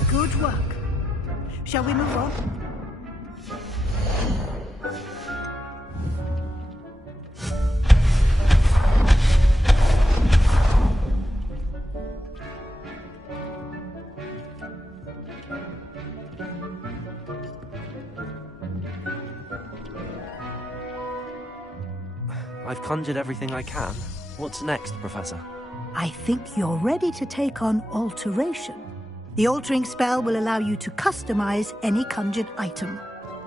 Good work. Shall we move on? I've conjured everything I can. What's next, Professor? I think you're ready to take on alteration. The altering spell will allow you to customize any conjured item.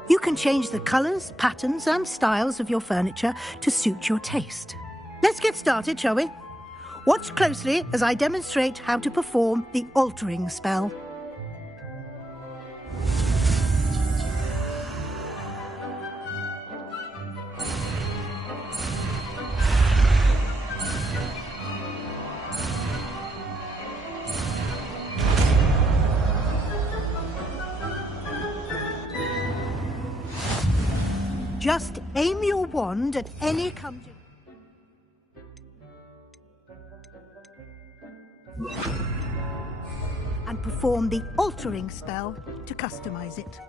You can change the colors, patterns, and styles of your furniture to suit your taste. Let's get started, shall we? Watch closely as I demonstrate how to perform the altering spell. Just aim your wand at any conjured... and perform the altering spell to customize it.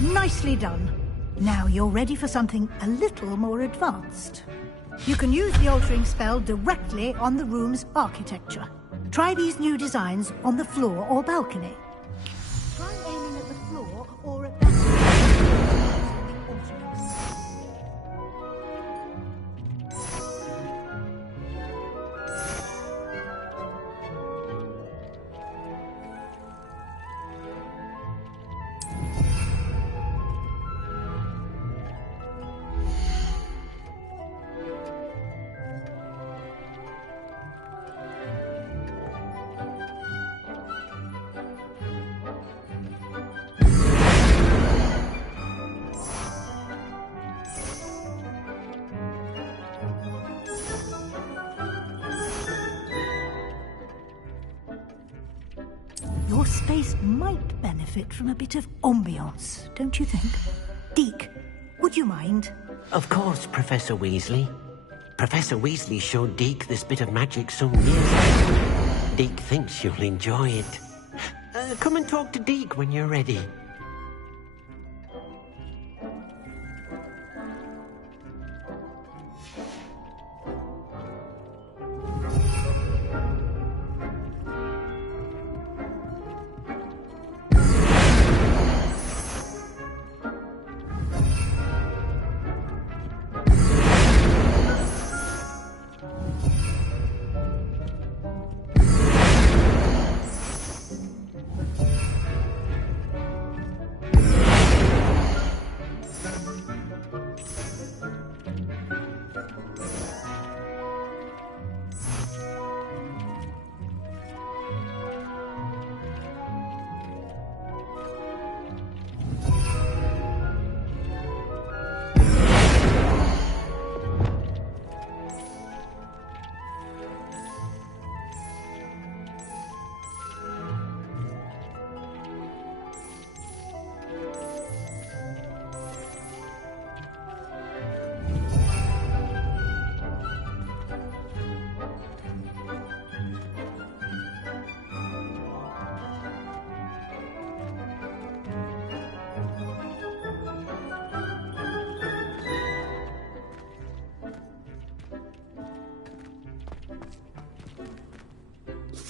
Nicely done. Now you're ready for something a little more advanced. You can use the altering spell directly on the room's architecture. Try these new designs on the floor or balcony. Try aiming at the floor or at the... Your space might benefit from a bit of ambiance, don't you think? Deke, would you mind? Of course, Professor Weasley. Professor Weasley showed Deke this bit of magic some years ago. Deke thinks you'll enjoy it. Come and talk to Deke when you're ready.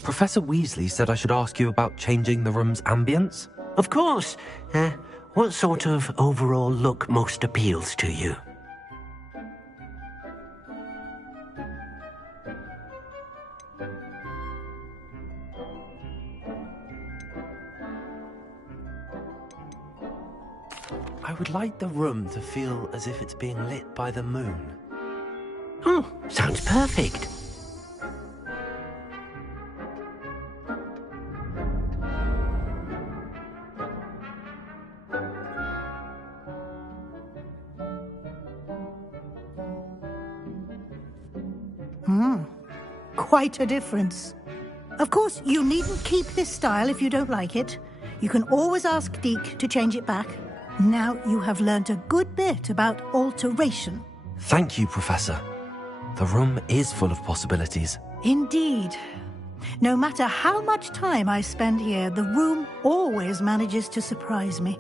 Professor Weasley said I should ask you about changing the room's ambience. Of course. What sort of overall look most appeals to you? I would like the room to feel as if it's being lit by the moon. Oh, sounds perfect. Quite a difference. Of course, you needn't keep this style if you don't like it. You can always ask Deke to change it back. Now you have learnt a good bit about alteration. Thank you, Professor. The room is full of possibilities. Indeed. No matter how much time I spend here, the room always manages to surprise me.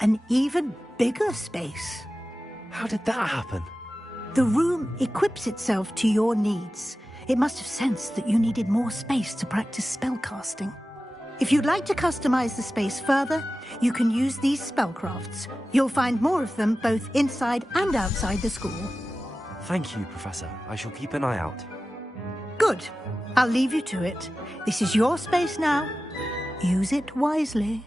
An even bigger space. How did that happen? The room equips itself to your needs. It must have sensed that you needed more space to practice spellcasting. If you'd like to customize the space further, you can use these spellcrafts. You'll find more of them both inside and outside the school. Thank you, Professor. I shall keep an eye out. Good. I'll leave you to it. This is your space now. Use it wisely.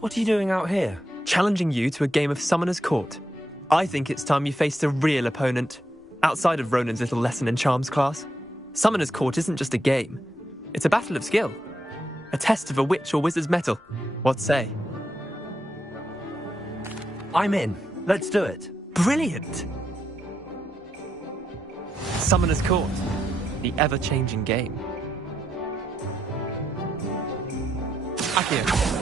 What are you doing out here? Challenging you to a game of Summoner's Court. I think it's time you faced a real opponent, outside of Ronan's little lesson in charms class. Summoner's Court isn't just a game. It's a battle of skill. A test of a witch or wizard's mettle. What say? I'm in. Let's do it. Brilliant! Summoner's Court. The ever-changing game. Akio.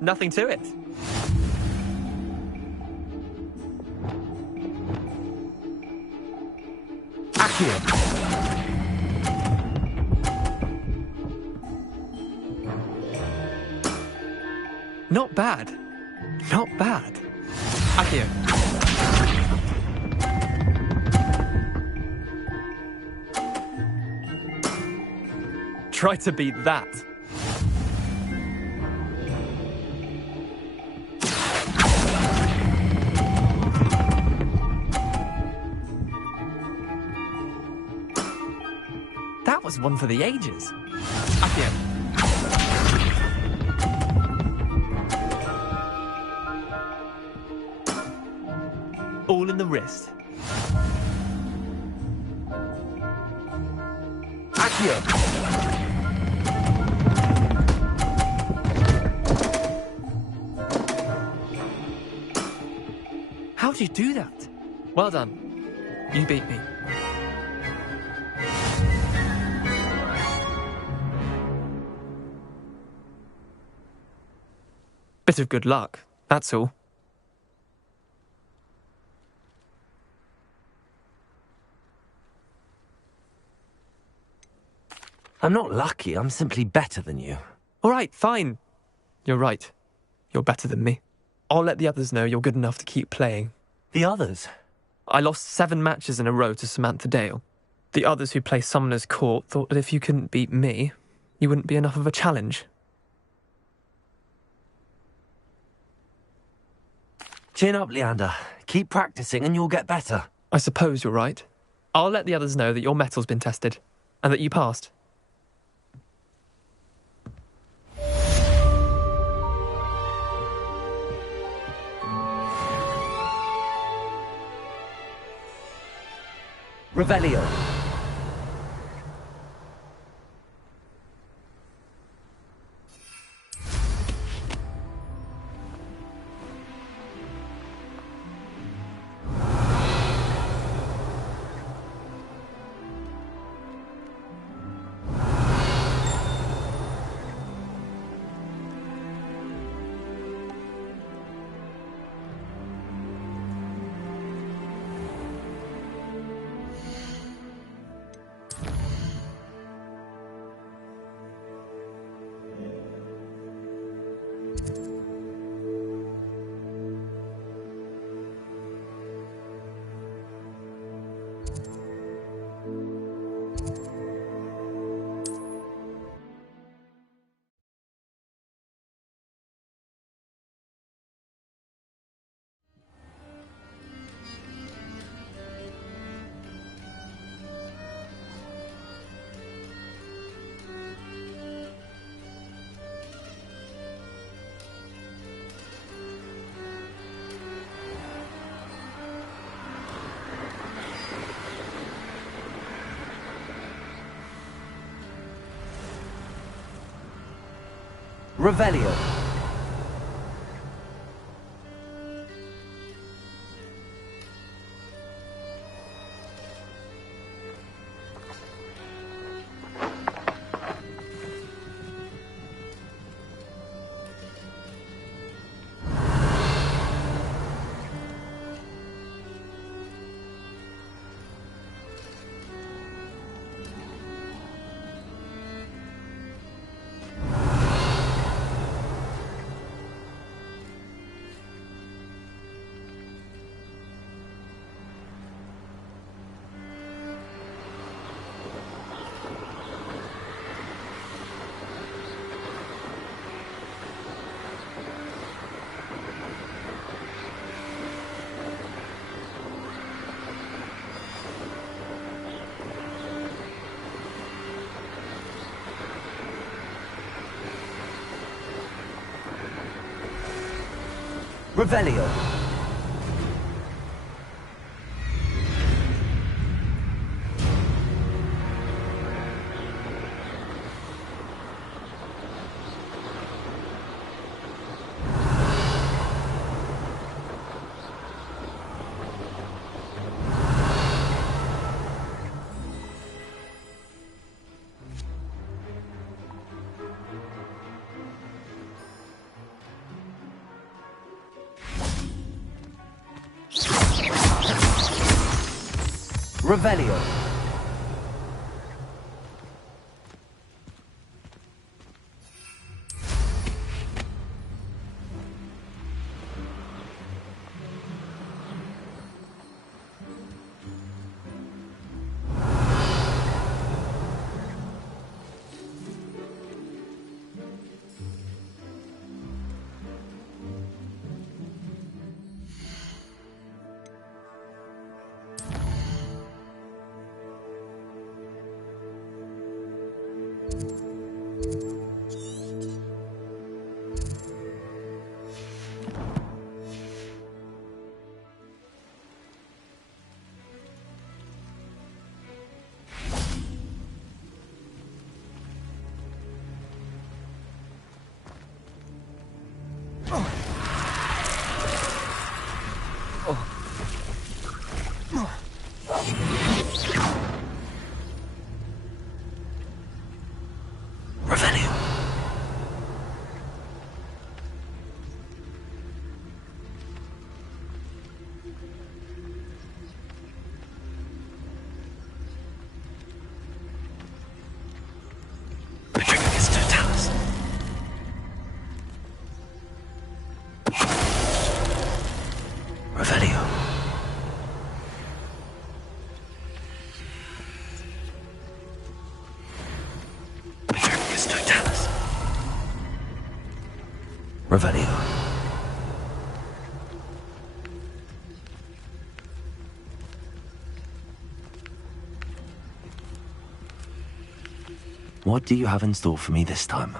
Nothing to it. Akio. Not bad. Not bad. Akio. Try to beat that. That was one for the ages. Akio. All in the wrist. Akio. How do you do that? Well done. You beat me. Bit of good luck, that's all. I'm not lucky, I'm simply better than you. All right, fine. You're right. You're better than me. I'll let the others know you're good enough to keep playing. The others? I lost 7 matches in a row to Samantha Dale. The others who play Summoner's Court thought that if you couldn't beat me, you wouldn't be enough of a challenge. Chin up, Leander. Keep practicing and you'll get better. I suppose you're right. I'll let the others know that your metal's been tested, and that you passed. Revelio. Revelio. Revelio. Revelio. Revelio. What do you have in store for me this time?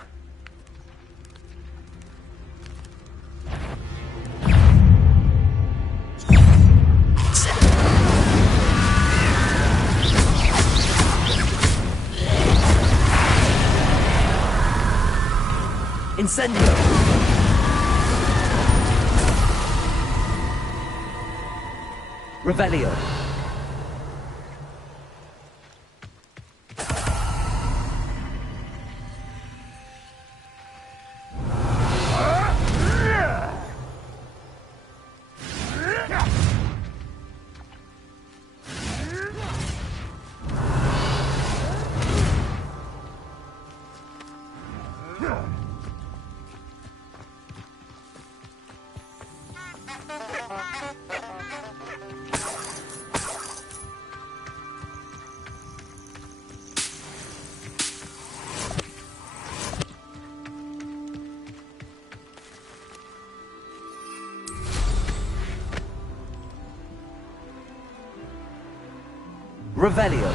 Incendio! Revelio. Revelio.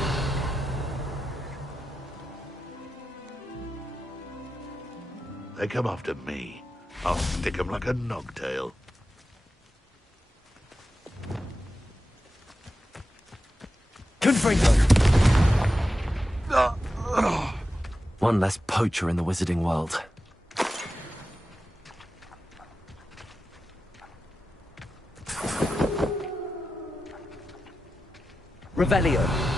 They come after me. I'll stick 'em like a nogtail. Confringo. One less poacher in the wizarding world. Revelio.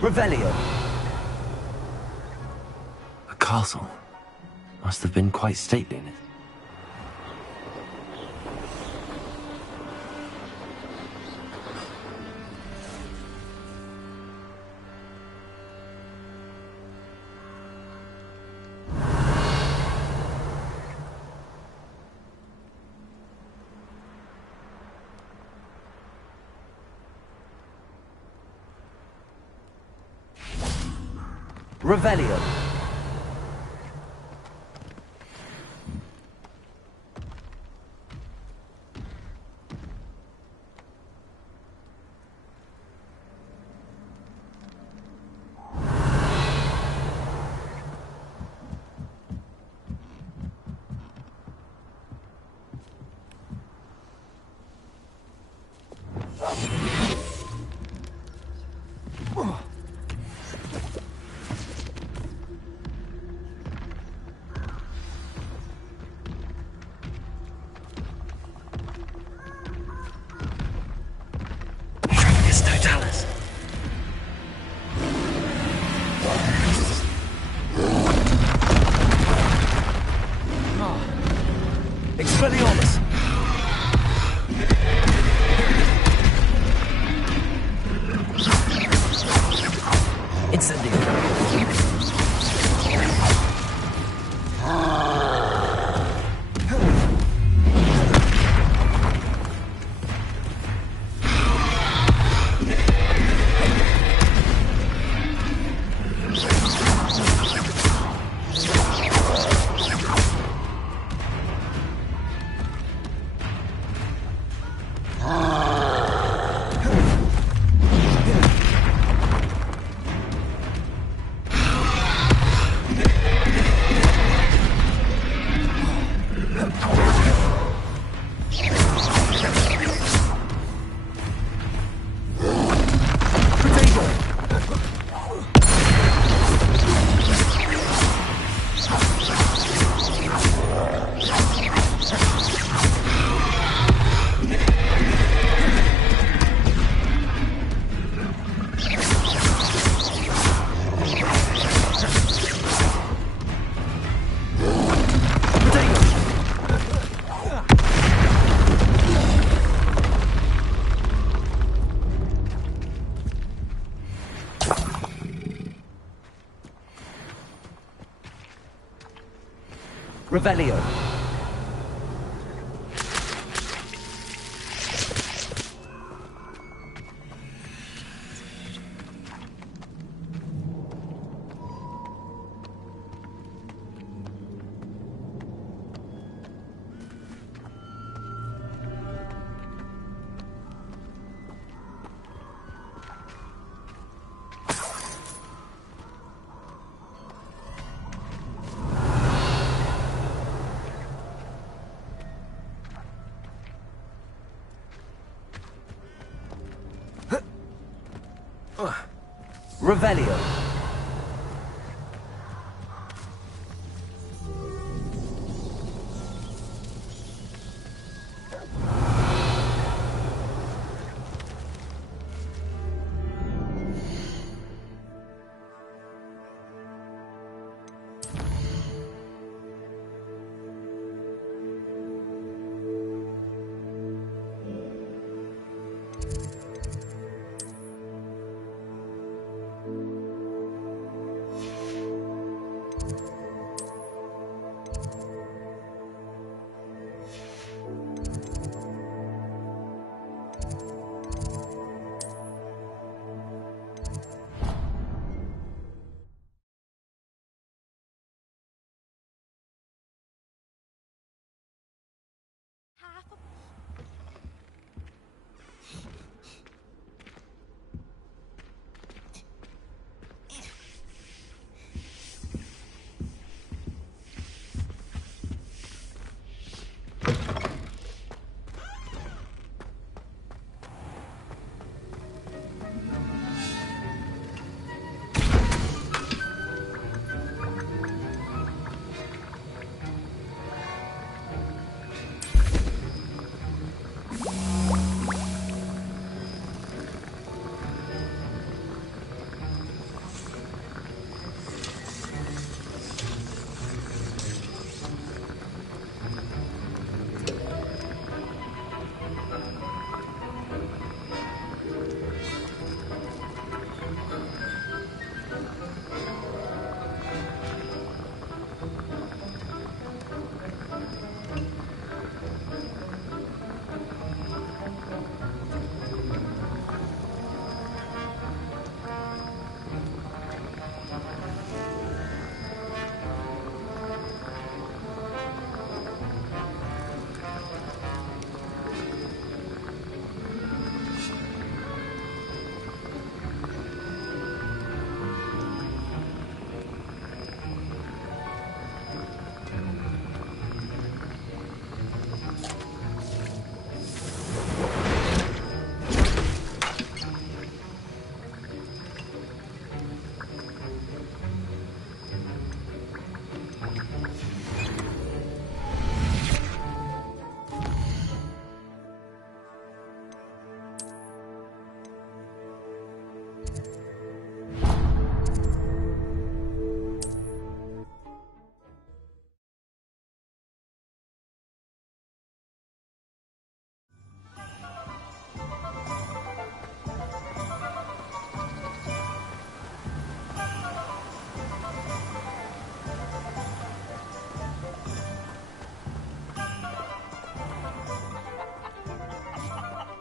Revelio. A castle. Must have been quite stately. Revelio. Expelliarmus! Revelio. Revelio.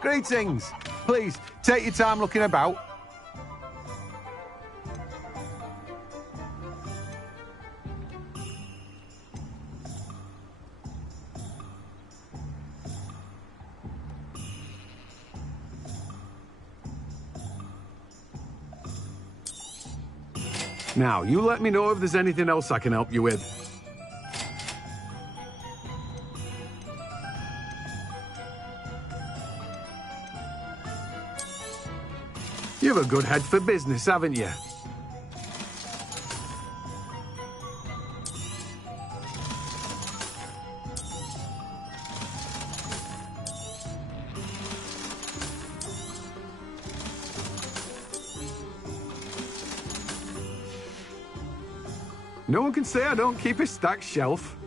Greetings. Please, take your time looking about. Now, you let me know if there's anything else I can help you with. You've a good head for business, haven't you? No one can say I don't keep a stacked shelf.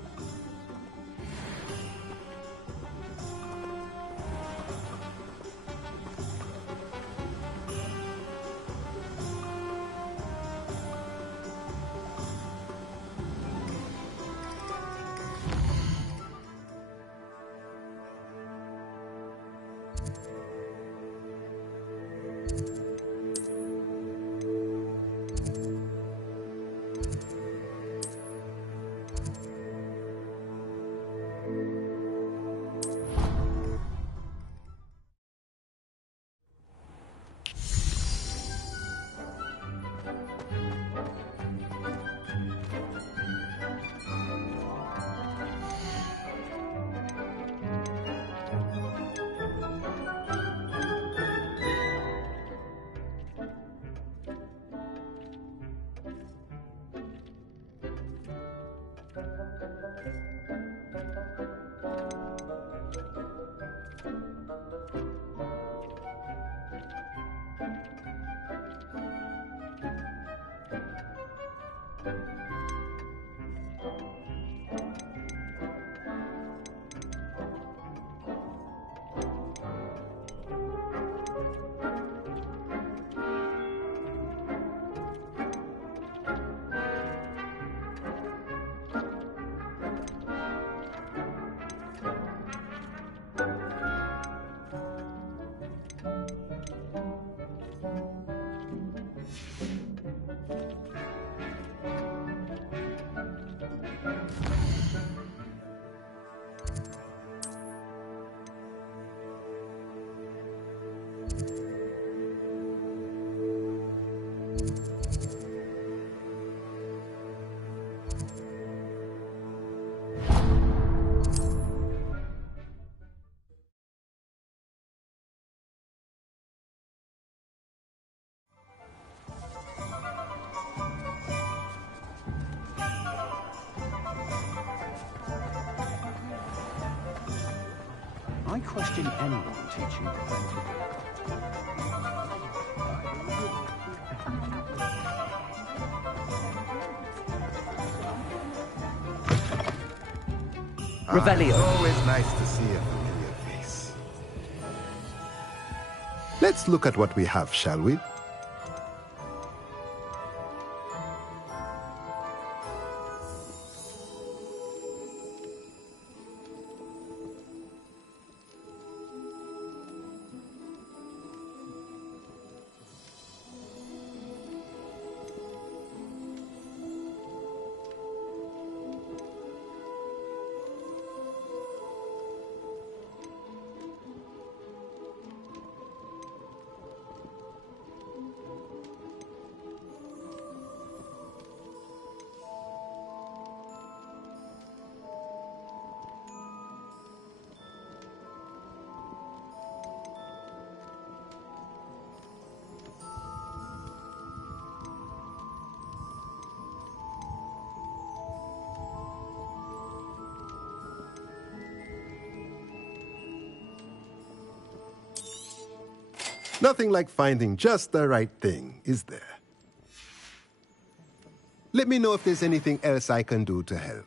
I question anyone teaching plenty. Revelio. Always nice to see a familiar face. Let's look at what we have, shall we? Nothing like finding just the right thing, is there? Let me know if there's anything else I can do to help.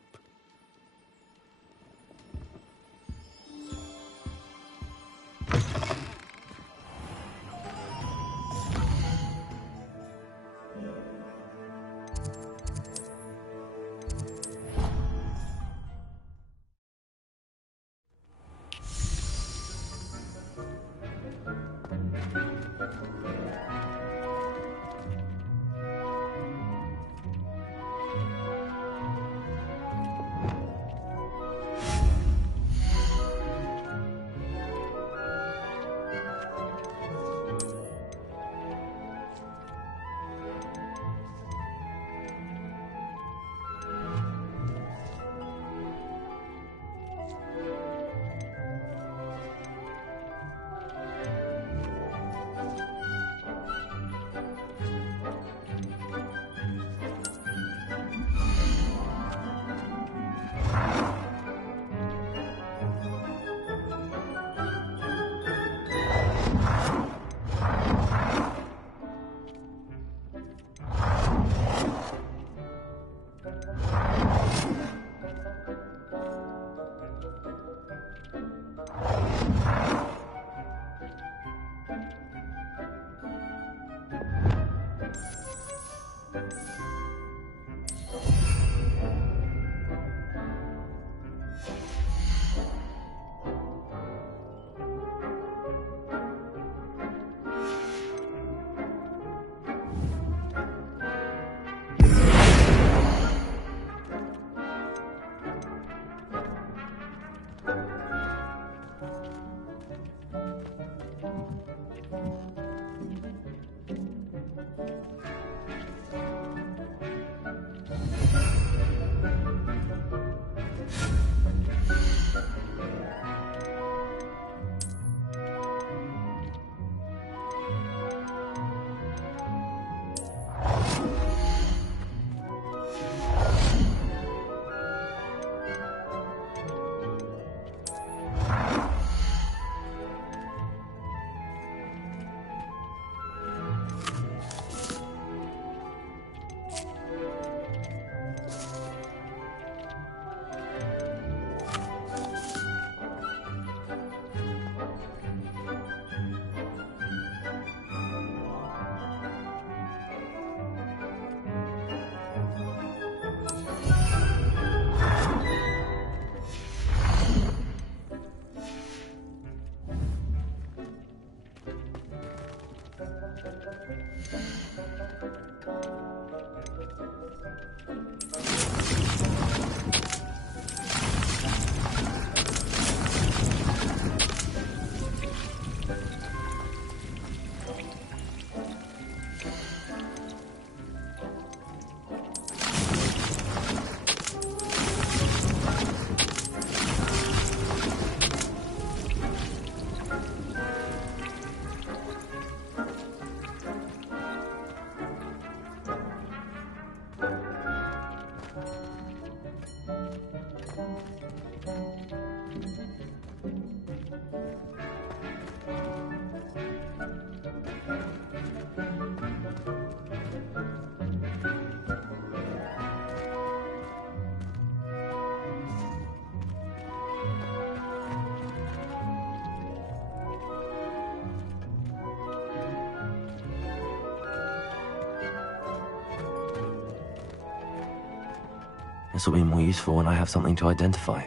This will be more useful when I have something to identify.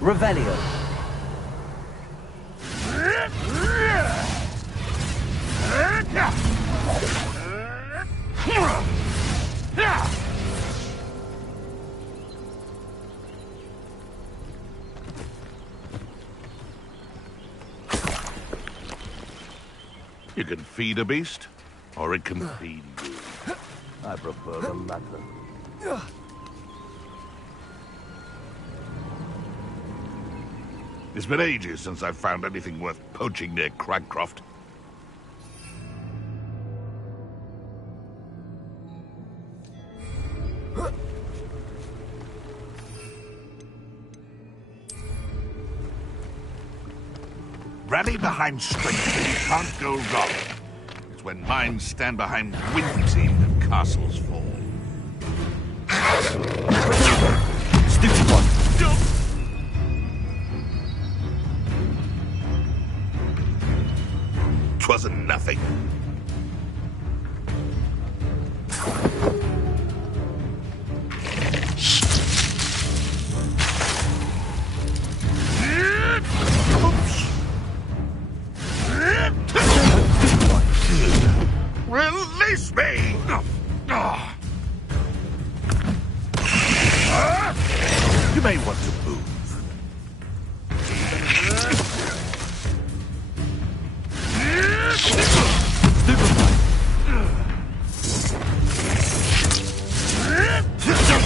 Revelio. You can feed a beast, or it can feed you. I prefer the latter. It's been ages since I've found anything worth poaching near Cragcroft. Rally behind strength and you can't go wrong. It's when minds stand behind whimsy that castles fall. Stupid one! 'Twasn't nothing. You may want to move.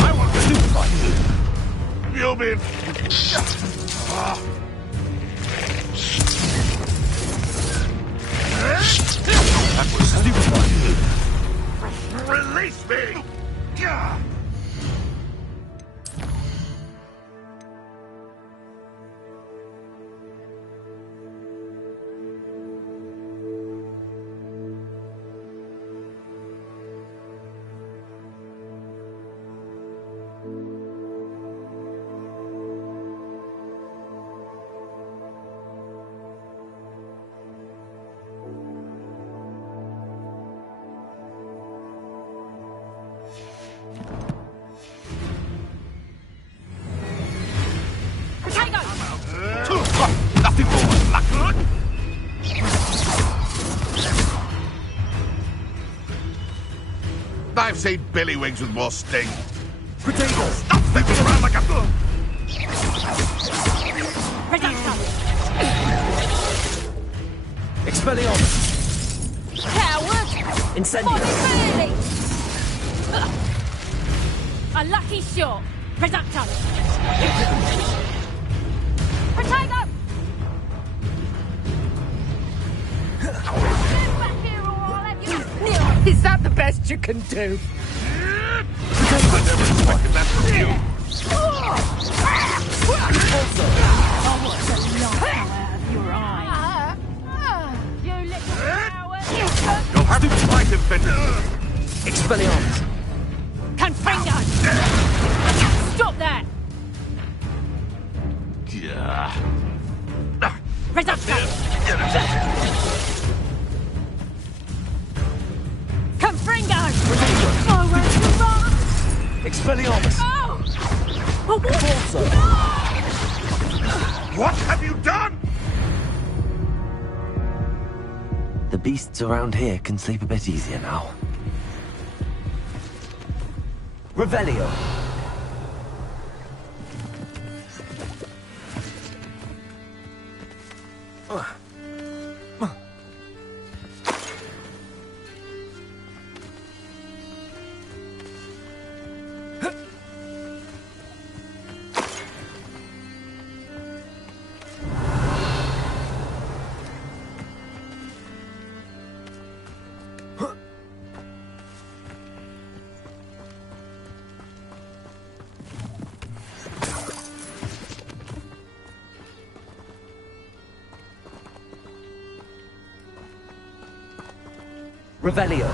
I want to stupefy you. You'll be... That was stupefying. Release me! Nothing more luck. I've seen billywings with more sting. Potatoes! Stop flipping around like a... Expelliarmus! Coward! Incendio! A lucky shot! Reducto! Protego! Is that the best you can do? I never expected that from you. I want to laugh out of your eye. You little coward! You'll have to fight him, Fender. Expelliarmus! Confringo! Stop that! Yeah. Reducto! Confringo! I went too wrong! Expelliarmus! Oh, What have you done? The beasts around here can sleep a bit easier now. Revelio! Revelio.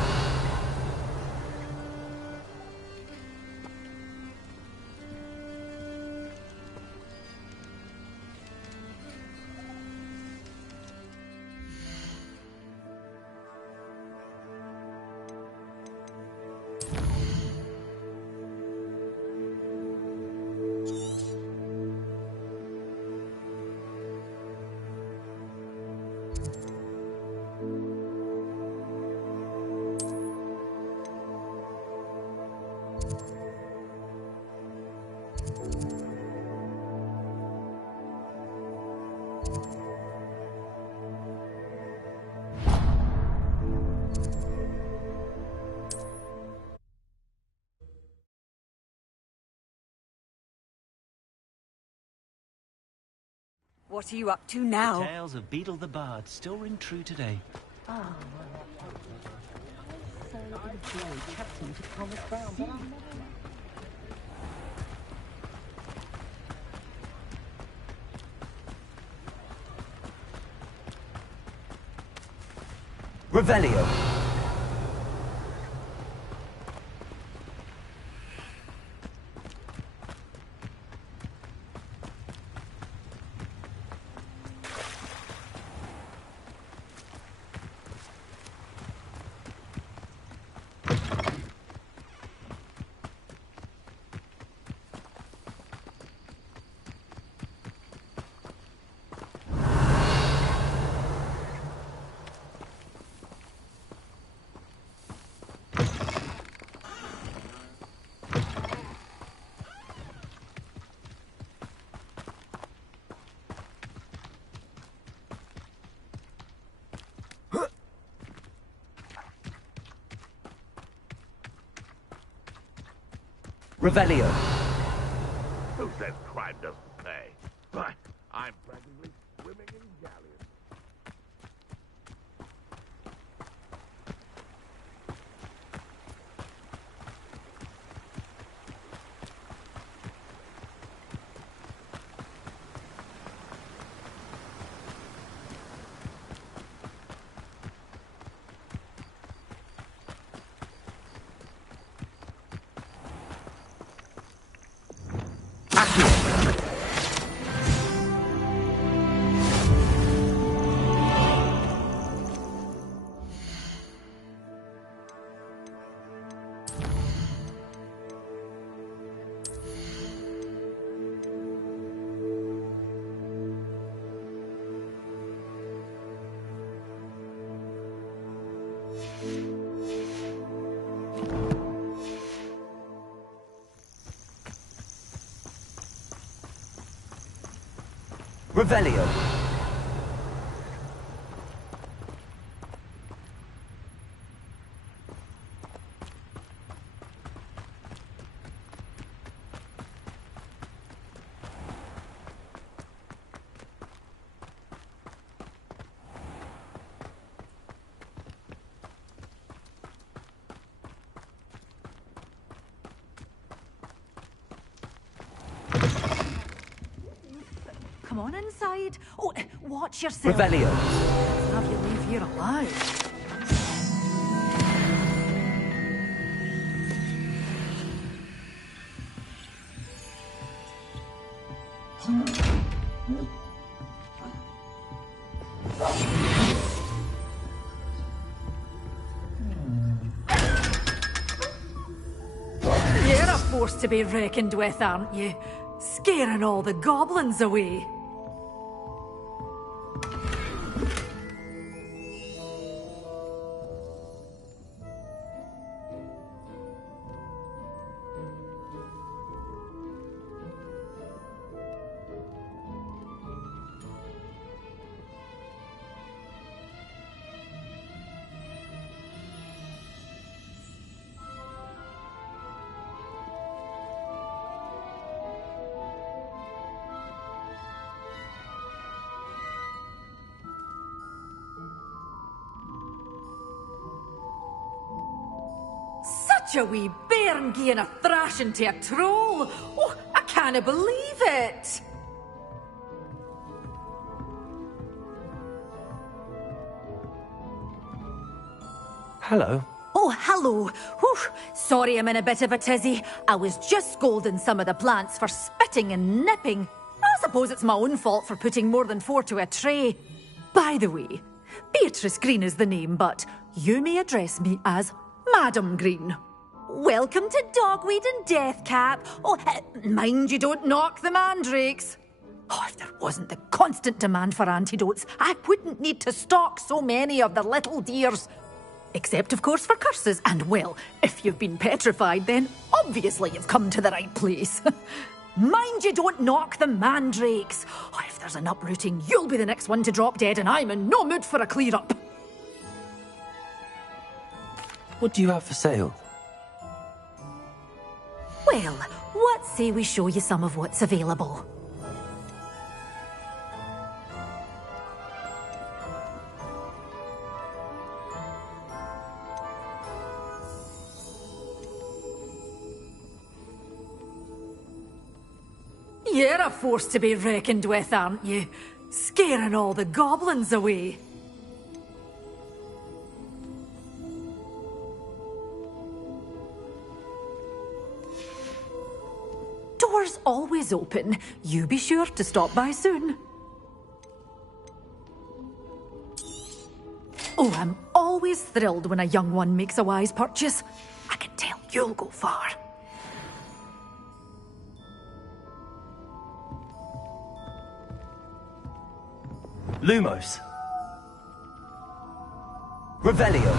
What are you up to now? The tales of Beetle the Bard still ring true today. Oh, so enjoyed chatting to Thomas Brown, but I'm Revelio. Revelio. Who says crime doesn't pay? But I'm practically swimming in galleons. Revelio. Come on inside. Oh, watch yourself. Revelio. Let's have you leave here alive. You're a force to be reckoned with, aren't you? Scaring all the goblins away. Such a wee bairn gieing a thrashing to a troll! Oh, I can't believe it! Hello. Oh, hello. Whew. Sorry I'm in a bit of a tizzy. I was just scolding some of the plants for spitting and nipping. I suppose it's my own fault for putting more than 4 to a tray. By the way, Beatrice Green is the name, but you may address me as Madam Green. Welcome to Dogweed and Deathcap. Oh, mind you don't knock the mandrakes. Oh, if there wasn't the constant demand for antidotes, I wouldn't need to stock so many of the little dears. Except, of course, for curses. And, well, if you've been petrified, then obviously you've come to the right place. Mind you don't knock the mandrakes. Oh, if there's an uprooting, you'll be the next one to drop dead, and I'm in no mood for a clear-up. What do you have for sale? Well, what say we show you some of what's available? You're a force to be reckoned with, aren't you? Scaring all the goblins away. Doors always open. You be sure to stop by soon. Oh, I'm always thrilled when a young one makes a wise purchase. I can tell you'll go far. Lumos. Revelio.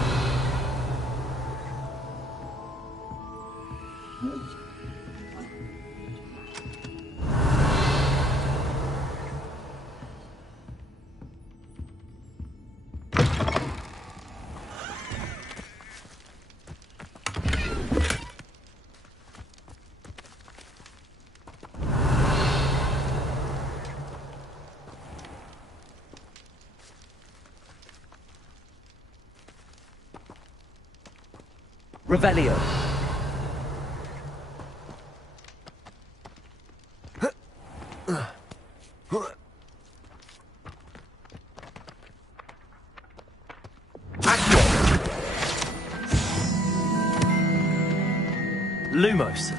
Revelio. Lumos.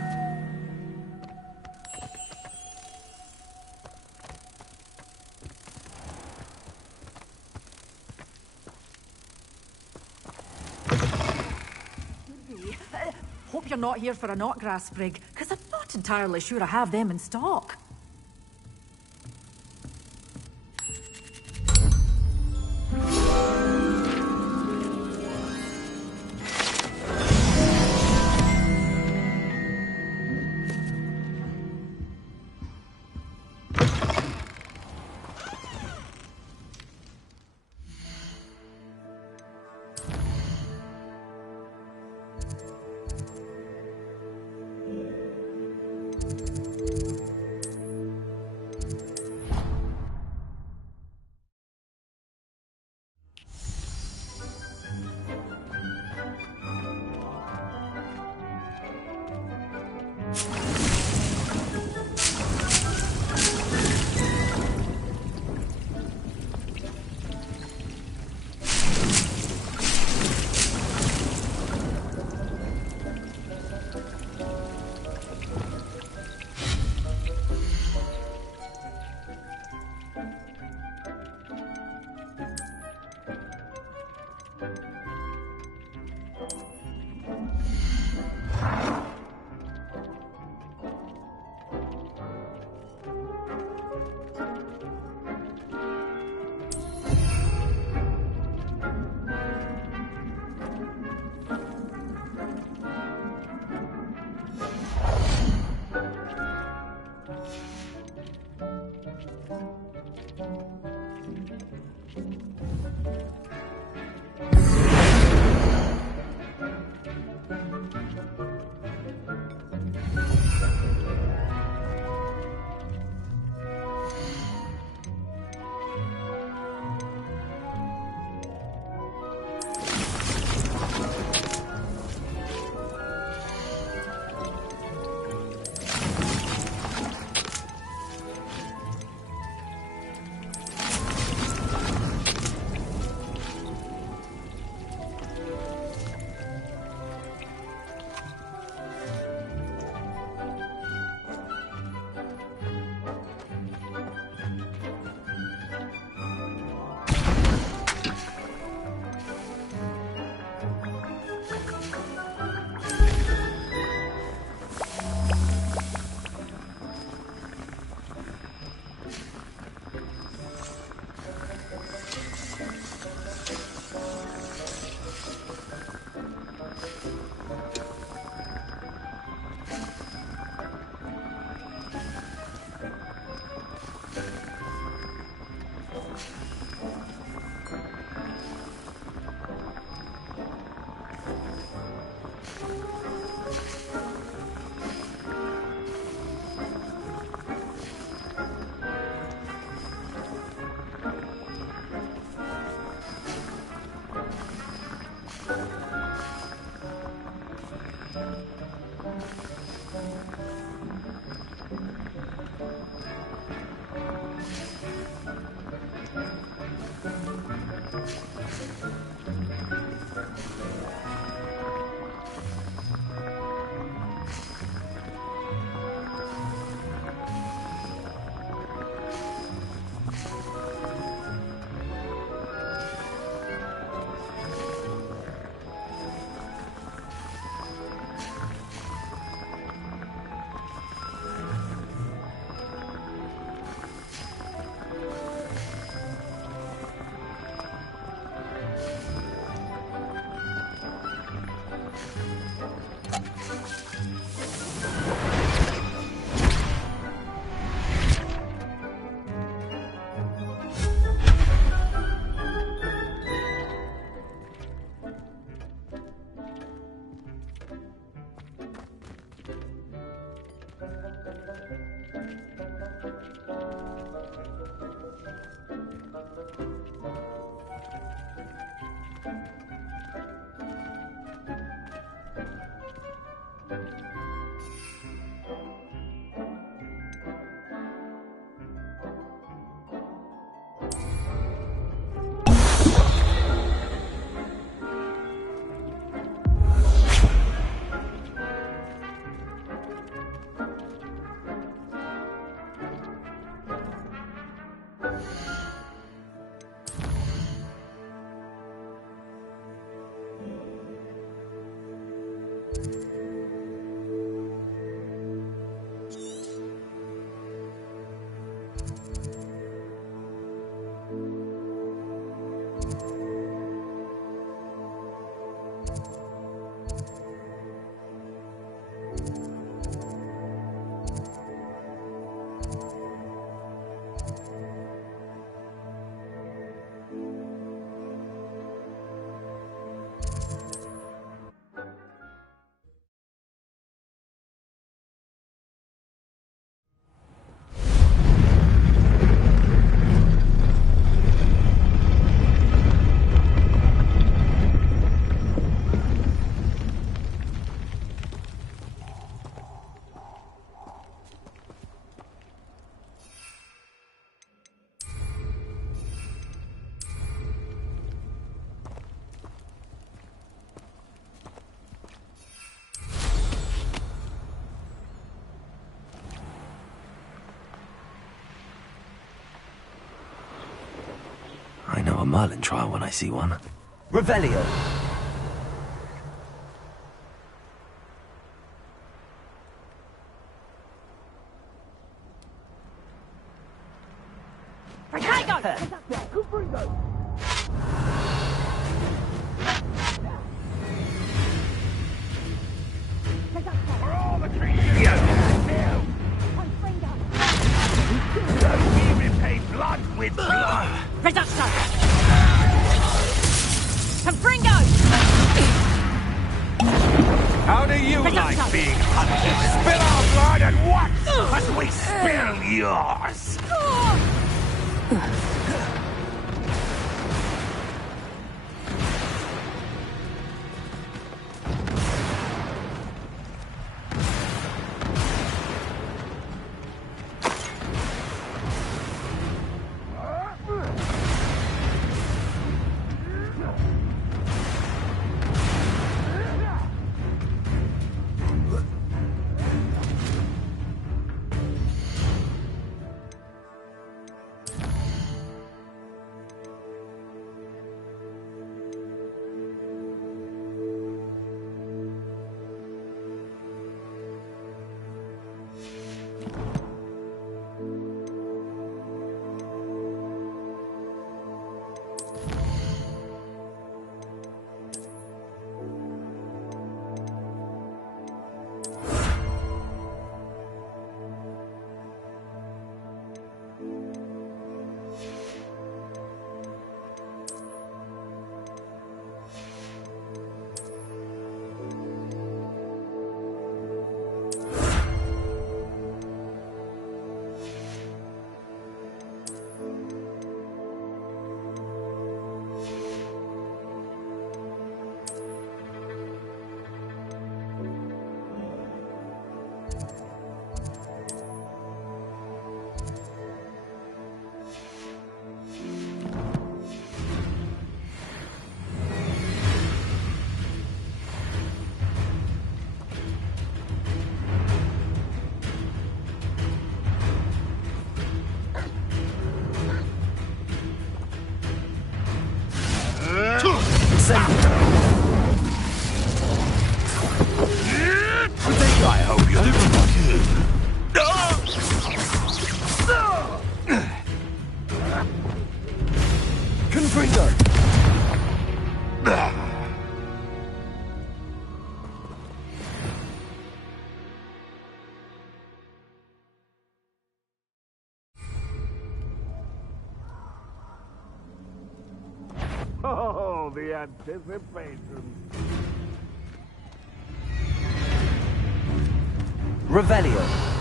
Hope you're not here for a knotgrass sprig, because I'm not entirely sure I have them in stock. a Merlin trial when I see one. Revelio. How do you like being hunted? Spill our blood and watch as we spill yours! I hope you Confringo. Oh, the anticipation. Revelio.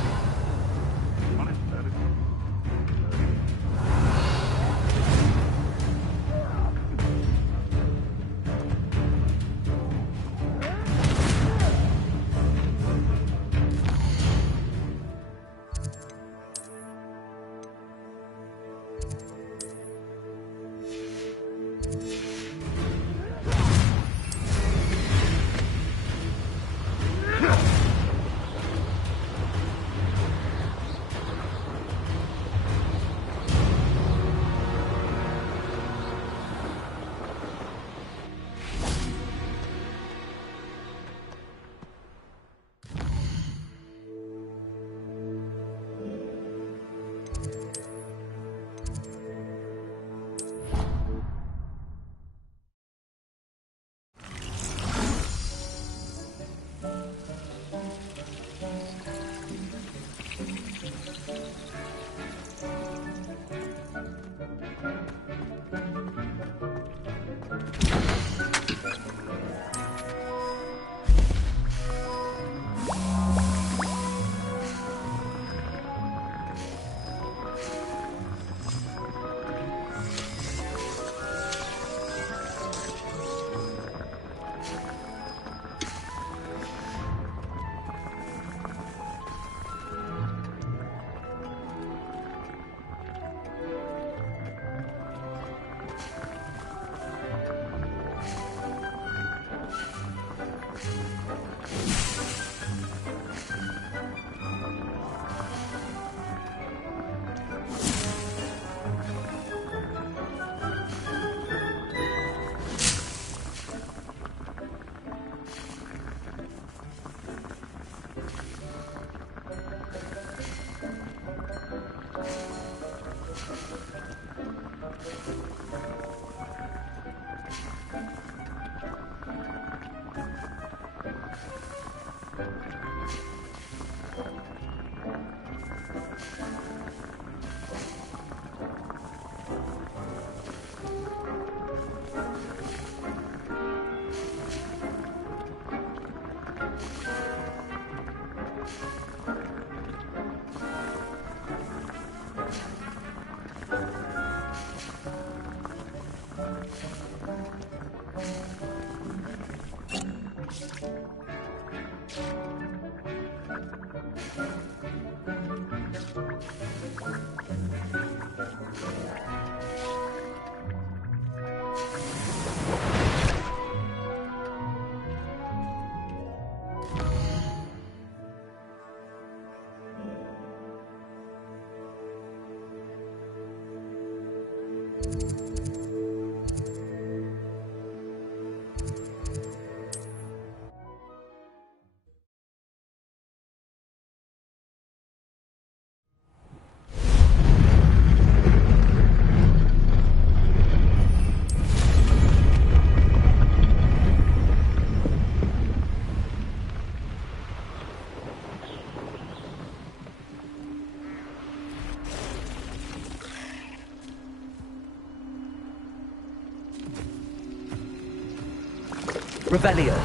Revelio.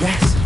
Yes.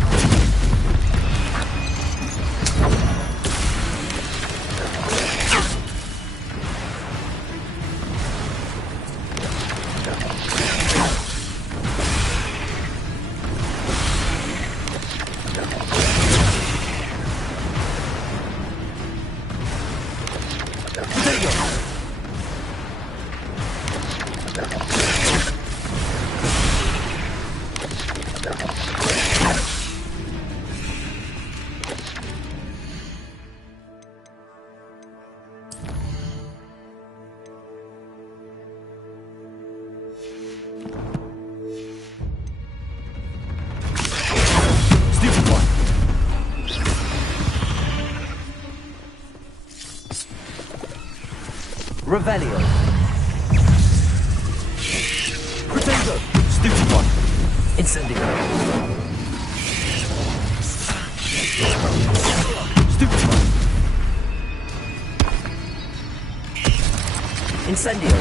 Revelio. Protego! Stupid one! Incendio! Stupid one! Incendio.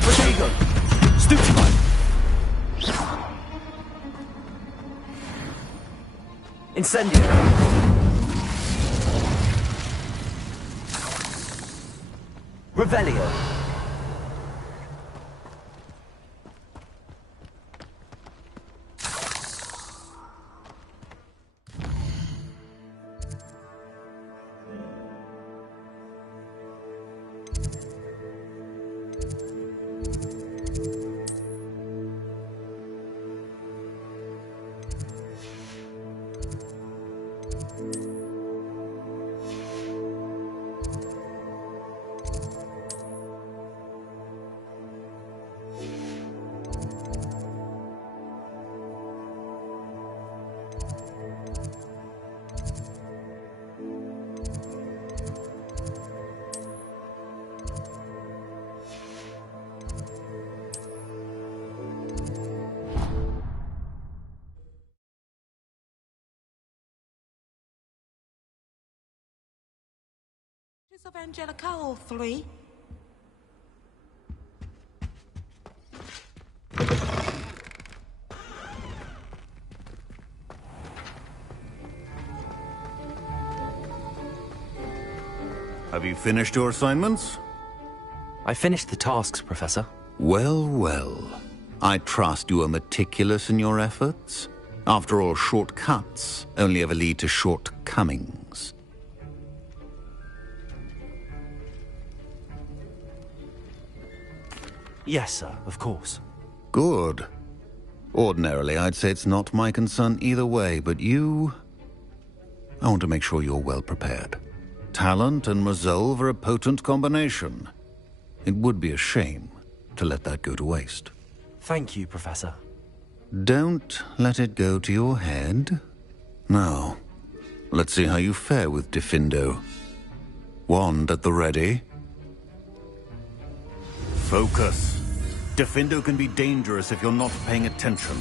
Protego! Stupid one! Incendio. Revelio. Of Angelica, all three. Have you finished your assignments? I finished the tasks, Professor. Well, well. I trust you are meticulous in your efforts. After all, shortcuts only ever lead to shortcomings. Yes, sir, of course. Good. Ordinarily, I'd say it's not my concern either way, but you... I want to make sure you're well prepared. Talent and resolve are a potent combination. It would be a shame to let that go to waste. Thank you, Professor. Don't let it go to your head. Now, let's see how you fare with Diffindo. Wand at the ready. Focus. Diffindo can be dangerous if you're not paying attention.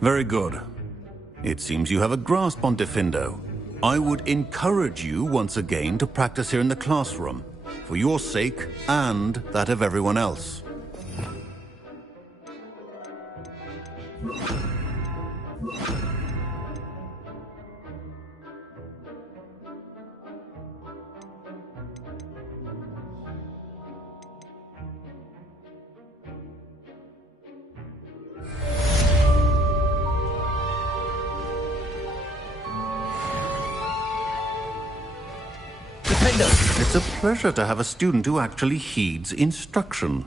Very good. It seems you have a grasp on Diffindo. I would encourage you once again to practice here in the classroom, for your sake and that of everyone else. Defendo! It's a pleasure to have a student who actually heeds instruction.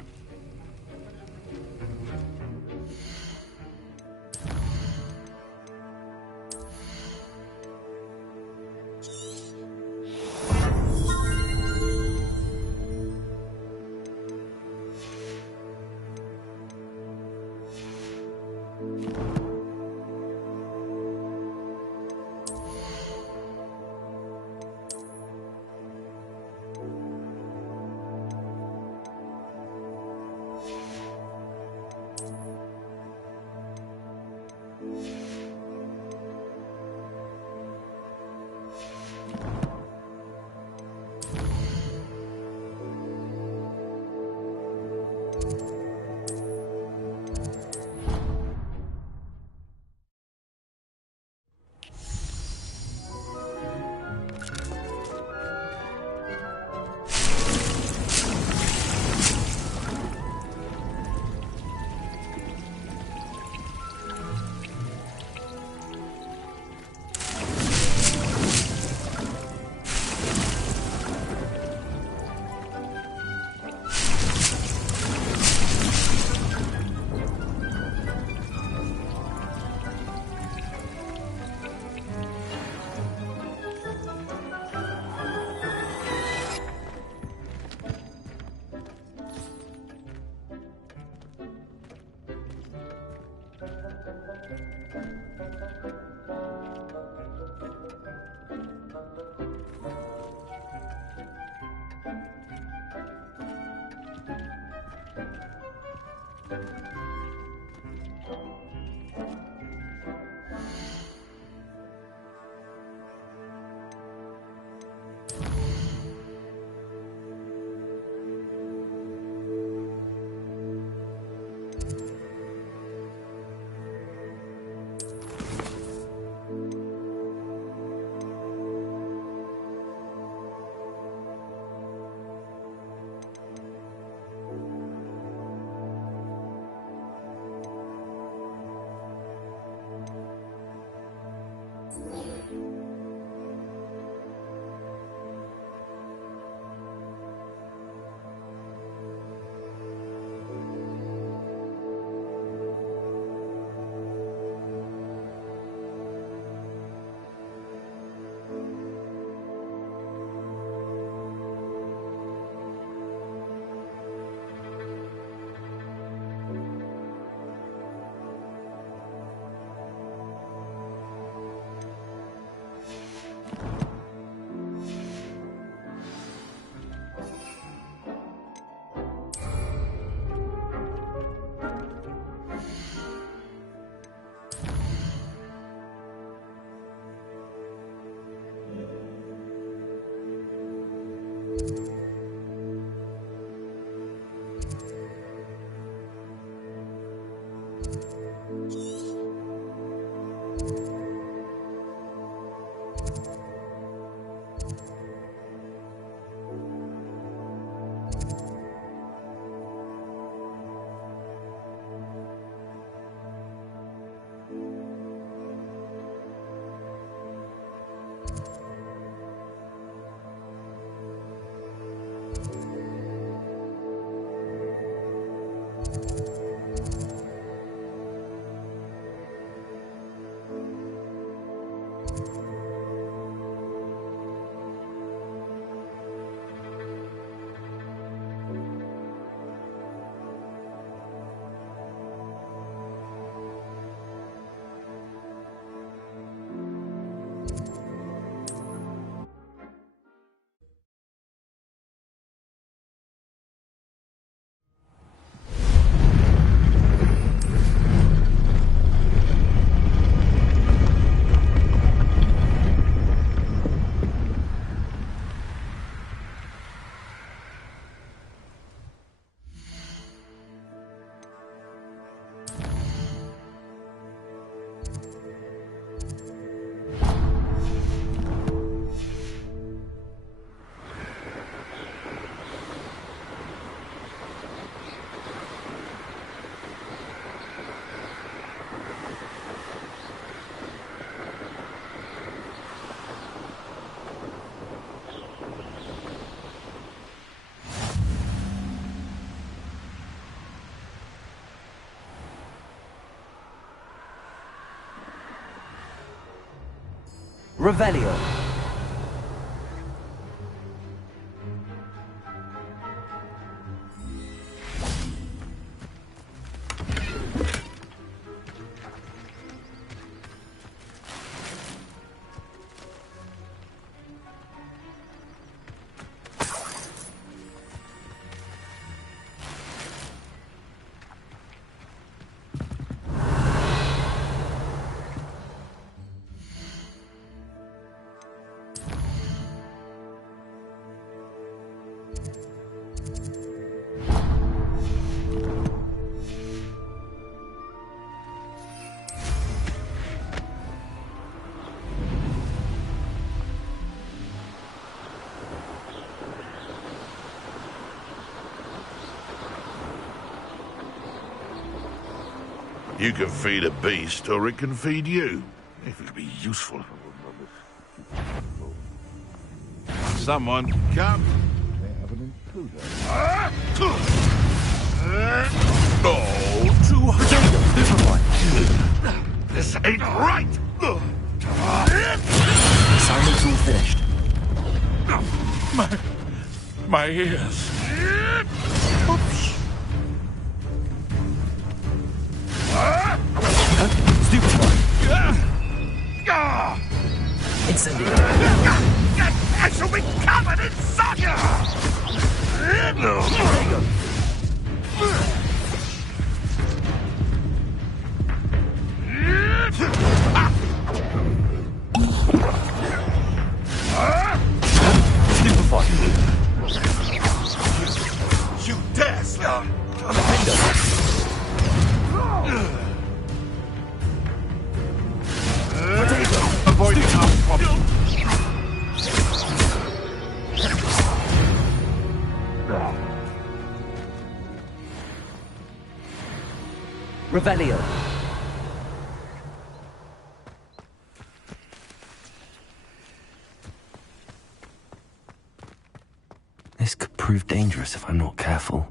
Revelio. You can feed a beast, or it can feed you. If it'll be useful. Someone come. They have an intruder. Oh, too hard. This ain't right. Assignment's all finished. My ears. Oops. Incendio. I shall be covered in sucker! Stupefy. You dare, Slayer! Avoiding our problem. Revelio. This could prove dangerous if I'm not careful.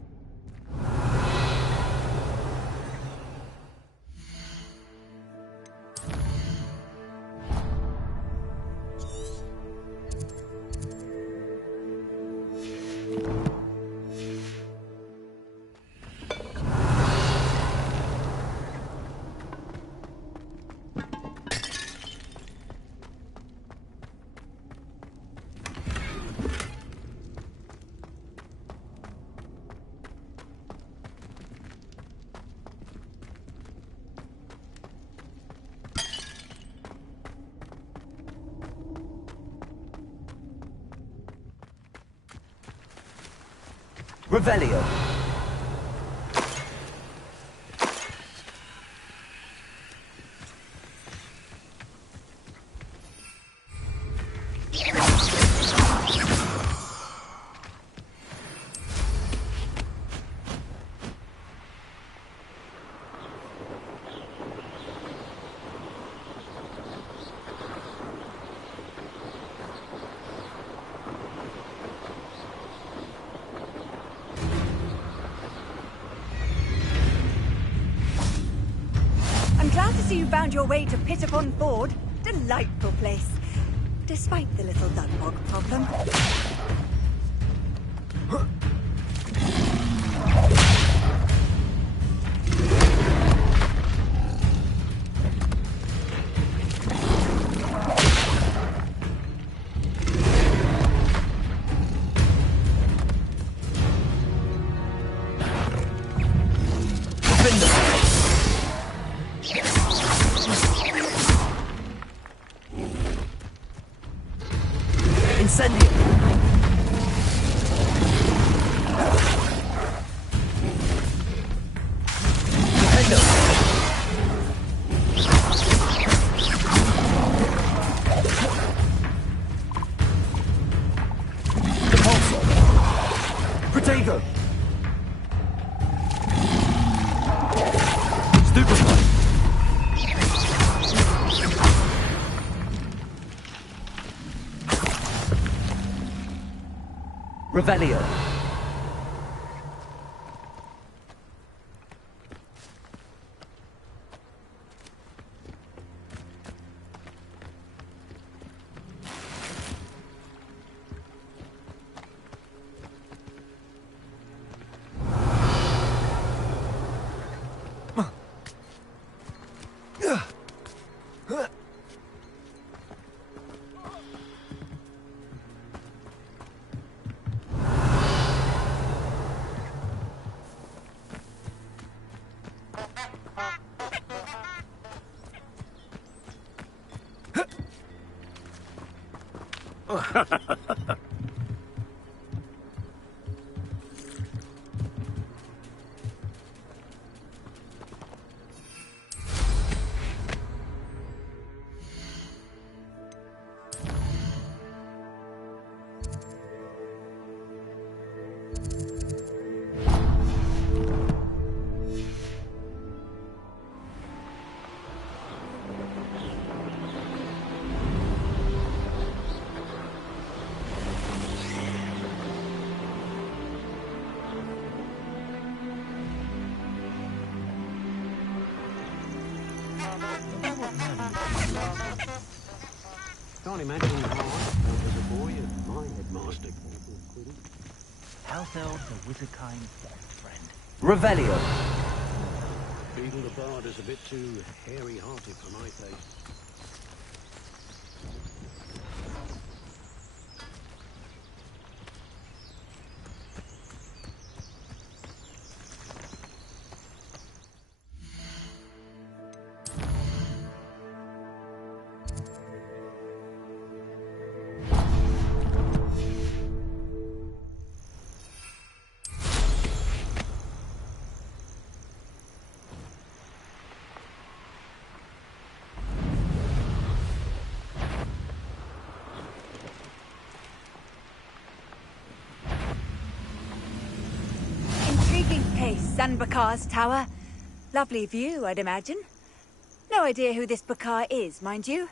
Revelio. Glad to see you found your way to Pit upon Ford. Delightful place. Despite the little Dunbog problem. Incendio. Protego. Stupefy. Revelio. Can't imagine how I felt as a boy if my headmaster couldn't. Haltheld the Wizardkind's best friend. Revelio. Beetle the Bard is a bit too hairy-hearted for my taste. Intriguing place, Sanbakar's tower. Lovely view, I'd imagine. No idea who this Bakar is, mind you.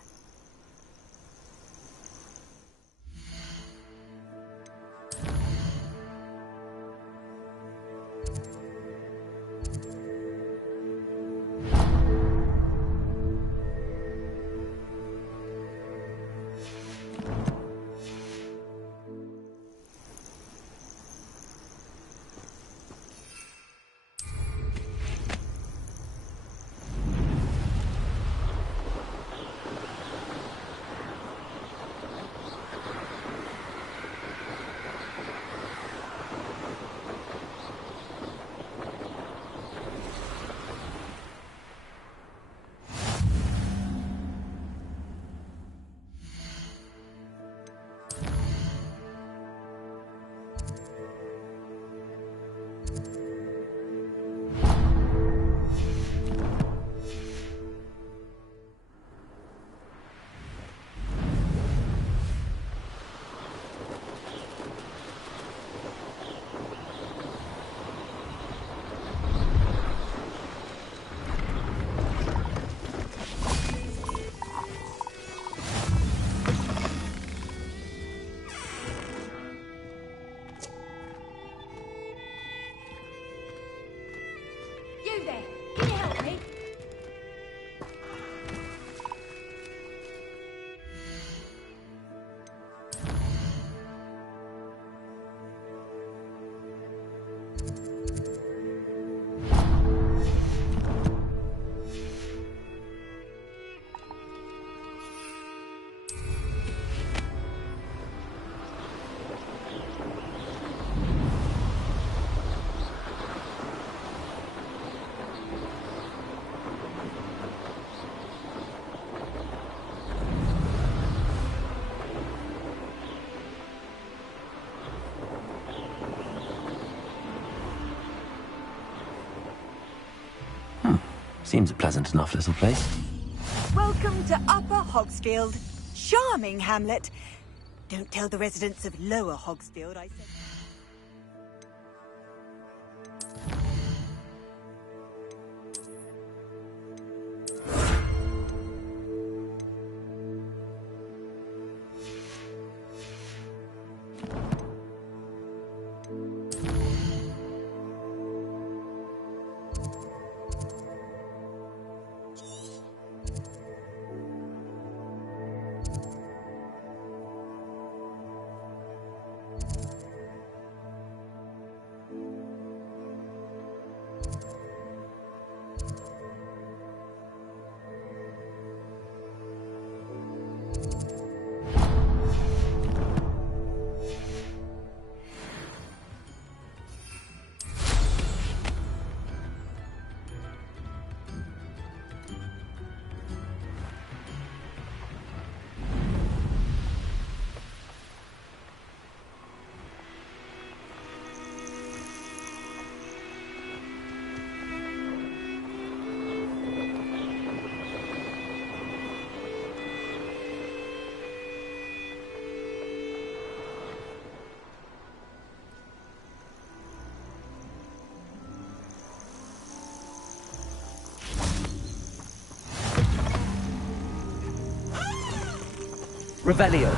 You there, can you help me? Seems a pleasant enough little place. Welcome to Upper Hogsfield. Charming hamlet. Don't tell the residents of Lower Hogsfield I said... Revelio.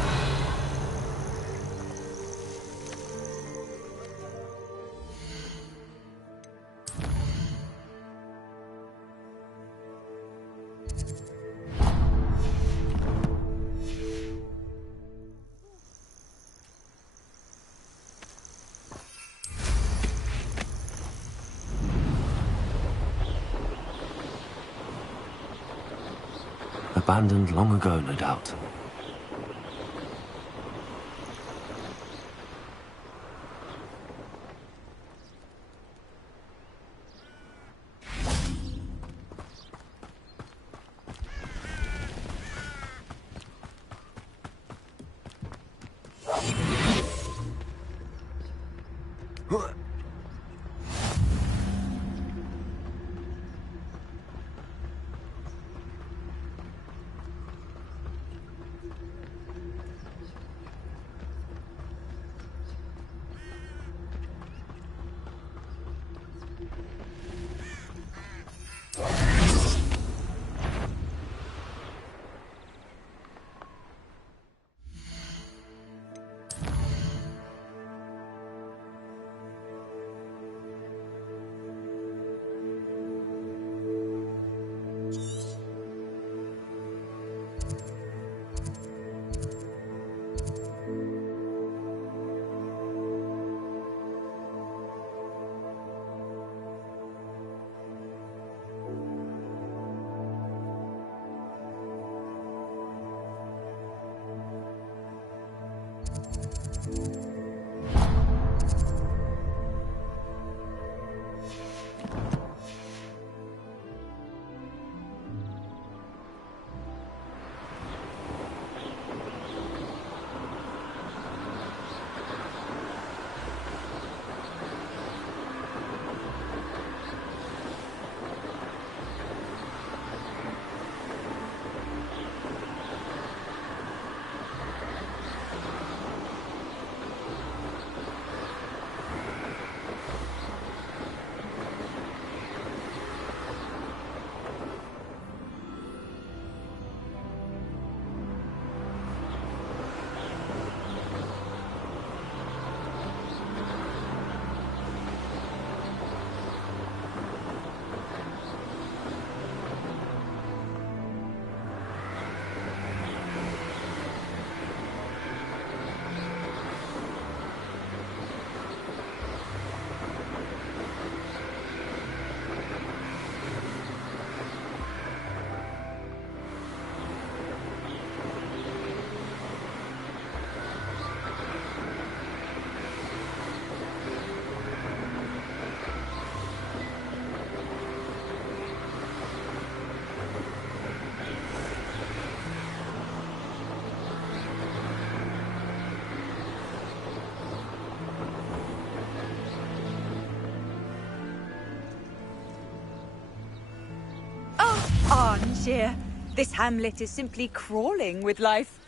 Abandoned long ago, no doubt. Oh, Arnshire. This hamlet is simply crawling with life.